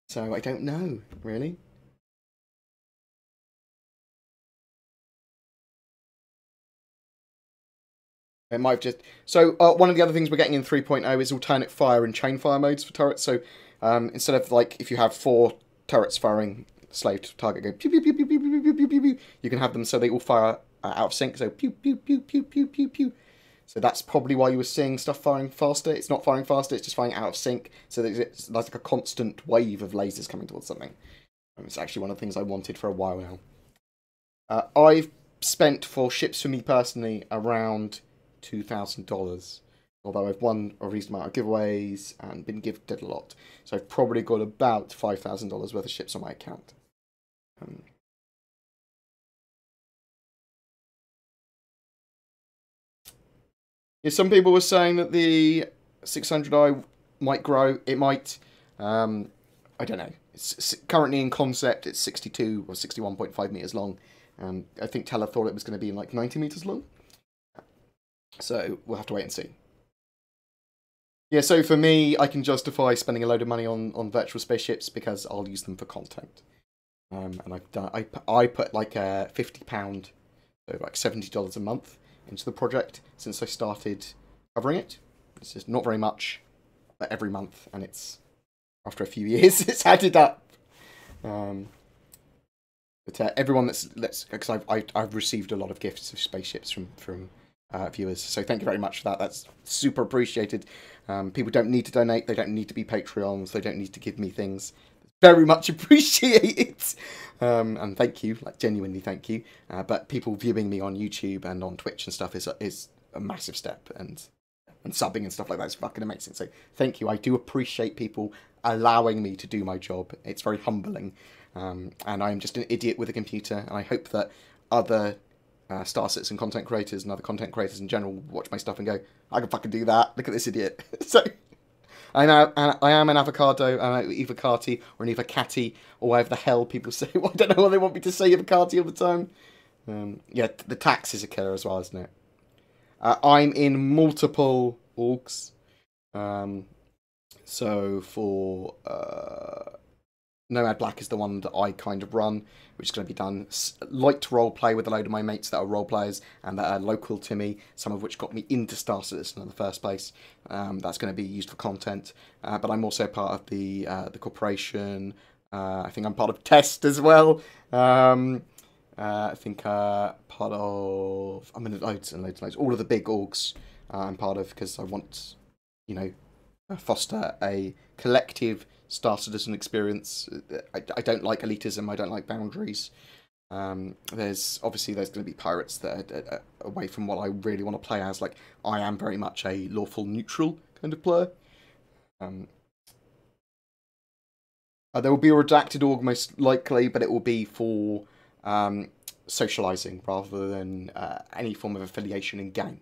So, I don't know, really. It might just... So, one of the other things we're getting in 3.0 is alternate fire and chain fire modes for turrets. So, instead of, like, if you have 4 turrets firing slave to target, go pew, pew, pew, pew, pew, pew, pew, pew, pew, pew, you can have them so they all fire out of sync. So, pew, pew, pew, pew, pew, pew, pew. So, that's probably why you were seeing stuff firing faster. It's not firing faster, it's just firing out of sync. So, there's like a constant wave of lasers coming towards something. It's actually one of the things I wanted for a while now. I've spent, for ships for me personally, around $2,000, although I've won a reasonable amount of giveaways and been gifted a lot, so I've probably got about $5,000 worth of ships on my account. Yeah, some people were saying that the 600i might grow. It might. I don't know. It's currently in concept. It's 62 or 61.5 meters long. I think Teller thought it was going to be like 90 meters long. So we'll have to wait and see. Yeah, so for me, I can justify spending a load of money on virtual spaceships because I'll use them for content. And I put like a £50, so like $70 a month into the project since I started covering it. It's just not very much, but every month, and it's after a few years, it's added up. But everyone because I've received a lot of gifts of spaceships from viewers, so thank you very much for that. That's super appreciated. People don't need to donate, they don't need to be Patreons, they don't need to give me things. Very much appreciated, and thank you, like genuinely thank you. But people viewing me on YouTube and on Twitch and stuff is a massive step, and subbing and stuff like that is fucking amazing. So thank you. I do appreciate people allowing me to do my job. It's very humbling, and I'm just an idiot with a computer. And I hope that other Star Citizen content creators and other content creators in general watch my stuff and go, I can fucking do that. Look at this idiot. So. I am an avocado, either Carty or an Evocati, or whatever the hell people say. Well, I don't know what they want me to say Evocati all the time. Yeah, the tax is a killer as well, isn't it? I'm in multiple orgs. So for Nomad Black is the one that I kind of run, which is going to be done light roleplay with a load of my mates that are role players and that are local to me, some of which got me into Star Citizen in the first place. That's going to be used for content, but I'm also part of the corporation. I think I'm part of Test as well. I think part of... I'm in loads and loads and loads. All of the big orgs I'm part of because I want, you know, foster a collective Star Citizen experience. I don't like elitism. I don't like boundaries. There's going to be pirates that are away from what I really want to play as. Like, I am very much a lawful neutral kind of player. There will be a redacted org most likely, but it will be for socializing rather than any form of affiliation in game.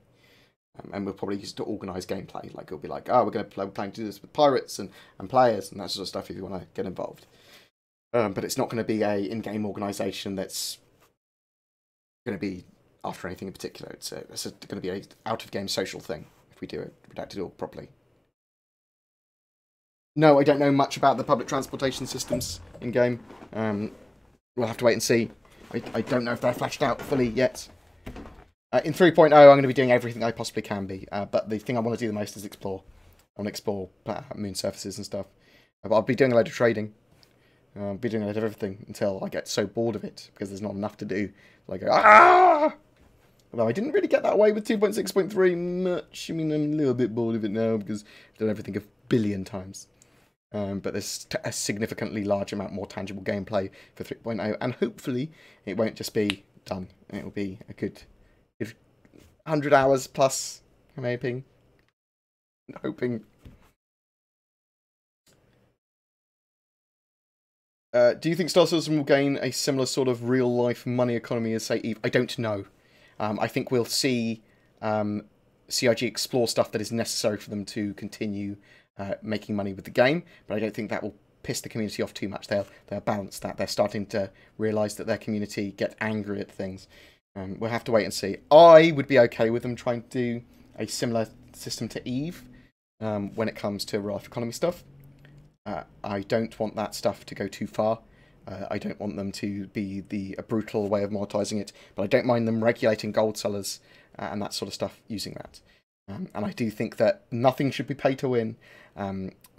And we'll probably use it to organise gameplay. Like, it'll be like, oh, we're planning to do this with pirates and players and that sort of stuff if you want to get involved. But it's not going to be a in-game organisation that's going to be after anything in particular. It's going to be a out-of-game social thing if we do it redacted org properly. No, I don't know much about the public transportation systems in-game. We'll have to wait and see. I don't know if they're fleshed out fully yet. In 3.0, I'm going to be doing everything I possibly can be, but the thing I want to do the most is explore. I want to explore moon surfaces and stuff. But I'll be doing a load of trading. I'll be doing a load of everything until I get so bored of it, because there's not enough to do. Like, ah! Although I didn't really get that way with 2.6.3 much. I mean, I'm a little bit bored of it now, because I've done everything a billion times. But there's a significantly large amount more tangible gameplay for 3.0, and hopefully it won't just be done. It'll be a good 100 hours plus, I'm hoping. Do you think Star Citizen will gain a similar sort of real-life money economy as, say, EVE? I don't know. I think we'll see CIG explore stuff that is necessary for them to continue making money with the game, but I don't think that will piss the community off too much. They'll balance that. They're starting to realise that their community get angry at things. We'll have to wait and see. I would be okay with them trying to do a similar system to EVE when it comes to real-life economy stuff. I don't want that stuff to go too far. I don't want them to be a brutal way of monetizing it, but I don't mind them regulating gold sellers and that sort of stuff using that. And I do think that nothing should be pay to win.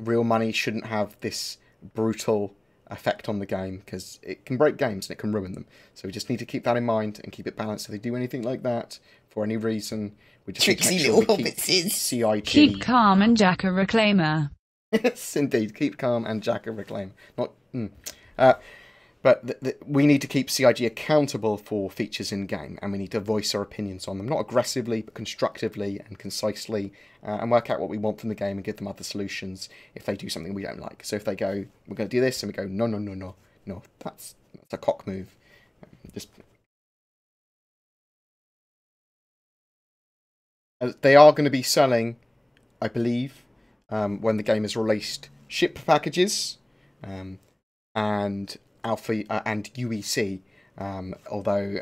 Real money shouldn't have this brutal effect on the game, because it can break games and it can ruin them. So we just need to keep that in mind and keep it balanced. If they do anything like that for any reason, we just need to make sure we keep CIG. Keep calm and Jack a reclaimer. Yes, indeed. Keep calm and Jack a reclaim. But we need to keep CIG accountable for features in-game, and we need to voice our opinions on them. Not aggressively, but constructively and concisely, and work out what we want from the game and give them other solutions if they do something we don't like. So if they go, we're going to do this, and we go, no, that's a cock move. They are going to be selling, I believe, when the game is released, ship packages, and Alpha and UEC, although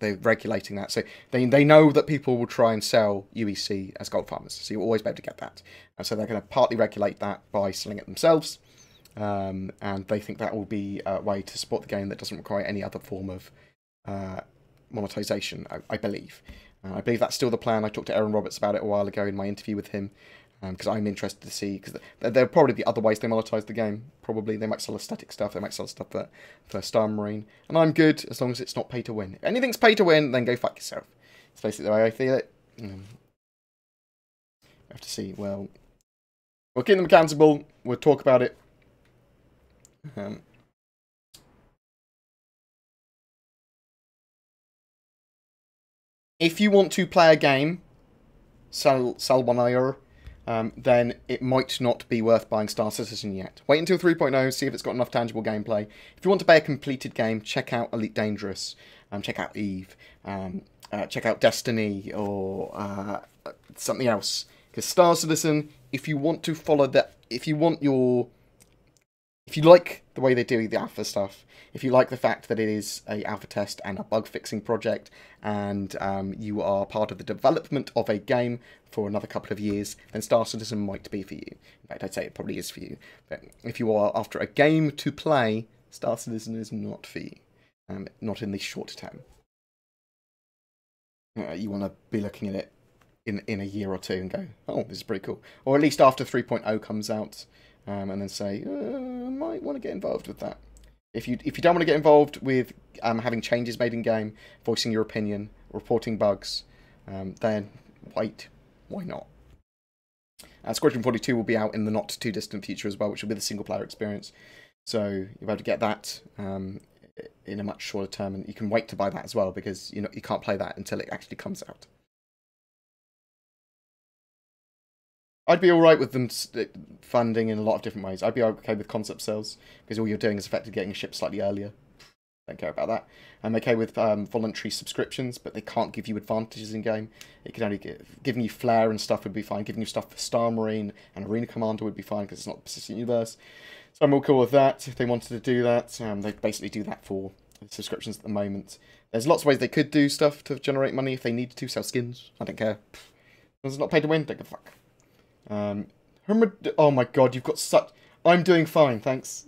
they're regulating that. So they know that people will try and sell UEC as gold farmers, so you'll always be able to get that. And so they're going to partly regulate that by selling it themselves, and they think that will be a way to support the game that doesn't require any other form of monetization, I believe. I believe that's still the plan. I talked to Aaron Roberts about it a while ago in my interview with him, because I'm interested to see, because there'll probably be other ways they monetize the game. Probably they might sell aesthetic stuff, they might sell stuff for Star Marine, and I'm good as long as it's not pay to win. If anything's pay to win, then go fuck yourself. It's basically the way I feel it. I have to see. Well, we'll keep them accountable. We'll talk about it. If you want to play a game, sell 1 IR, then it might not be worth buying Star Citizen yet. Wait until 3.0, see if it's got enough tangible gameplay. If you want to buy a completed game, check out Elite Dangerous, check out Eve, check out Destiny, or something else. Because Star Citizen, if you want to follow that, if you like the way they do the alpha stuff, if you like the fact that it is a alpha test and a bug fixing project, and you are part of the development of a game for another couple of years, then Star Citizen might be for you. In fact, I'd say it probably is for you. But if you are after a game to play, Star Citizen is not for you. Not in the short term. You want to be looking at it in a year or two and go, oh, this is pretty cool. Or at least after 3.0 comes out, and then say, I might want to get involved with that. If you don't want to get involved with having changes made in game, voicing your opinion, reporting bugs, then wait. Why not? Squadron 42 will be out in the not too distant future as well, which will be the single player experience. So you'll be able to get that in a much shorter term, and you can wait to buy that as well, because you can't play that until it actually comes out. I'd be alright with them funding in a lot of different ways. I'd be okay with concept sales, because all you're doing is effectively getting a ship slightly earlier. Don't care about that. I'm okay with voluntary subscriptions, but they can't give you advantages in game. It can only giving you flair and stuff would be fine. Giving you stuff for Star Marine and Arena Commander would be fine, because it's not the persistent universe. So I'm all cool with that. If they wanted to do that, they basically do that for subscriptions at the moment. There's lots of ways they could do stuff to generate money if they needed to. Sell skins. I don't care. It's not pay to win. Don't give a fuck. Oh my god, you've got such... I'm doing fine, thanks.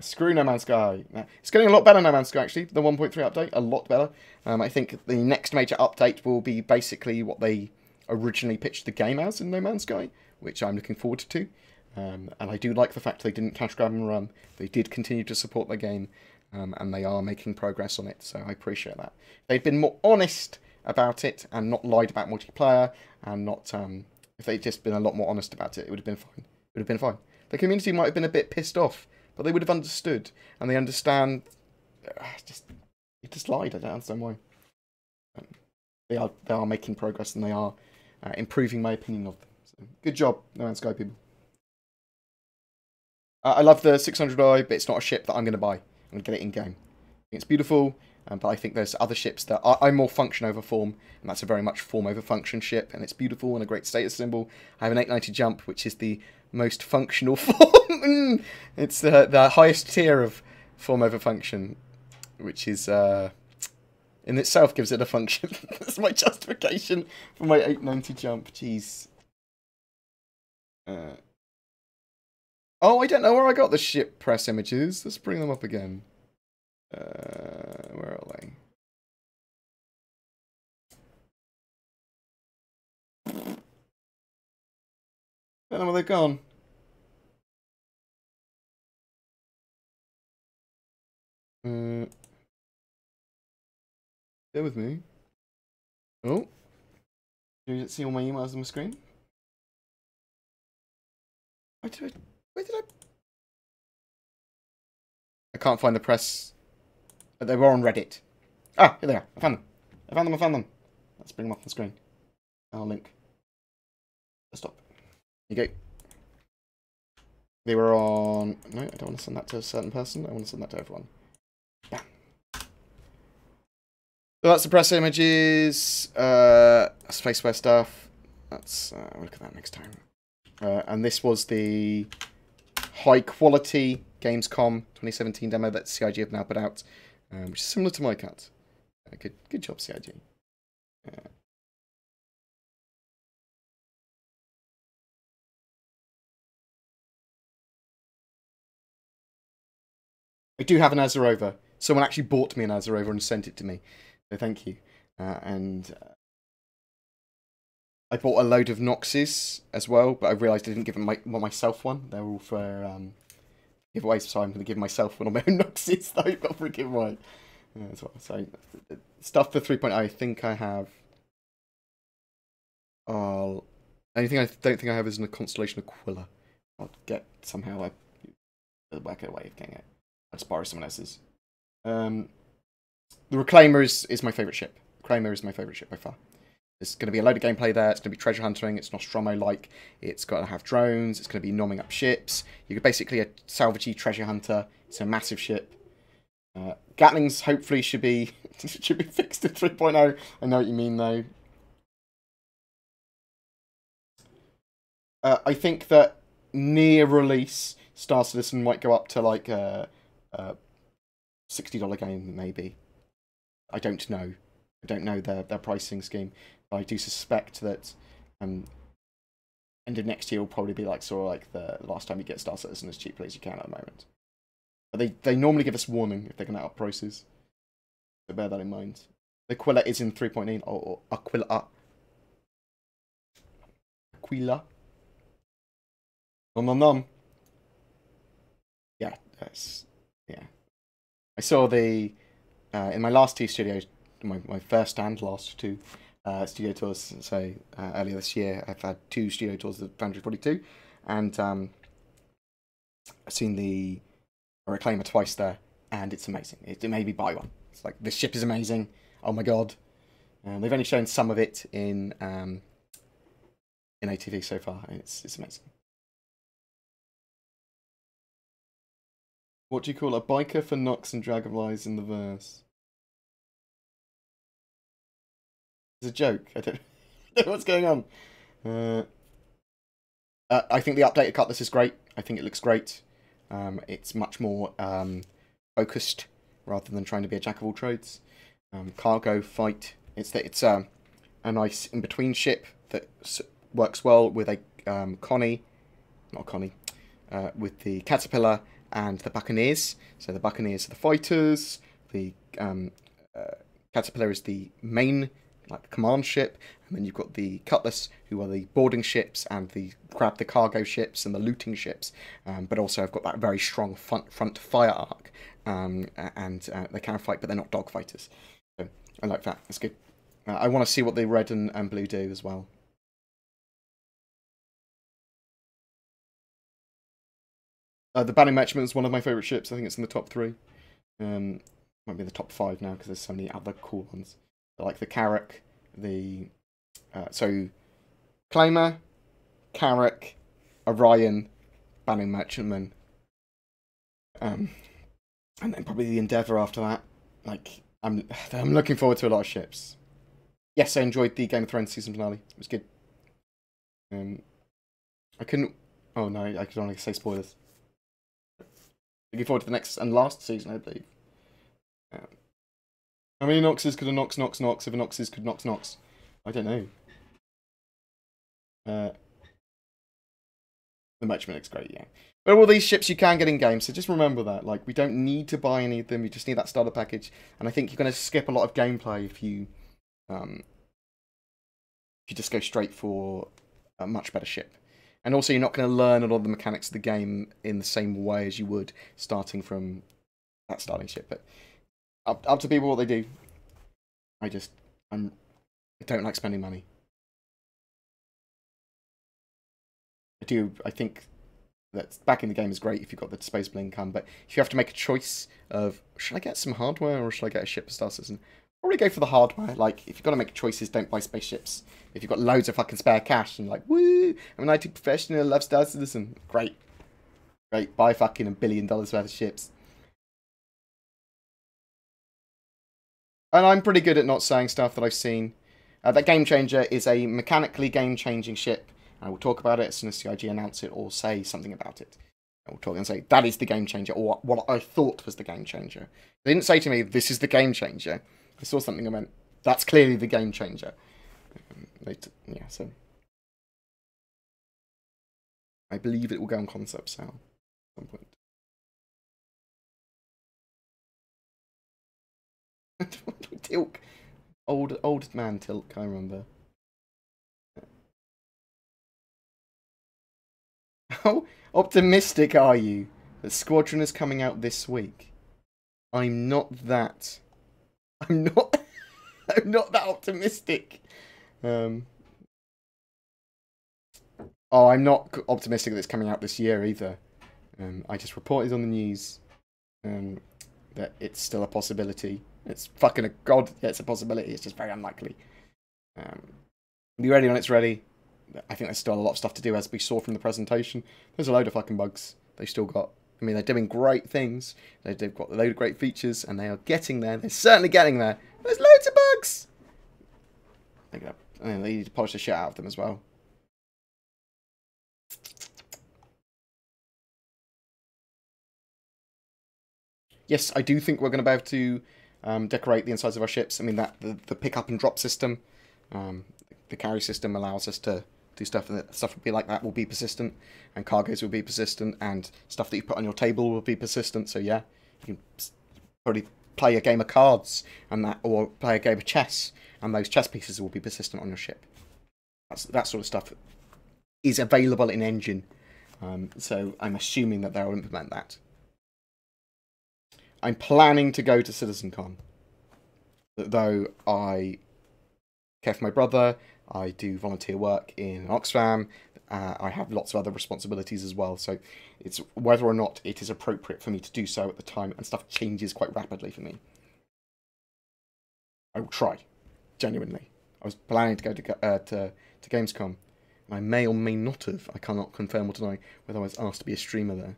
Screw No Man's Sky. It's getting a lot better, No Man's Sky, actually. The 1.3 update, a lot better. I think the next major update will be basically what they originally pitched the game as in No Man's Sky, which I'm looking forward to. And I do like the fact they didn't cash grab and run. They did continue to support the game, and they are making progress on it, so I appreciate that. They've been more honest about it and not lied about multiplayer, and not if they'd just been a lot more honest about it, it would have been fine. It would have been fine. The community might have been a bit pissed off, but they would have understood, and they understand. It just lied. I don't understand why. They are making progress, and they are improving my opinion of them. So, good job, No Man's Sky people. I love the 600i, but it's not a ship that I'm going to buy. I'm going to get it in game. I think it's beautiful. But I think there's other ships that I'm more function over form, and that's a very much form over function ship, and it's beautiful and a great status symbol. I have an 890 jump, which is the most functional form. It's the highest tier of form over function, which is in itself gives it a function. That's my justification for my 890 jump. Jeez. Oh, I don't know where I got the ship press images. Let's bring them up again. Where are they? Don't know where they've gone. Bear with me. Oh. Do you see all my emails on my screen? Where did I... I can't find the press... They were on Reddit. Ah, here they are. I found them. I found them. Let's bring them up on the screen. I'll link. Stop. Here you go. They were on... No, I don't want to send that to a certain person. I want to send that to everyone. Yeah. So that's the press images. Spaceware stuff. We'll look at that next time. And this was the high quality Gamescom 2017 demo that CIG have now put out, which is similar to my cat. Good job, CIG. I do have an Azarova. Someone actually bought me an Azarova and sent it to me, so thank you. And I bought a load of Noxes as well, but I realised I didn't give myself one. They're all for giveaways, so I'm going to give myself one of my own Noxes that I've got for a giveaway as well. So stuff for 3.0, I think I have. Anything I don't think I have is in a Constellation Aquila. I'll get somehow. I work out a way of getting it. I'll just borrow someone else's. The Reclaimer is my favourite ship. Reclaimer is my favourite ship by far. There's going to be a load of gameplay there. It's going to be treasure hunting. It's Nostromo-like. It's got to have drones. It's going to be nomming up ships. You're basically a salvagey treasure hunter. It's a massive ship. Gatlings hopefully should be fixed at 3.0. I know what you mean though. I think that near release, Star Citizen might go up to like a $60 game maybe. I don't know. I don't know their pricing scheme, but I do suspect that end of next year will probably be like sort of like the last time you get Star Citizen as cheaply as you can at the moment. But they normally give us warning if they're going to up prices, so bear that in mind. The Aquila is in 3.8 or Aquila. Nom. Yeah, yeah. I saw the in my last two studios. My first and last two studio tours. So earlier this year, I've had 2 studio tours of Foundry 42, and I've seen the Reclaimer twice there, and it's amazing. It made me buy one. It's like, this ship is amazing. Oh my god! They've only shown some of it in ATV so far, and it's amazing. What do you call a biker for Nox and Dragonflies in the verse? It's a joke. I don't know what's going on. I think the updated Cutlass is great. I think it looks great. It's much more focused rather than trying to be a jack of all trades. Cargo fight. It's a nice in between ship that works well with a with the Caterpillar and the Buccaneers. So the Buccaneers are the fighters. The Caterpillar is the main command ship, and then you've got the Cutlass, who are the boarding ships and the grab the cargo ships and the looting ships, but also I've got that very strong front fire arc, and they can fight, but they're not dogfighters. So I like that. That's good. I want to see what the red and blue do as well. The Banning Merchantman is one of my favourite ships. I think it's in the top 3. Might be in the top 5 now because there's so many other cool ones. Like the Carrack, so Claimer, Carrack, Orion, Banning Merchantman, and then probably the Endeavour after that. Like I'm looking forward to a lot of ships. Yes, I enjoyed the Game of Thrones season finale. It was good. I couldn't. Oh no, I could only say spoilers. Looking forward to the next and last season, I believe. How many Noxes could a Nox if a Noxes could Nox? I don't know. The Merchantman looks great, yeah. But all these ships you can get in game, so just remember that. Like, we don't need to buy any of them. You just need that starter package. And I think you're going to skip a lot of gameplay if you just go straight for a much better ship. And also, you're not going to learn a lot of the mechanics of the game in the same way as you would starting from that starting ship. But up to people what they do. I don't like spending money. I think that back in the game is great if you've got the disposable income, but if you have to make a choice of, should I get some hardware or should I get a ship for Star Citizen? Probably go for the hardware. Like, if you've got to make choices, don't buy spaceships. If you've got loads of fucking spare cash and like, woo, I'm an IT professional, love Star Citizen. Great. Buy fucking $1 billion worth of ships. And I'm pretty good at not saying stuff that I've seen. That Game Changer is a mechanically game-changing ship. I will talk about it as soon as CIG announce it or say something about it. I will talk and say, that is the game changer, or what I thought was the game changer. They didn't say to me, this is the game changer. I saw something and went, that's clearly the game changer. Yeah, so I believe it will go on concept sale at some point. Tilk. Old man Tilk, I remember. How optimistic are you that Squadron is coming out this week? I'm not that optimistic. I'm not optimistic that it's coming out this year either. I just reported on the news that it's still a possibility. It's fucking a god. Yeah, it's a possibility. It's just very unlikely. Be ready when it's ready. I think there's still a lot of stuff to do, as we saw from the presentation. There's a load of fucking bugs they still got. I mean, they're doing great things. They've got a load of great features, and they are getting there. They're certainly getting there. There's loads of bugs. They need to polish the shit out of them as well. Yes, I do think we're going to be able to decorate the insides of our ships. I mean, that the pick up and drop system, the carry system allows us to do stuff, and stuff will be like that will be persistent, and cargoes will be persistent, and stuff that you put on your table will be persistent. So yeah, you can probably play a game of cards and that, or play a game of chess, and those chess pieces will be persistent on your ship. That sort of stuff is available in engine, so I'm assuming that they'll implement that. I'm planning to go to CitizenCon, though I care for my brother. I do volunteer work in Oxfam. I have lots of other responsibilities as well, so it's whether or not it is appropriate for me to do so at the time, and stuff changes quite rapidly for me. I will try, genuinely. I was planning to go to GamesCom, and I may or may not have. I cannot confirm or deny whether I was asked to be a streamer there.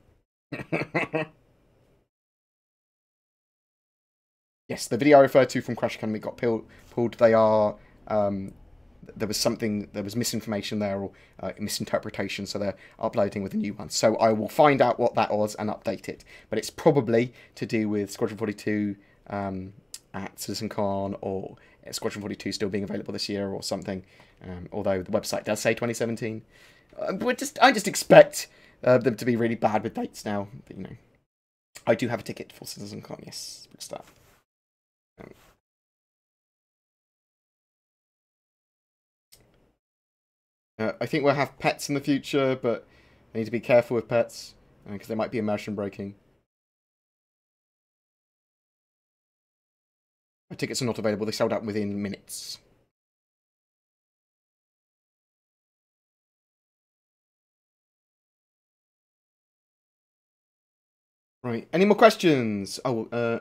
Yes, the video I referred to from Crash Academy got pulled. They are there was misinformation there, or misinterpretation, so they're uploading with a new one. So I will find out what that was and update it. But it's probably to do with Squadron 42 at CitizenCon, or Squadron 42 still being available this year or something. Although the website does say 2017. I just expect them to be really bad with dates now. But, you know, I do have a ticket for CitizenCon, yes, good stuff. I think we'll have pets in the future, but I need to be careful with pets, because they might be immersion breaking. My tickets are not available. They sold out within minutes. Right. Any more questions? Oh,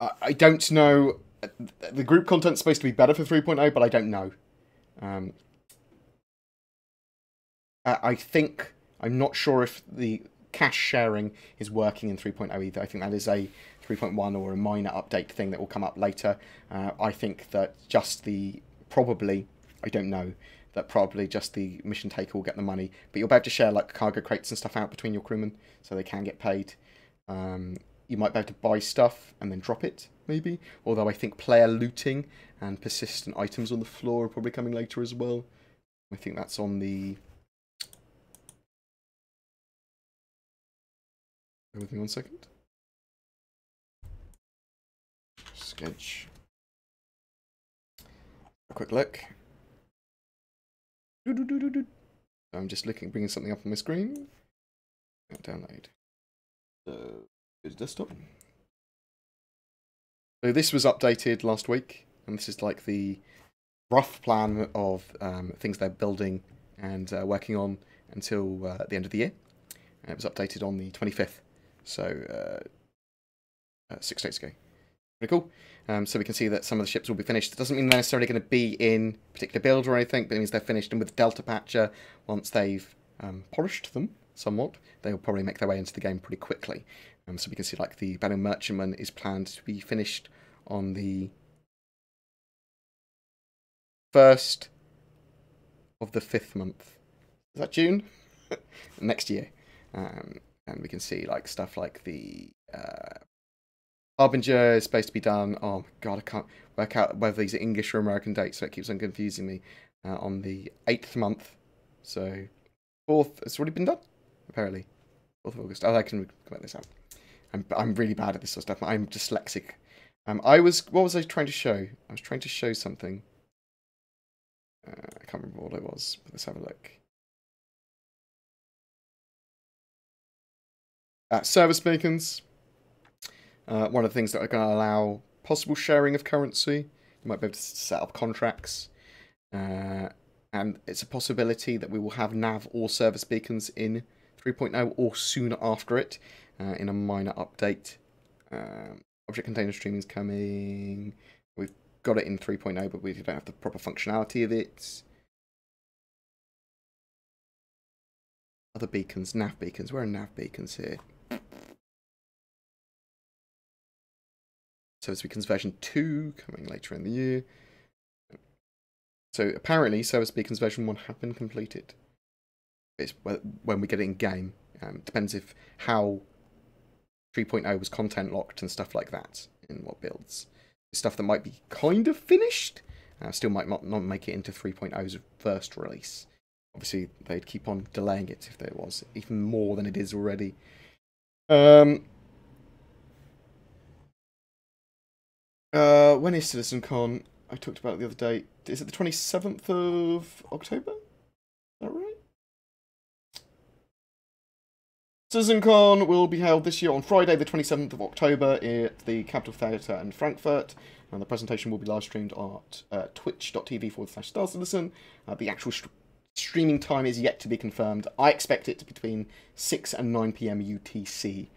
I don't know. The group content's supposed to be better for 3.0, but I don't know. I think, I'm not sure if the cache sharing is working in 3.0 either. I think that is a 3.1 or a minor update thing that will come up later. I think that just probably just the mission taker will get the money, but you'll be able to share like cargo crates and stuff out between your crewmen, so they can get paid. You might be able to buy stuff and then drop it, maybe. Although I think player looting and persistent items on the floor are probably coming later as well. I think that's on the... Bear with me 1 second. Sketch. A quick look. I'm just bringing something up on my screen. Download. Is desktop. So this was updated last week, and this is like the rough plan of things they're building and working on until the end of the year. And it was updated on the 25th, so 6 days ago. Pretty cool. So we can see that some of the ships will be finished. It doesn't mean they're necessarily going to be in a particular build or anything, but it means they're finished. And with Delta Patcher, once they've polished them somewhat, they'll probably make their way into the game pretty quickly. So we can see like the Battle Merchantman is planned to be finished on the 1st of the 5th month. Is that June? Next year. and we can see like stuff like the Harbinger is supposed to be done. Oh my god, I can't work out whether these are English or American dates, so it keeps on confusing me. On the 8th month, so 4th, it's already been done, apparently. 4th of August. Oh, I can work this out. I'm really bad at this sort of stuff. I'm dyslexic. What was I trying to show? I was trying to show something. I can't remember what it was, but let's have a look. Service beacons. One of the things that are going to allow possible sharing of currency. You might be able to set up contracts. And it's a possibility that we will have nav or service beacons in 3.0 or soon after it in a minor update. Object container streaming is coming. We've got it in 3.0, but we don't have the proper functionality of it. Other beacons, nav beacons. Where are nav beacons here? Service beacons version 2 coming later in the year. So apparently, Service Beacons version 1 have been completed. It's when we get it in game. Depends if how 3.0 was content locked and stuff like that in what builds. Stuff that might be kind of finished, still might not make it into 3.0's first release. Obviously, they'd keep on delaying it if there was even more than it is already. When is CitizenCon? I talked about it the other day. Is it the 27th of October? Is that right? CitizenCon will be held this year on Friday, the 27th of October at the Capitol Theatre in Frankfurt. And the presentation will be live streamed at twitch.tv/StarCitizen. The actual streaming time is yet to be confirmed. I expect it to be between 6 and 9 PM UTC.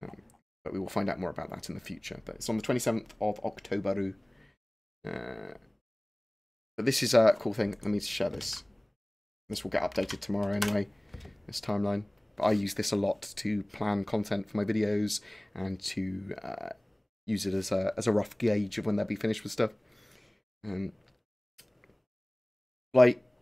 But we will find out more about that in the future. But it's on the 27th of October. But this is a cool thing. Let me share this. This will get updated tomorrow anyway, this timeline. But I use this a lot to plan content for my videos and to use it as a rough gauge of when they'll be finished with stuff.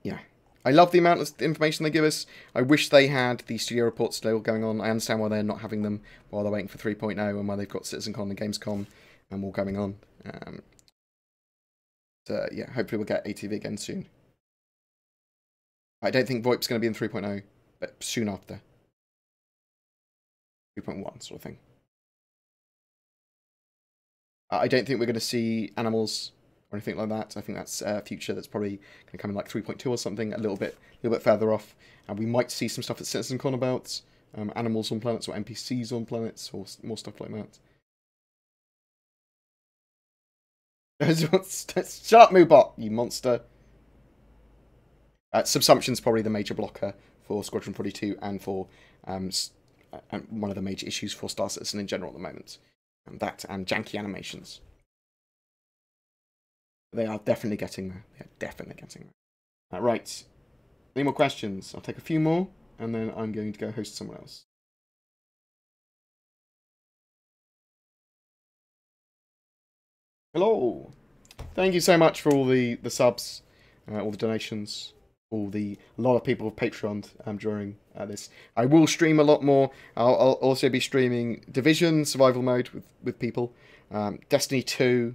Yeah. I love the amount of information they give us. I wish they had the studio reports still going on. I understand why they're not having them while they're waiting for 3.0 and why they've got CitizenCon and GamesCom and more going on. So, yeah, hopefully we'll get ATV again soon. I don't think VoIP's going to be in 3.0, but soon after. 3.1 sort of thing. I don't think we're going to see animals or anything like that. I think that's a future that's probably going to come in like 3.2 or something, a little bit further off. And we might see some stuff at CitizenCon about animals on planets or NPCs on planets or more stuff like that. Shut up, Moobot, you monster. Subsumption's probably the major blocker for Squadron 42 and for one of the major issues for Star Citizen in general at the moment. And that and janky animations. They are definitely getting there. They are definitely getting there. Right. Any more questions? I'll take a few more, and then I'm going to go host someone else. Hello. Thank you so much for all the subs, all the donations, a lot of people have Patreoned during this. I will stream a lot more. I'll also be streaming Division survival mode with people, Destiny 2,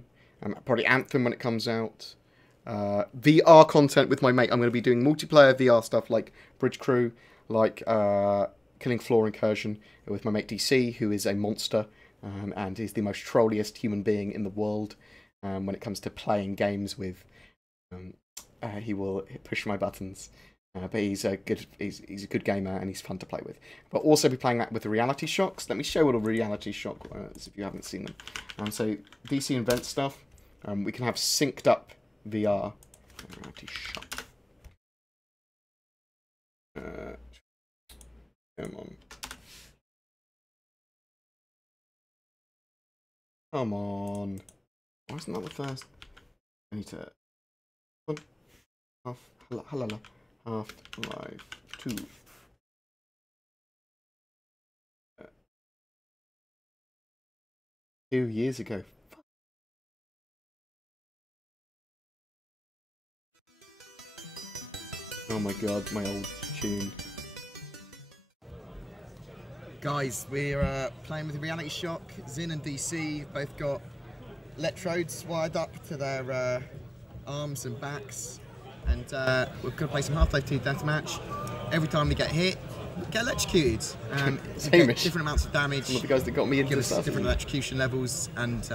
probably Anthem when it comes out. VR content with my mate. I'm going to be doing multiplayer VR stuff like Bridge Crew, like Killing Floor Incursion with my mate DC, who is a monster and is the most trolliest human being in the world when it comes to playing games with. He will push my buttons, but he's a good gamer and he's fun to play with. But also be playing that with the Reality Shocks. Let me show what a Reality Shock is if you haven't seen them. So DC Invent stuff. We can have synced up VR. Reality Shock. Come on. Come on. Why isn't that the first? I need to. Half-Life 2. Two years ago. Oh my god, my old tune. Guys, we're playing with Reality Shock. Zin and DC both got electrodes wired up to their arms and backs. And we're going to play some Half-Life 2 deathmatch. Every time we get hit, we get electrocuted. We get different amounts of damage. One of the guys that got me into this different electrocution levels. And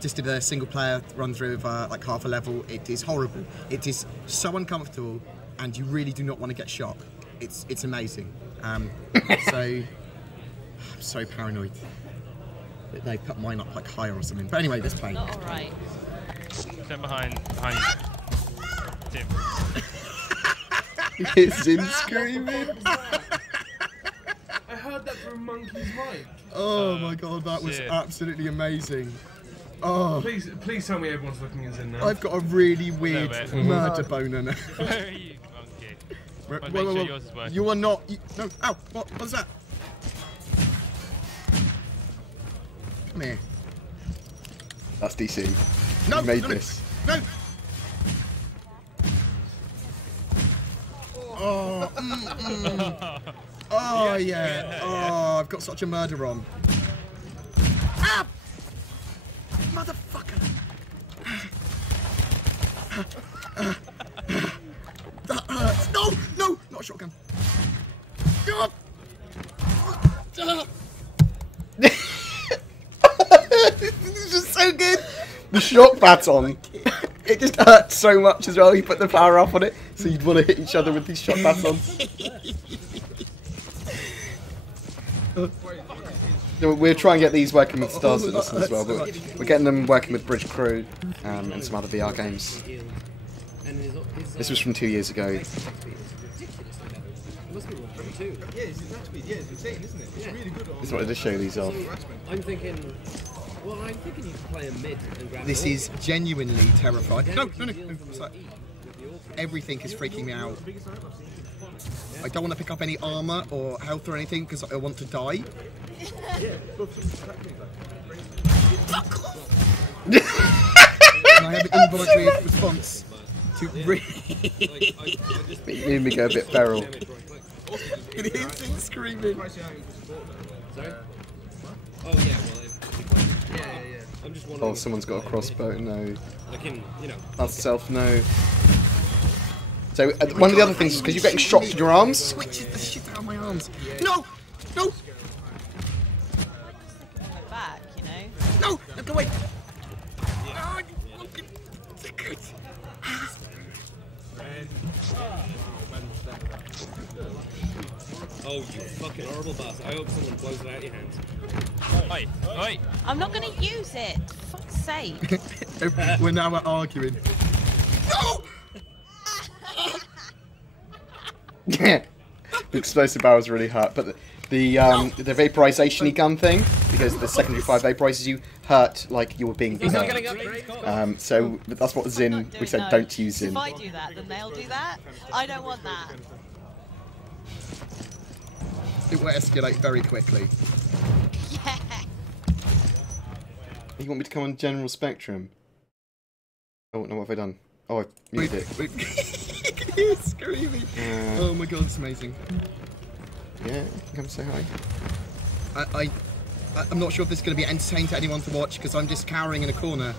just did a single player run through of like half a level. It is horrible. It is so uncomfortable, and you really do not want to get shot. It's amazing. So I'm so paranoid that they put mine up like higher or something. But anyway, let's play. Not alright. Stand behind you. Tim. It's him screaming. I heard that from Monkey's mic. Oh my god, that was absolutely amazing. Oh. Please tell me everyone's looking at Zin now. I've got a really weird murder boner now. Where are you, Monkey? Whoa, Make sure yours is working. You are not. No. Ow! What's that? Come here. That's DC. No, you made no, this. No. Oh. Oh yeah. Oh, I've got such a murder on. Ah! Motherfucker. That hurts. No, not a shotgun. This is just so good. The shock baton. It just hurts so much as well. You put the power up on it, so you'd want to hit each other with these shock batons. We're trying to get these working with Star Citizen as well, but we're getting them working with Bridge Crew and some other VR games. This was from 2 years ago. Yeah, it's insane, isn't it? It's really good. Just wanted to show these off. I'm thinking you could play a mid and grab. This is genuinely terrifying. No. Everything is freaking me out. I don't want to pick up any armor or health or anything because I want to die. And I have an involuntary response to It made me go a bit feral. It is him screaming. Sorry? Oh yeah, well, yeah. I'm just wondering. Oh, someone's got a crossbow. No. I can, That's self. No. So one of the other things is because you're getting shocked in your arms. Switches the shit out of my arms. No. Back, No, look away. Oh, you fucking horrible bastard. I hope someone blows it out of your hands. Oi. I'm not going to use it. For fuck's sake. We're now arguing. No! Yeah. The explosive barrels really hurt, but the vaporization-y gun thing, because the secondary fire vaporizes you, hurt like you were being burnt. So that's what Zin, we said don't use Zin. If I do that, then they'll do that. I don't want that. It will escalate very quickly. Yeah. You want me to come on General Spectrum? Oh no, what have I done? Oh, I muted it. You can hear it screaming. Oh my god, it's amazing. Yeah, come say hi. I'm not sure if this is going to be entertaining to anyone to watch because I'm just cowering in a corner.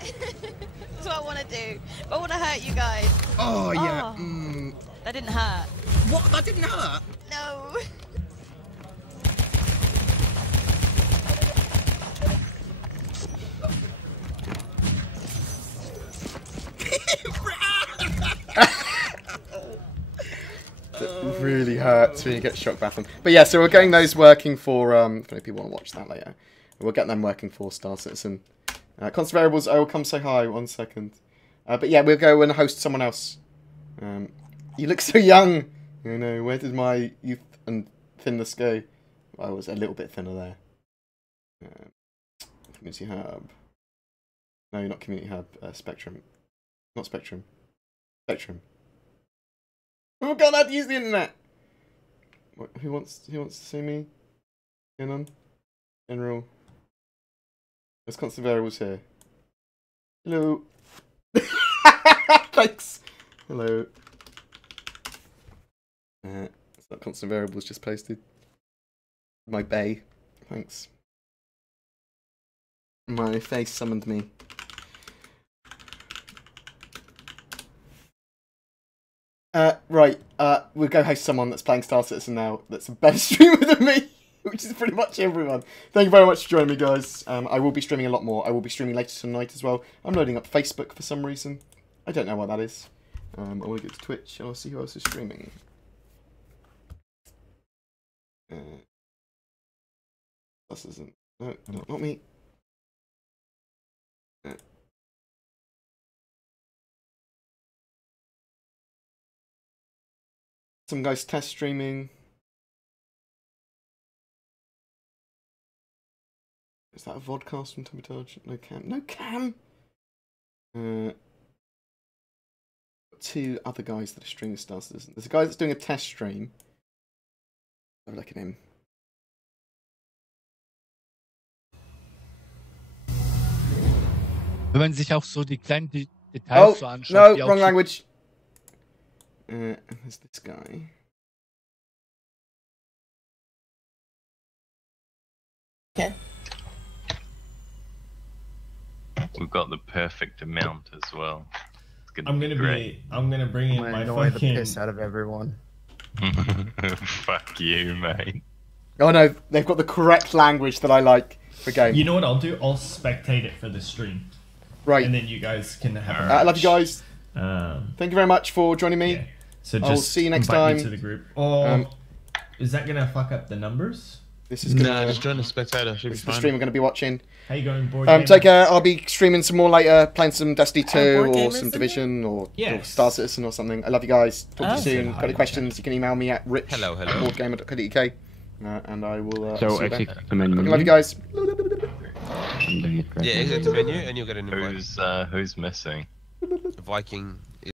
That's what I want to do. I want to hurt you guys. Oh yeah. That didn't hurt. What? That didn't hurt? No. It really hurts when you get shock baton. But yeah, so we're getting those working for, if any people want to watch that later, we'll get them working for Star Citizen. Constant Variables, I will come say hi, 1 second. But yeah, we'll go and host someone else. You look so young! You know, where did my youth and thinness go? I was a little bit thinner there. Community Hub. No, not Community Hub, Spectrum. Not Spectrum. Spectrum. Oh god, I'd use the internet! What, who wants to see me? Going on? General. There's constant variables here. Hello. Thanks. Hello. So constant variables just posted. My bay. Thanks. My face summoned me. Right. We'll go host someone that's playing Star Citizen now that's a better streamer than me, which is pretty much everyone. Thank you very much for joining me, guys. I will be streaming a lot more. I will be streaming later tonight as well. I'm loading up Facebook for some reason. I don't know what that is. I want to go to Twitch and I'll see who else is streaming. This isn't. No, not me. Some guys test streaming. Is that a vodcast from Tomatage? No cam. No cam! Two other guys that are streaming Star Citizen. There's a guy that's doing a test stream. Have a look at him. Wenn man sich auch so die kleinen Details so anschaut. No, wrong language. And there's this guy. Okay. We've got the perfect amount as well. I'm gonna bring in my annoy fucking... the piss out of everyone. Fuck you, mate. Oh no, they've got the correct language that I like for game. You know what I'll do? I'll spectate it for the stream. Right. And then you guys can have a I love you guys. Thank you very much for joining me. Yeah. So I'll see you next time. To the group. Or is that gonna fuck up the numbers? This is gonna, nah, just join the spectator. Should be this is fine. the stream we're going to be watching. How you going, BoredGamer? Take care. I'll be streaming some more later, playing some Destiny 2 or some Division or Star Citizen or something. I love you guys. Talk to you soon. Got any questions? You can email me at rich@boredgamer.co.uk and I will. So see you exit then. the menu. Love you guys. Yeah, exit the menu and you'll get an invite. Who's missing? Viking.